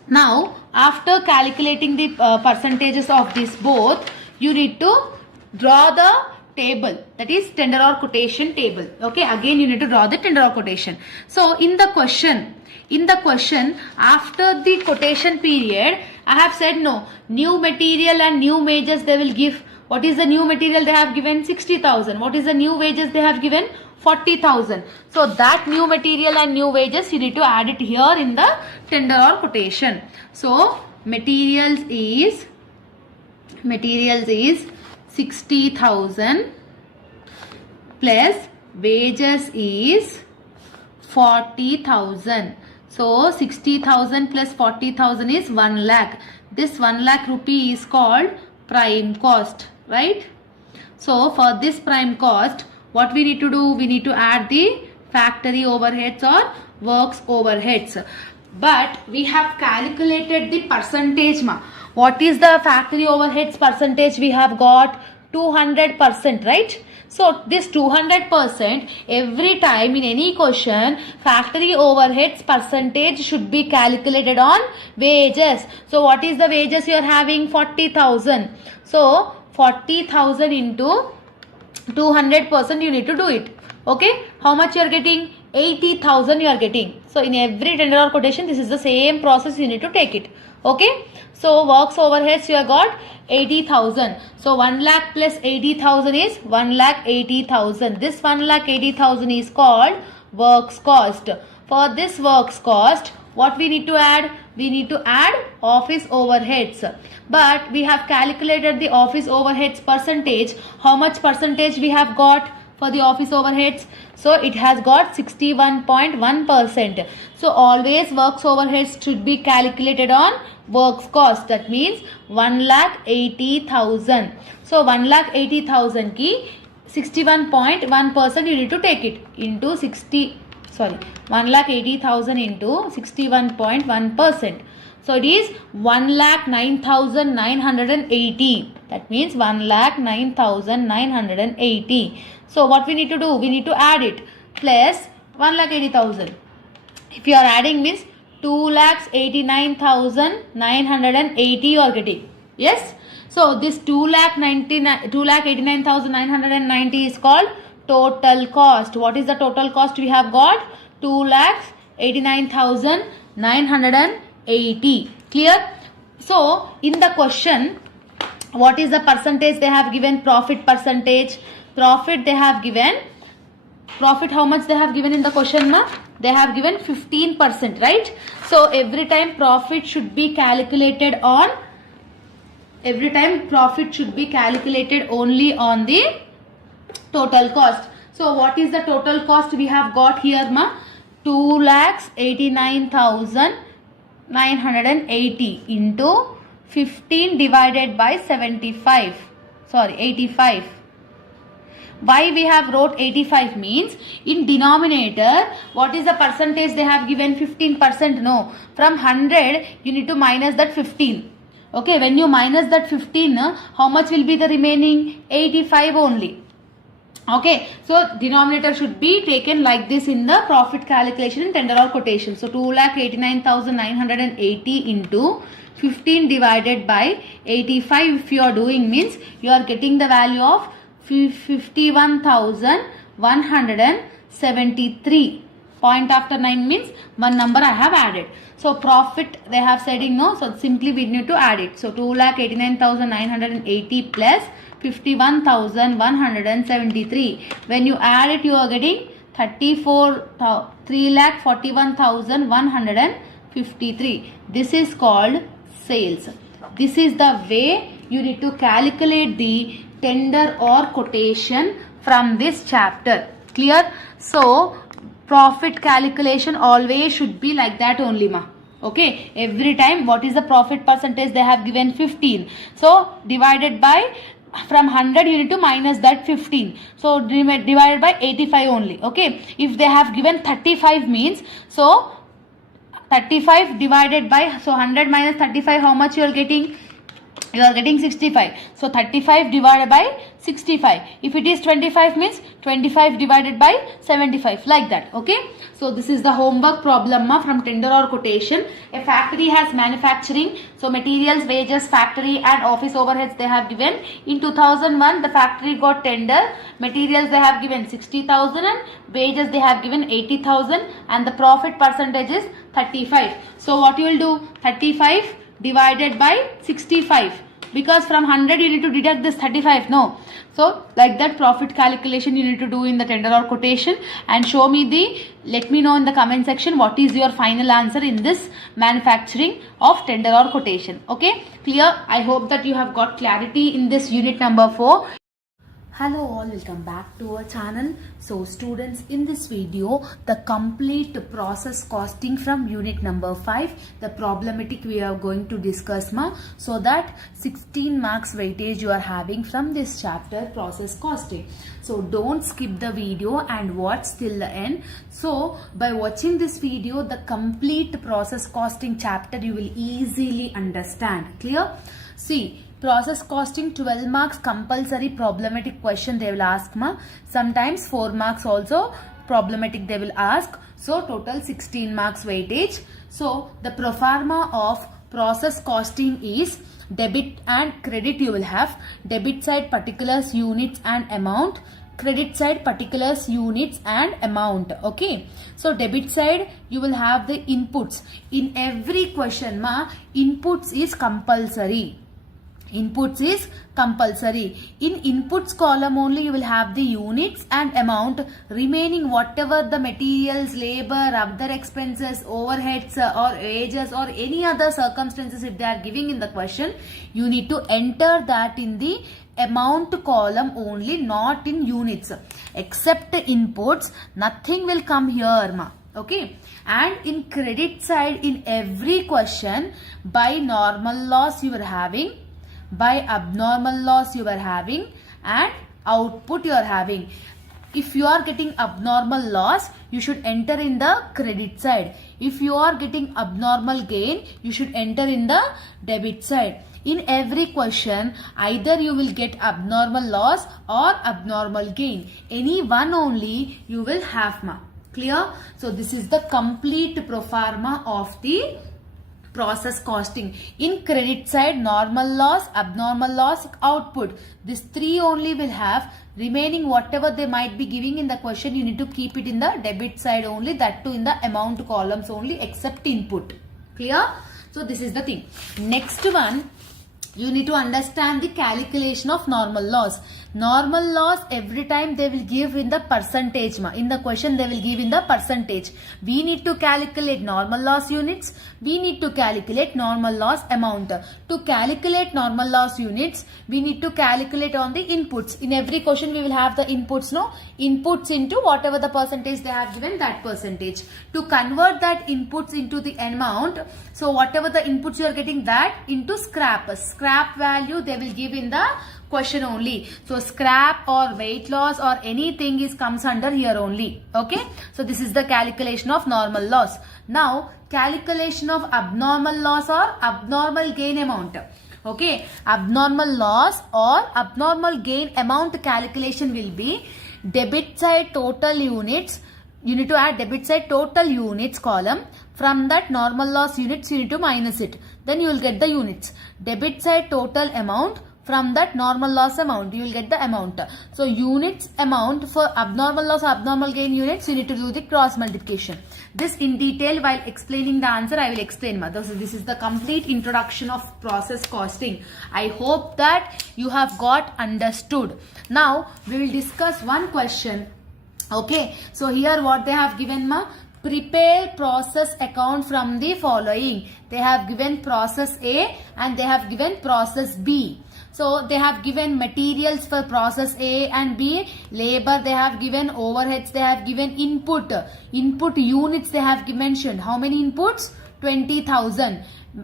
Now after calculating the percentages of this both, you need to draw the table, that is tender or quotation table. Okay, again you need to draw the tender or quotation. So in the question after the quotation period, I have said no, new material and new wages they will give. What is the new material they have given? 60,000. What is the new wages they have given? 40,000. So that new material and new wages you need to add it here in the tender or quotation. So materials is 60,000 plus wages is 40,000. So 60,000 plus 40,000 is 1 lakh. This 1 lakh rupee is called prime cost, right? So for this prime cost, what we need to do? We need to add the factory overheads or works overheads. But we have calculated the percentage. What is the factory overheads percentage we have got? 200%, right? So this 200%, every time in any question, factory overheads percentage should be calculated on wages. So what is the wages you are having? 40,000. So 40,000 into 200% you need to do it. Okay, how much you are getting? 80,000 you are getting. So in every tender or quotation, this is the same process you need to take it. Okay, so works overheads you have got 80,000. So 1 lakh plus 80,000 is 1,80,000. This 1,80,000 is called works cost. For this works cost, what we need to add? We need to add office overheads. But we have calculated the office overheads percentage. How much percentage we have got for the office overheads? So it has got 61.1%. So always works overheads should be calculated on works cost. That means 1,80,000. So 1,80,000 ki 61.1% you need to take it into 1,80,000 into 61.1%. So it is 1,09,980. That means 1,09,980. So what we need to do? We need to add it plus 1,80,000. If you are adding means 2,89,980 you are getting. Yes. So this 2,89,990 is called total cost. What is the total cost we have got? 2,89,980. Clear? So in the question, what is the percentage they have given? Profit percentage. Profit they have given. Profit how much they have given in the question, ma? They have given 15%, right? So every time profit should be calculated on. Every time profit should be calculated only on the total cost. So what is the total cost we have got here, ma? 2,89,980 into 15 divided by 85. Why we have wrote 85 means in denominator, what is the percentage they have given? 15%. No. From 100, you need to minus that 15. Okay, when you minus that 15, how much will be the remaining? 85 only. Okay, so denominator should be taken like this in the profit calculation in tender or quotation. So 2,89,980 into 15 divided by 85 if you are doing means you are getting the value of 51,173. Point after 9 means one number I have added. So profit they have said no, so simply we need to add it. So 2,89,980 plus 51,173. When you add it, you are getting 3,41,153. This is called sales. This is the way you need to calculate the tender or quotation from this chapter. Clear? So profit calculation always should be like that only, ma. Okay, every time what is the profit percentage they have given? 15. So divided by, from 100 you need to minus that 15. So divided by 85 only. Okay, if they have given 35 means, so 35 divided by, so 100 minus 35, how much you are getting? You are getting 65. So 35 divided by 65. If it is 25 means 25 divided by 75, like that. Okay. So this is the homework problem from tender or quotation. A factory has manufacturing. So materials, wages, factory and office overheads they have given. In 2001 the factory got tender. Materials they have given 60,000 and wages they have given 80,000 and the profit percentage is 35. So what you will do? 35 divided by 65. because from 100 you need to deduct this 35. No. So like that profit calculation you need to do in the tender or quotation, and show me let me know in the comment section what is your final answer in this manufacturing of tender or quotation. Okay, clear? I hope that you have got clarity in this unit number 4. Hello all, welcome back to our channel. So students, in this video the complete process costing from unit number 5, the problematic we are going to discuss so that 16 marks weightage you are having from this chapter, process costing. So don't skip the video and watch till the end. So by watching this video, the complete process costing chapter you will easily understand. Clear? See, process costing 12 marks compulsory problematic question they will ask sometimes 4 marks also problematic they will ask, so total 16 marks weightage. So the pro forma of process costing is debit and credit. You will have debit side particulars, units and amount, credit side particulars, units and amount. Okay, so debit side you will have the inputs. In every question inputs is compulsory. Inputs is compulsory. In inputs column only you will have the units and amount. Remaining whatever the materials, labor, other expenses, overheads or wages or any other circumstances if they are giving in the question, you need to enter that in the amount column only, not in units. Except inputs, nothing will come here okay. And in credit side, in every question, by normal loss you are having, by abnormal loss you are having, and output you are having. If you are getting abnormal loss, you should enter in the credit side. If you are getting abnormal gain, you should enter in the debit side. In every question, either you will get abnormal loss or abnormal gain. Any one only you will have Clear? So this is the complete pro forma of the process costing. In credit side, normal loss, abnormal loss, output. These three only will have. Remaining whatever they might be giving in the question, you need to keep it in the debit side only, that too in the amount columns only except input. Clear? So this is the thing. Next one, you need to understand the calculation of normal loss. Normal loss every time they will give in the percentage. In the question they will give in the percentage. We need to calculate normal loss units. We need to calculate normal loss amount. To calculate normal loss units, we need to calculate on the inputs. In every question we will have the inputs, inputs into whatever the percentage they have given, that percentage. To convert that inputs into the amount, so whatever the inputs you are getting, that into scrap. Scrap value they will give in the question only. So scrap or weight loss or anything comes under here only. Okay. So this is the calculation of normal loss. Now calculation of abnormal loss or abnormal gain amount. Okay. Abnormal loss or abnormal gain amount calculation will be debit side total units. You need to add debit side total units column. From that normal loss units you need to minus it. Then you will get the units. Debit side total amount. From that normal loss amount, you will get the amount. So units amount for abnormal loss or abnormal gain units, you need to do the cross multiplication. This in detail while explaining the answer, I will explain. This is the complete introduction of process costing. I hope that you have got understood. Now we will discuss one question. Okay, so here what they have given prepare process account from the following. They have given process A and they have given process B. So they have given materials for process A and B, labor they have given, overheads they have given, input units they have mentioned. How many inputs? 20,000.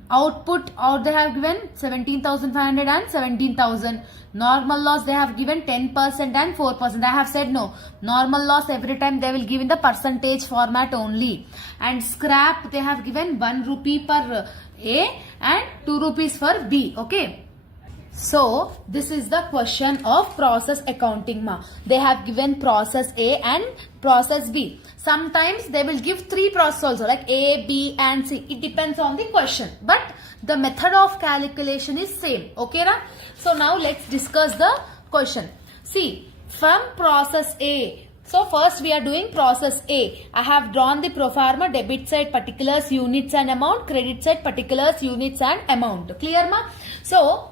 Output they have given 17,500 and 17,000. Normal loss they have given 10% and 4%. I have said no. Normal loss every time they will give in the percentage format only. And scrap they have given 1 rupee per A and 2 rupees for B. Okay. So this is the question of process accounting They have given process A and process B. Sometimes they will give 3 processes also, like A, B and C. It depends on the question. But the method of calculation is same. Okay, so now let's discuss the question. See, from process A. So first we are doing process A. I have drawn the pro forma, debit side particulars, units and amount, credit side particulars, units and amount. Clear So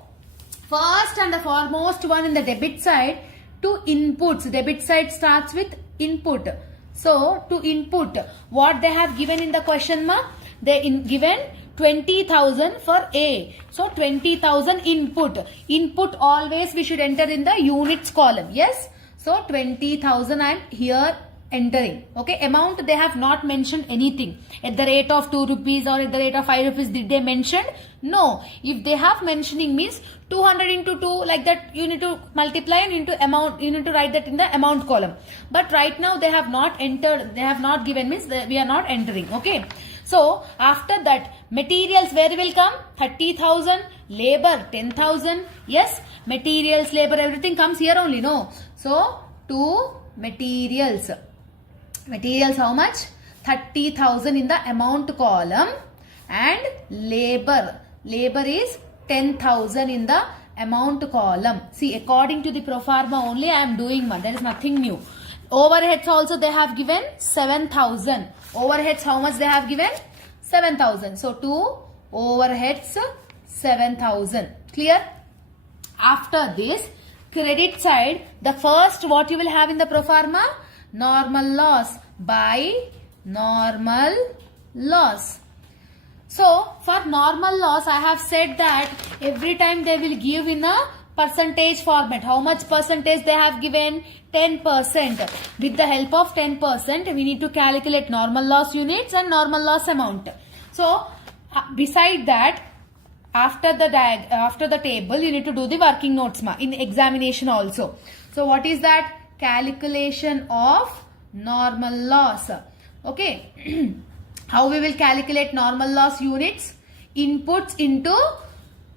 First and the foremost one in the debit side, to inputs. Debit side starts with input. So to input, what they have given in the question ma? They given 20,000 for A. So 20,000 input. Input always we should enter in the units column. Yes. So 20,000 I am here entering. Okay. Amount they have not mentioned anything. At the rate of 2 rupees or at the rate of 5 rupees did they mention? No. If they have mentioning means 200 into 2 like that you need to multiply and into amount you need to write that in the amount column. But right now they have not entered, they have not given means we are not entering. Okay. So after that materials where will come? 30,000, labor 10,000. Yes, materials, labor everything comes here only. No. So to materials. Materials how much? 30,000 in the amount column and labor. Labor is 10,000 in the amount column. See, according to the pro forma only I am doing one. There is nothing new. Overheads also they have given 7,000. Overheads how much they have given? 7,000. So to overheads 7,000. Clear? After this credit side, the first what you will have in the pro forma? Normal loss by normal loss. So for normal loss I have said that every time they will give in a percentage format. How much percentage they have given? 10%. With the help of 10% we need to calculate normal loss units and normal loss amount. So beside that after the table you need to do the working notes in examination also. So what is that? Calculation of normal loss. Okay. How we will calculate normal loss units? Inputs into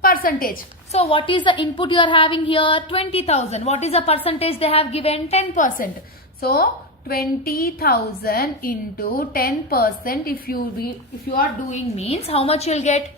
percentage. So what is the input you are having here? 20,000. What is the percentage they have given? 10%. So 20,000 into 10% if you are doing means how much you will get?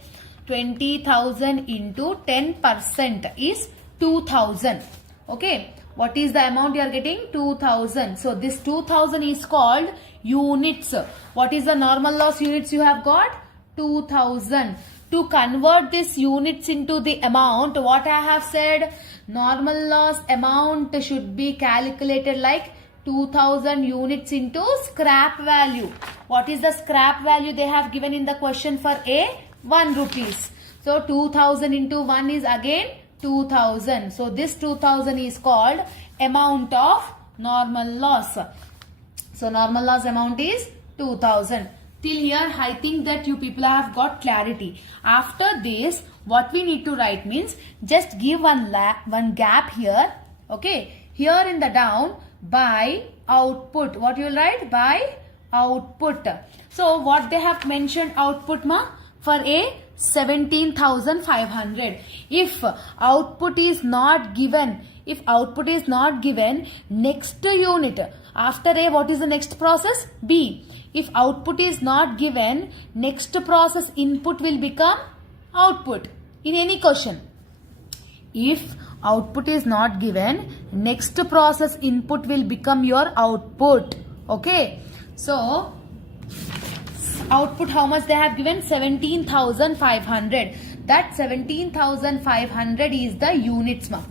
20,000 into 10% is 2,000. Okay. What is the amount you are getting? 2,000. So this 2,000 is called units. What is the normal loss units you have got? 2,000. To convert this units into the amount, what I have said, normal loss amount should be calculated like 2,000 units into scrap value. What is the scrap value they have given in the question for A? 1 rupees. So 2,000 into 1 is again 2,000. So this 2,000 is called amount of normal loss. So normal loss amount is 2,000. Till here I think that you people have got clarity. After this what we need to write means just give one gap here. Okay. Here in the down by output. What you will write? By output. So what they have mentioned output ma? For A 17,500. If output is not given, next unit. After A what is the next process? B. If output is not given, next process input will become output in any question. If output is not given, next process input will become your output. Okay. So output how much they have given? 17,500. That 17,500 is the units ma.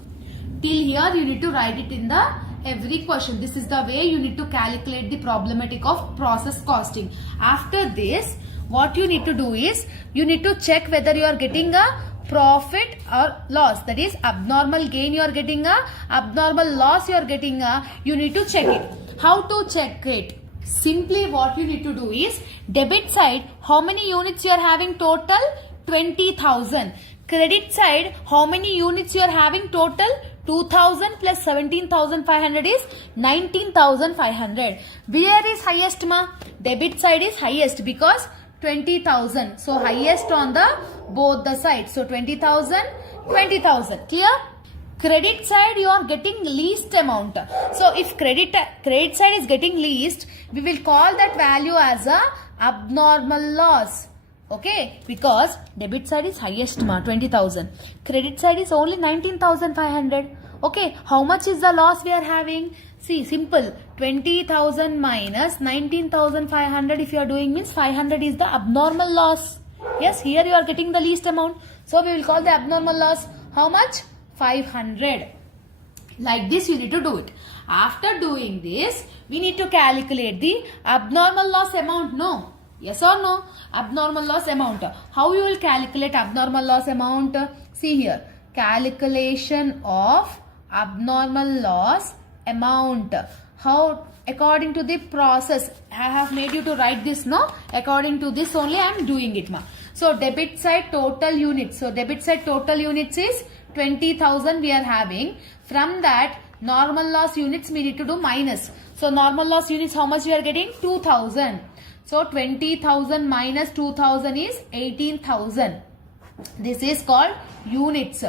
Till here you need to write it in the every question. This is the way you need to calculate the problematic of process costing. After this what you need to do is you need to check whether you are getting a profit or loss. That is abnormal gain you are getting a, abnormal loss you are getting a. You need to check it. How to check it? Simply what you need to do is debit side how many units you are having total? 20,000. Credit side how many units you are having total? 2,000 plus 17,500 is 19,500. Where is highest ma? Debit side is highest because 20,000. So highest on the both the sides. So 20,000, 20,000. Clear? Credit side you are getting least amount. So if credit side is getting least, we will call that value as a abnormal loss. Okay, because debit side is highest ma 20,000. Credit side is only 19,500. Okay, how much is the loss we are having? See, simple. 20,000 minus 19,500 if you are doing means 500 is the abnormal loss. Yes, here you are getting the least amount. So we will call the abnormal loss how much? 500. Like this you need to do it. After doing this, we need to calculate the abnormal loss amount, no? Yes or no? Abnormal loss amount. How you will calculate abnormal loss amount? See here. Calculation of abnormal loss amount. How? According to the process. I have made you to write this, no? According to this only I am doing it, ma. So debit side total units. So debit side total units is 20,000 we are having. From that normal loss units we need to do minus. So normal loss units how much we are getting? 2,000. So 20,000 minus 2,000 is 18,000. This is called units.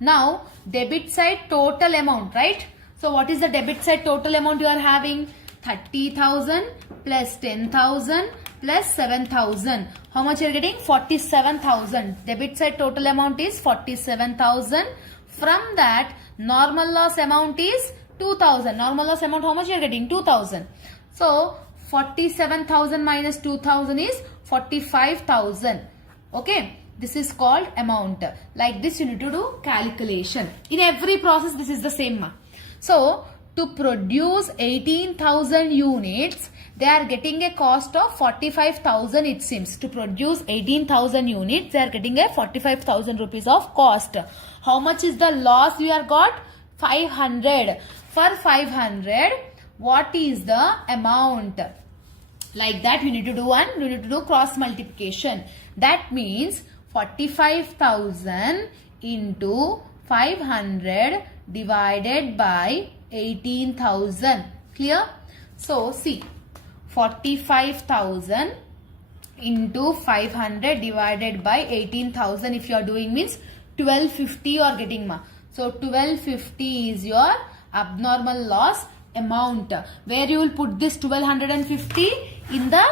Now debit side total amount, right? So what is the debit side total amount you are having? 30,000 plus 10,000 plus 7,000. How much you are getting? 47,000. Debit side total amount is 47,000. From that normal loss amount is 2,000. Normal loss amount how much you are getting? 2,000. So 47,000 minus 2,000 is 45,000. Okay. This is called amount. Like this you need to do calculation. In every process this is the same. So to produce 18,000 units, they are getting a cost of 45,000 it seems. To produce 18,000 units, they are getting a 45,000 rupees of cost. How much is the loss you are got? 500. For 500, what is the amount? Like that you need to do one. You need to do cross multiplication. That means 45,000 into 500 divided by 18,000. Clear? So see, 45,000 into 500 divided by 18,000 if you are doing means 1250 you are getting, ma. So 1250 is your abnormal loss amount. Where you will put this 1250? In the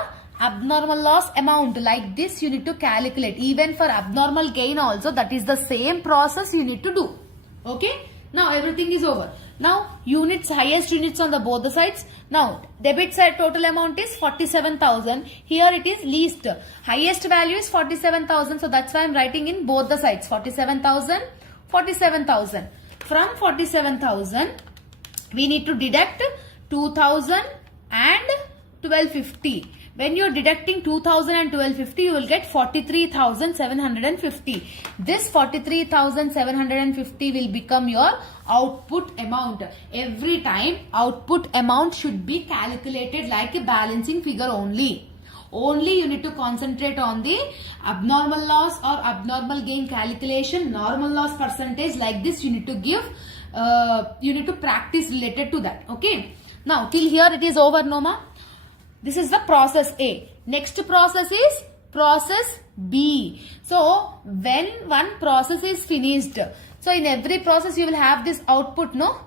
abnormal loss amount. Like this you need to calculate. Even for abnormal gain also, that is the same process you need to do. Okay. Now everything is over. Now units, highest units on the both the sides. Now debit side total amount is 47,000. Here it is least. Highest value is 47,000. So that's why I am writing in both the sides. 47,000, 47,000. From 47,000 we need to deduct 2,000 and 1250. When you are deducting 2,000 and 1250, you will get 43,750. This 43,750 will become your output amount. Every time output amount should be calculated like a balancing figure only. Only you need to concentrate on the abnormal loss or abnormal gain calculation, normal loss percentage. Like this you need to give, you need to practice related to that. Okay. Now till here it is over, Noma. This is the process A. Next process is process B. So when one process is finished, so in every process you will have this output, no?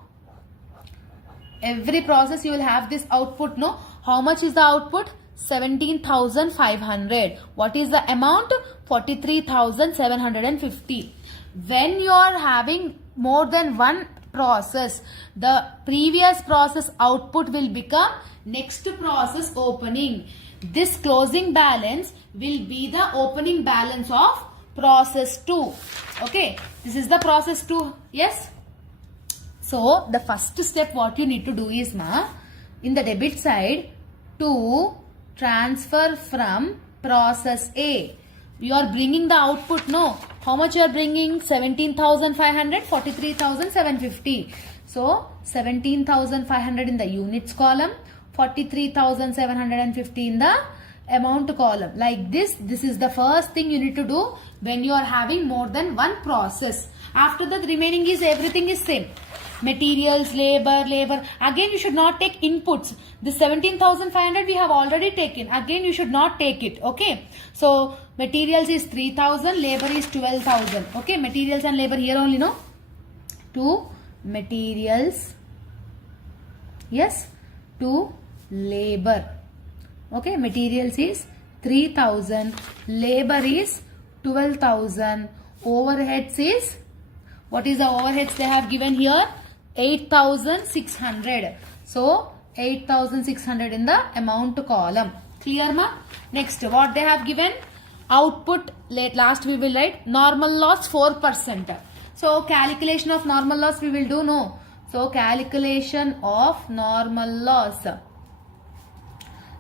Every process you will have this output, no? How much is the output? 17,500. What is the amount? 43,750. When you are having more than one process, the previous process output will become next process opening. This closing balance will be the opening balance of process 2. Okay, this is the process 2. Yes. So the first step what you need to do is, ma, in the debit side, to transfer from process A. You are bringing the output, no? How much you are bringing? 17,500, 43,750. So 17,500 in the units column, 43,750 in the amount column. Like this is the first thing you need to do when you are having more than one process. After that, remaining is everything is same. Materials, labor. Again, you should not take inputs. The 17,500 we have already taken. Again, you should not take it. Okay. So materials is 3,000, labor is 12,000. Okay. Materials and labor here only, no? To materials. Yes. To labor. Okay. Materials is 3,000. Labor is 12,000. Overheads is, what is the overheads they have given here? 8,600. So 8,600 in the amount column. Clear, ma? Next, what they have given? Output, last we will write normal loss 4%. So calculation of normal loss we will do, no. So calculation of normal loss.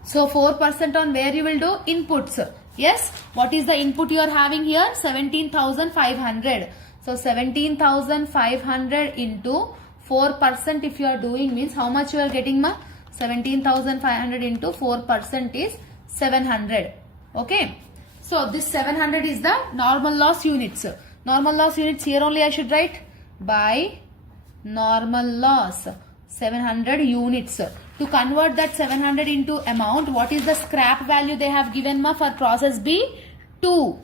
So 4% on where you will do? Inputs. Yes. What is the input you are having here? 17,500. So 17,500 into 4% if you are doing means how much you are getting, ma? 17,500 into 4% is 700. Okay. So this 700 is the normal loss units. Normal loss units here only I should write by normal loss 700 units. To convert that 700 into amount, what is the scrap value they have given, ma, for process B? 2.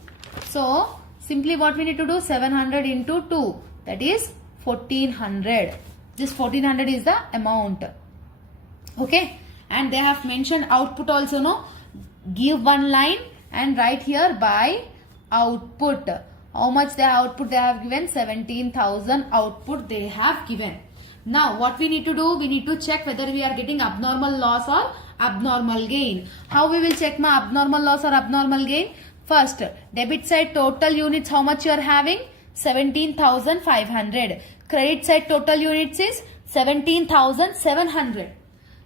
So simply what we need to do, 700 into 2, that is 1400. This 1400 is the amount. Okay. And they have mentioned output also, no. Give one line and write here by output. How much the output they have given? 17,000 output they have given. Now what we need to do? We need to check whether we are getting abnormal loss or abnormal gain. How we will check my abnormal loss or abnormal gain? First, debit side total units, how much you are having? 17,500. Credit side total units is 17,700.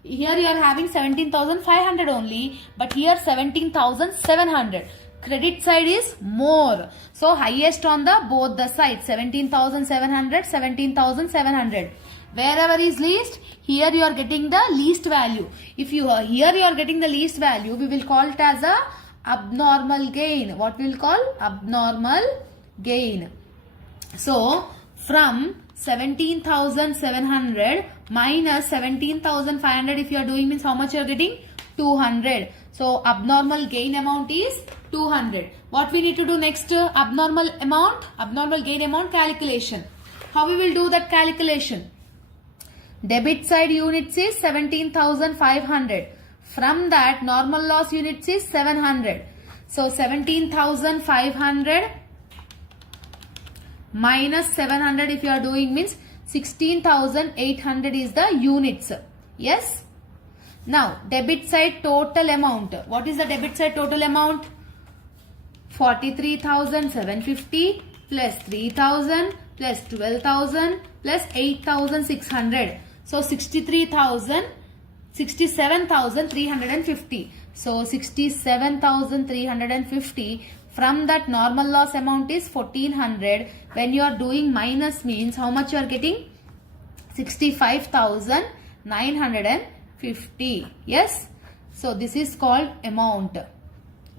Here you are having 17,500 only, but here 17,700. Credit side is more. So highest on the both the sides, 17,700, 17,700. Wherever is least, here you are getting the least value. If you are here you are getting the least value, we will call it as a abnormal gain. What we will call? Abnormal gain. So from 17,700 minus 17,500 if you are doing means how much you are getting? 200. So abnormal gain amount is 200. What we need to do next? Abnormal gain amount calculation. How we will do that calculation? Debit side units is 17,500. From that normal loss units is 700. So 17,500 minus 700 if you are doing means 16,800 is the units. Yes. Now debit side total amount. What is the debit side total amount? 43,750 plus 3,000 plus 12,000 plus 8,600. So 67,350. So 67,350. From that normal loss amount is 1400. When you are doing minus means how much you are getting? 65,950. Yes. So this is called amount.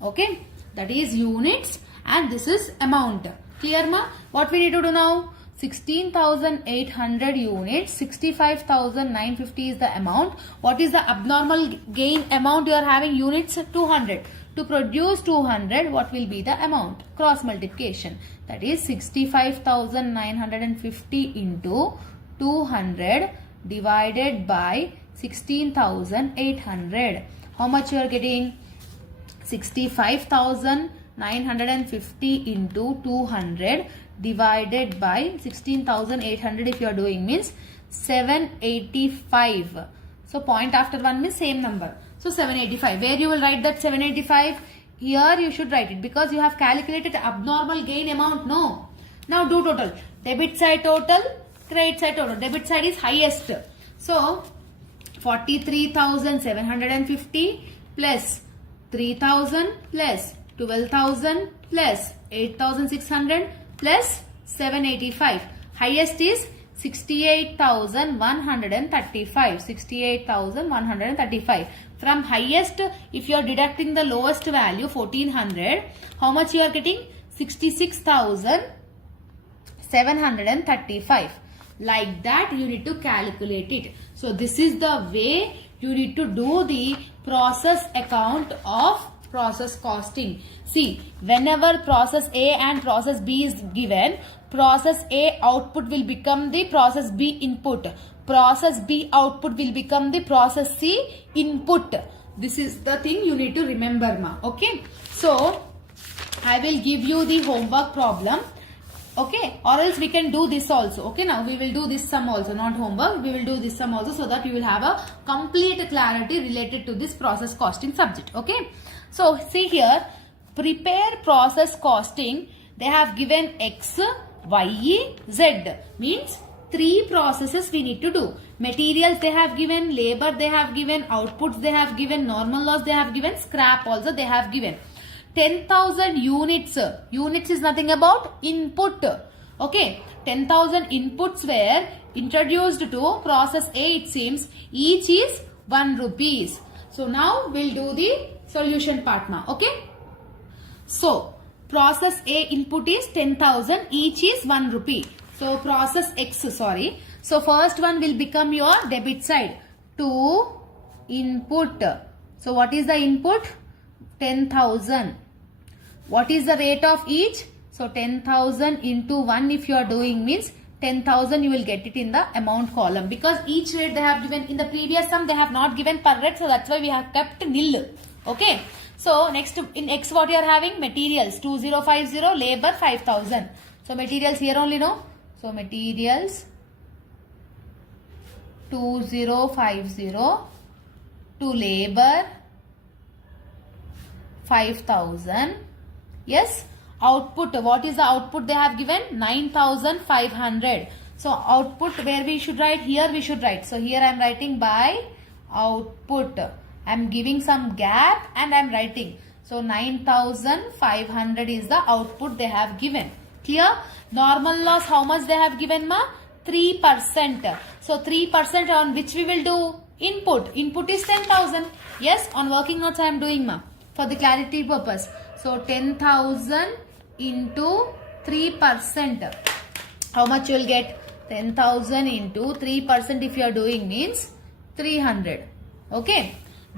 Okay. That is units and this is amount. Clear, ma? What we need to do now? 16,800 units, 65,950 is the amount. What is the abnormal gain amount you are having? Units 200. To produce 200, what will be the amount? Cross multiplication. That is 65,950 into 200 divided by 16,800. How much you are getting? 65,950 into 200 divided by 16,800 if you are doing means 785. So point after one means same number. So 785. Where you will write that 785? Here you should write it because you have calculated abnormal gain amount. No. Now do total. Debit side total, credit side total. Debit side is highest. So 43,750 plus 3,000 plus 12,000 plus 8,600 plus 785. Highest is 68,135. 68,135. From highest, if you are deducting the lowest value 1400, how much you are getting? 66,735. Like that you need to calculate it. So this is the way you need to do the process account of process costing. See, whenever process A and process B is given, process A output will become the process B input. Process B output will become the process C input. This is the thing you need to remember, ma. Okay. So, I will give you the homework problem. Okay. Or else we can do this also. Okay. Now, we will do this sum also. Not homework. We will do this sum also so that you will have a complete clarity related to this process costing subject. Okay. So, see here. Prepare process costing. They have given X, YEZ means 3 processes we need to do. Materials they have given, labor they have given, outputs they have given, normal loss they have given, scrap also they have given. 10,000 units. Units is nothing about input. Okay, 10,000 inputs were introduced to process A, it seems. Each is 1 rupees. So now we'll do the solution part now. Okay. So process A input is 10,000. Each is 1 rupee. So process X, sorry. So first one will become your debit side. To input. So what is the input? 10,000. What is the rate of each? So 10,000 into 1 if you are doing means 10,000 you will get it in the amount column. Because each rate they have given in the previous sum they have not given per rate. So that's why we have kept nil. Okay. So next in X what you are having? Materials 2050, labor 5,000. So materials here only no. So materials 2050 to labor 5,000. Yes. Output, what is the output they have given? 9,500. So output where we should write? Here we should write. So here I am writing by output. I am giving some gap and I am writing. So 9,500 is the output they have given. Clear? Normal loss how much they have given ma? 3%. So 3% on which we will do? Input. Input is 10,000. Yes, on working notes I am doing ma. For the clarity purpose. So 10,000 into 3%. How much you will get? 10,000 into 3% if you are doing means 300. Okay.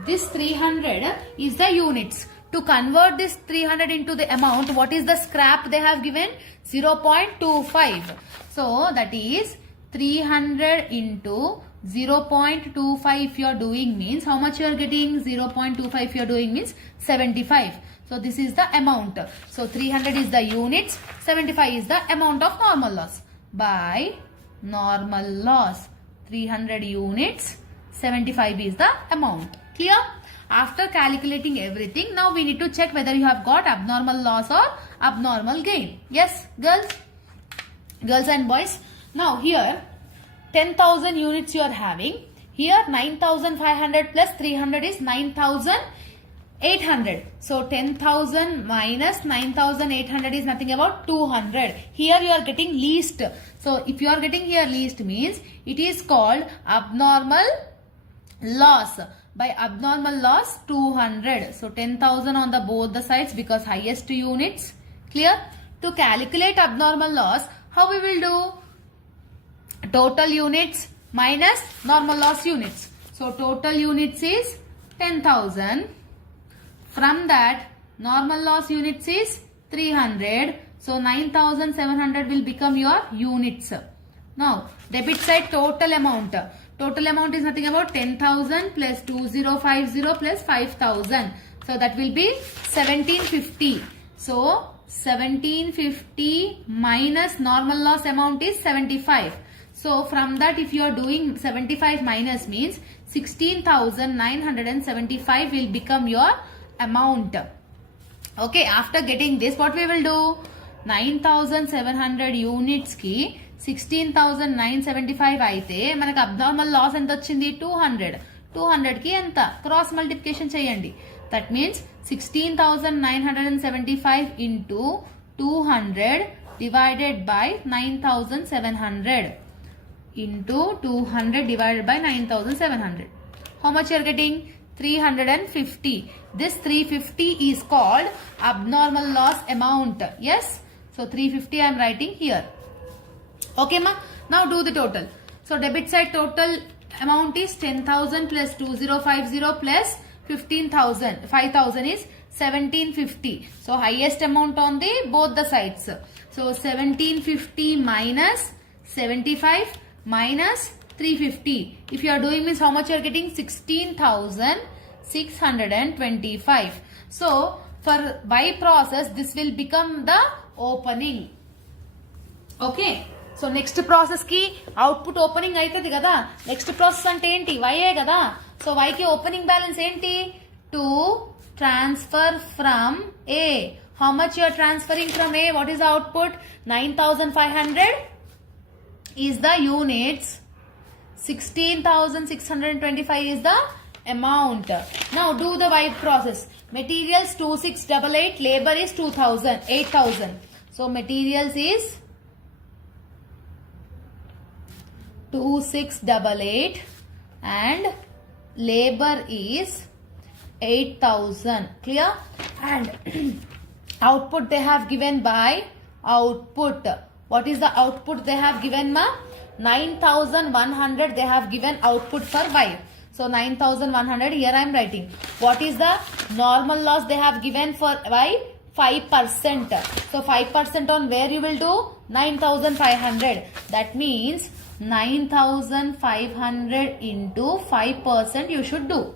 This 300 is the units. To convert this 300 into the amount, what is the scrap they have given? 0.25. So that is 300 into 0.25 if you are doing means how much you are getting? 0.25 if you are doing means 75. So this is the amount. So 300 is the units, 75 is the amount of normal loss. By normal loss, 300 units, 75 is the amount. Clear? After calculating everything, now we need to check whether you have got abnormal loss or abnormal gain. Yes, girls? Girls and boys. Now here, 10,000 units you are having. Here 9,500 plus 300 is 9,800. So 10,000 minus 9,800 is nothing about 200. Here you are getting least. So if you are getting here least means it is called abnormal loss. By abnormal loss 200. So 10,000 on the both the sides because highest units. Clear? To calculate abnormal loss, how we will do? Total units minus normal loss units. So total units is 10,000. From that normal loss units is 300. So 9,700 will become your units. Now debit side total amount. Total amount is nothing about 10,000 plus 2050 plus 5,000. So that will be 1750. So 1750 minus normal loss amount is 75. So from that if you are doing 75 minus means 16,975 will become your amount. Okay, after getting this what we will do? 9,700 units ki 16,975 అయితే మనకు abnormal loss ఎంత వచ్చింది? 200. 200 కి ఎంత? Cross multiplication చేయండి. That means 16,975 into 200 divided by 9,700 into 200 divided by 9,700. How much you are getting? 350. This 350 is called abnormal loss amount. Yes. So 350 I am writing here. Okay ma. Now do the total. So debit side total amount is 10,000 plus 2050 plus 15,000. 5,000 is 1750. So highest amount on the both the sides. So 1750 minus 75 minus 350. If you are doing this how much you are getting? 16,625. So for by process this will become the opening. Okay. So next process ki output opening aitadi kada. Next process ante enti? Y e kada. So Y ki opening balance enti? To transfer from A. How much you are transferring from A? What is the output? 9500 is the units. 16,625 is the amount. Now do the Y process. Materials 2688, labor is 8,000. So materials is 2688 and labor is 8,000. Clear? And output they have given by output. What is the output they have given, ma? 9,100 they have given output for Y. So 9,100 here I am writing. What is the normal loss they have given for Y? 5%. So 5% on where you will do? 9,500. That means 9,500 into 5% you should do.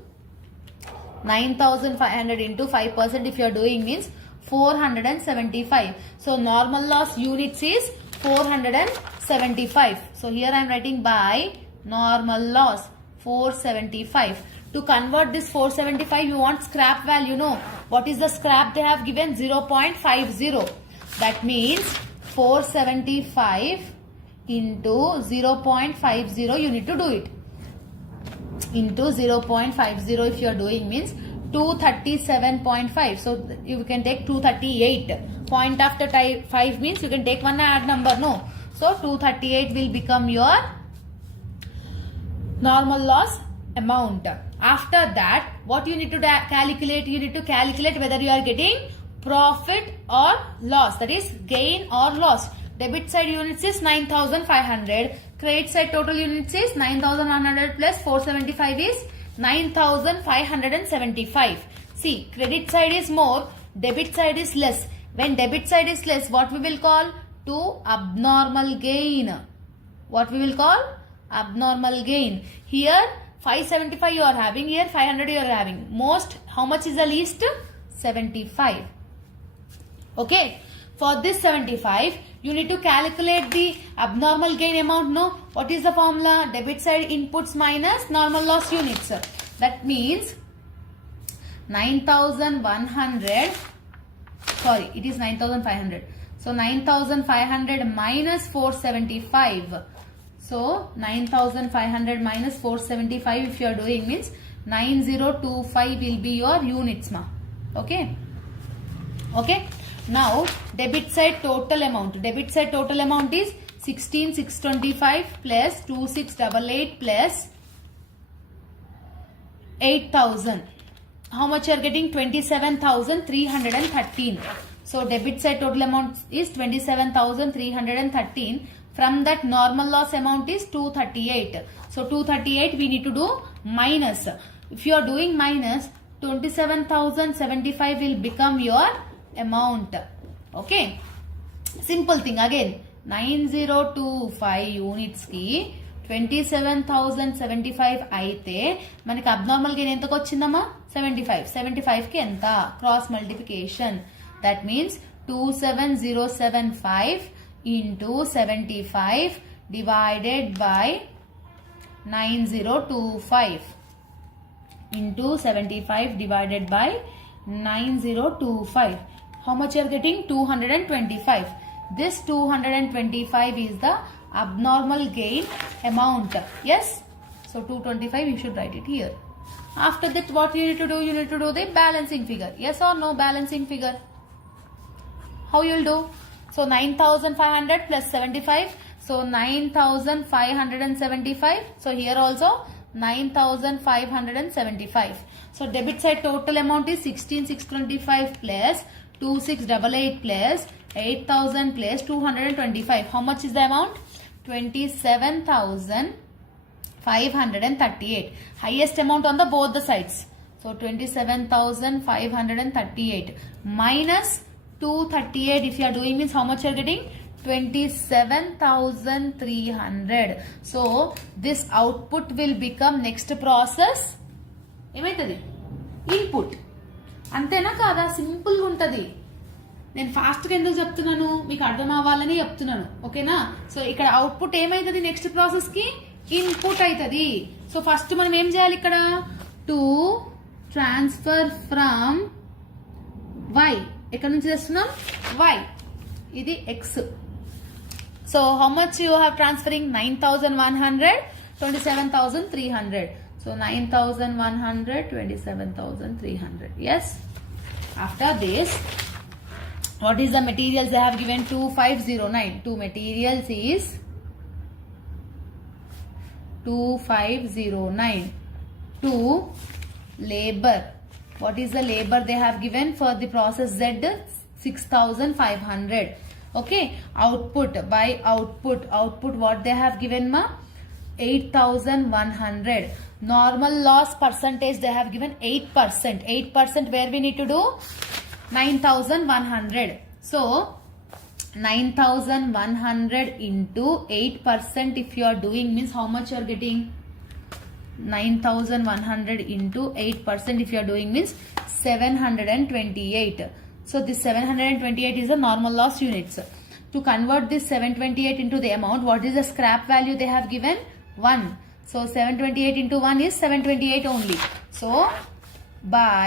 9,500 into 5% if you are doing means 475. So normal loss units is 475. So here I am writing by normal loss 475. To convert this 475 you want scrap value, no? What is the scrap they have given? 0.50. That means 475 into 0.50 you need to do it. Into 0.50 if you are doing means 237.5. So you can take 238. Point after 5 means you can take one add number, no? So 238 will become your normal loss amount. After that, what you need to calculate? You need to calculate whether you are getting profit or loss. That is gain or loss. Debit side units is 9,500. Credit side total units is 9,100 plus 475 is 9,575. See, credit side is more, debit side is less. When debit side is less, what we will call? To abnormal gain. What we will call? Abnormal gain. Here 575 you are having, here 500 you are having. Most, how much is the least? 75. Okay. For this 75, you need to calculate the abnormal gain amount, no? What is the formula? Debit side inputs minus normal loss units. That means 9,100, sorry, it is 9,500. So 9,500 minus 475. So 9,500 minus 475 if you are doing means 9025 will be your units, ma. Okay. Okay. Now debit side total amount. Debit side total amount is 16,625 plus 2,688 plus 8,000. How much you are getting? 27,313. So debit side total amount is 27,313. From that normal loss amount is 238. So 238 we need to do minus. If you are doing minus, 27,075 will become your amount. Okay. Simple thing again. 9025 units ki 27,075 అయితే మనకి abnormal gain ఎంతకు వచ్చిందమ్మా? 75. 75 కి ఎంత? Cross multiplication. That means 27075 into 75 divided by 9025 into 75 divided by 9025. How much you are getting? 225. This 225 is the abnormal gain amount. Yes? So 225 you should write it here. After that what you need to do? You need to do the balancing figure. Yes or no? Balancing figure. How you will do? So 9,500 plus 75. So 9,575. So here also 9,575. So debit side total amount is 16,625 plus 2,688 plus 8,000 plus 225. How much is the amount? 27,538. Highest amount on the both the sides. So 27,538 minus 238 if you are doing means how much you are getting? 27,300. So this output will become next process ఏమైతుంది? Input. అంతేనా కాదా? Simple గా ఉంటది. నేను fast గా ఎందుకు చెప్తున్నాను? మీకు అర్థం అవ్వాలని చెప్తున్నాను. ఓకేనా? సో ఇక్కడ అవుట్పుట్ ఏమైతుంది? నెక్స్ట్ ప్రాసెస్ కి ఇన్పుట్ అవుతుంది. సో ఫస్ట్ మనం ఏం చేయాలి ఇక్కడ? టు ట్రాన్స్ఫర్ ఫ్రమ్ Y ఎక్కడి నుంచి తెస్తున్నాం y, ఇది x. So how much you have transferring? 9,100, 27,300. So 9,100, 27,300. Yes. After this, what is the materials they have given? 2509. Two materials is 2509. Two labor. What is the labor they have given for the process Z? 6,500. Okay, output by output what they have given ma? 8,100. Normal loss percentage they have given 8%. 8% where we need to do 9,100. So 9,100 into 8% if you are doing means how much you are getting? 9,100 into 8% if you are doing means 728. So this 728 is the normal loss units. To convert this 728 into the amount, what is the scrap value they have given? 1. So 728 into 1 is 728 only. So by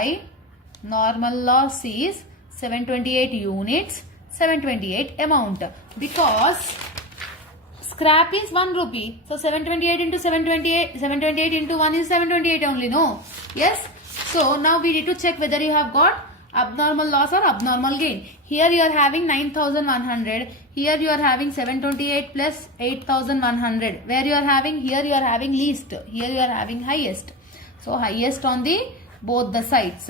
normal loss is 728 units, 728 amount. Because scrap is 1 rupee. So 728 into 728 into 1 is 728 only, no? Yes. So now we need to check whether you have got abnormal loss or abnormal gain. Here you are having 9,100. Here you are having 728 plus 8,100. Where you are having? Here you are having least. Here you are having highest. So highest on the both the sides.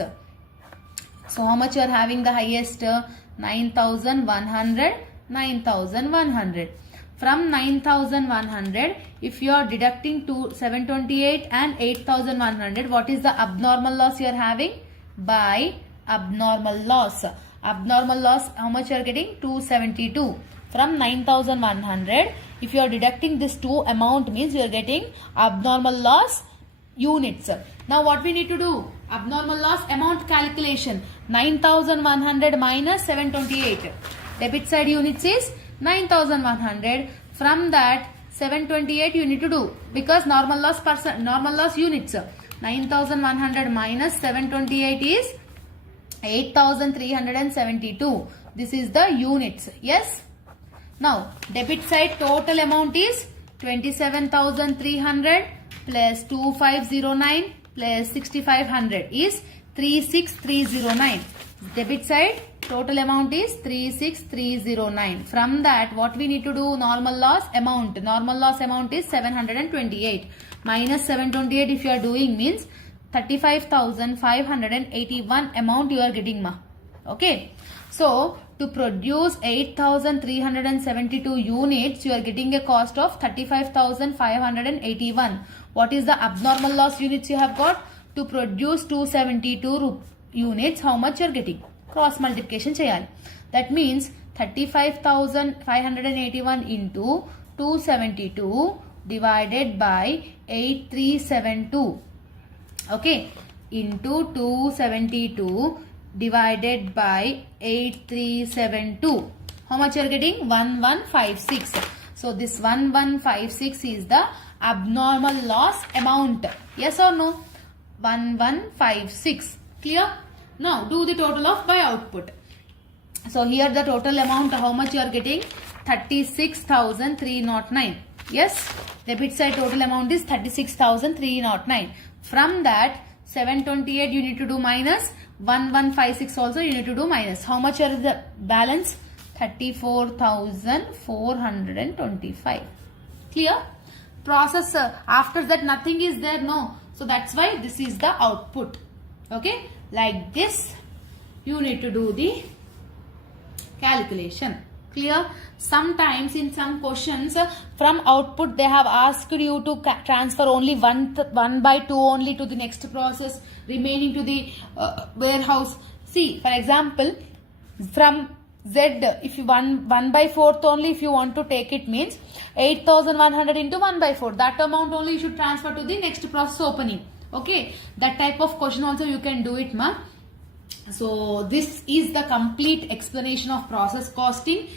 So how much you are having the highest? 9,100, 9,100. From 9,100, if you are deducting to 728 and 8,100, what is the abnormal loss you are having? By abnormal loss. Abnormal loss, how much you are getting? 272. From 9,100, if you are deducting this two amount means you are getting abnormal loss units. Now what we need to do? Abnormal loss amount calculation. 9,100 minus 728. Debit side units is 9,100. From that 728 you need to do because normal loss units. 9,100 minus 728 is 8,372. This is the units. Yes. Now debit side total amount is 27,300 plus 2509 plus 6,500 is 36,309. Debit side total amount is 36,309. From that what we need to do? Normal loss amount. Normal loss amount is 728 minus 728 if you are doing means 35,581 amount you are getting ma. Okay. So to produce 8,372 units you are getting a cost of 35,581. What is the abnormal loss units you have got? To produce 272 units, how much you are getting? Cross multiplication cheyali. That means 35,581 into 272 divided by 8372. Okay, into 272 divided by 8372. How much you are getting? 1156. So this 1156 is the abnormal loss amount. Yes or no? 1156. Clear? Now do the total of by output. So here the total amount how much you are getting? 36,309. Yes, debit side total amount is 36,309. From that 728 you need to do minus, 1156 also you need to do minus. How much are the balance? 34,425. Clear? Process after that nothing is there, no. So that's why this is the output. Okay, like this you need to do the calculation. Clear? Sometimes in some questions from output they have asked you to transfer only 1 by 2 only to the next process, remaining to the warehouse. See, for example, from Z, if you 1 by 4th only if you want to take it means 8,100 into 1 by 4. That amount only you should transfer to the next process opening. Okay, that type of question also you can do it, ma. So this is the complete explanation of process costing.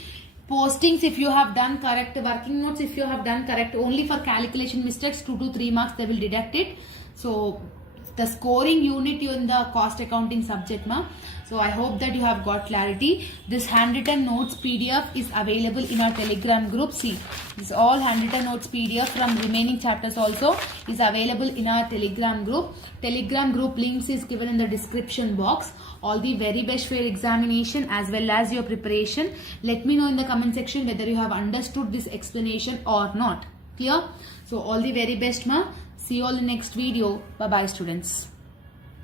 Postings if you have done correct, working notes if you have done correct, only for calculation mistakes 2 to 3 marks they will deduct it. So the scoring unit in the cost accounting subject, ma. So I hope that you have got clarity. This handwritten notes PDF is available in our Telegram group. See, this all handwritten notes PDF from remaining chapters also is available in our Telegram group. Telegram group links is given in the description box. All the very best for your examination as well as your preparation. Let me know in the comment section whether you have understood this explanation or not. Clear? So all the very best, ma. See you all in the next video. Bye bye, students.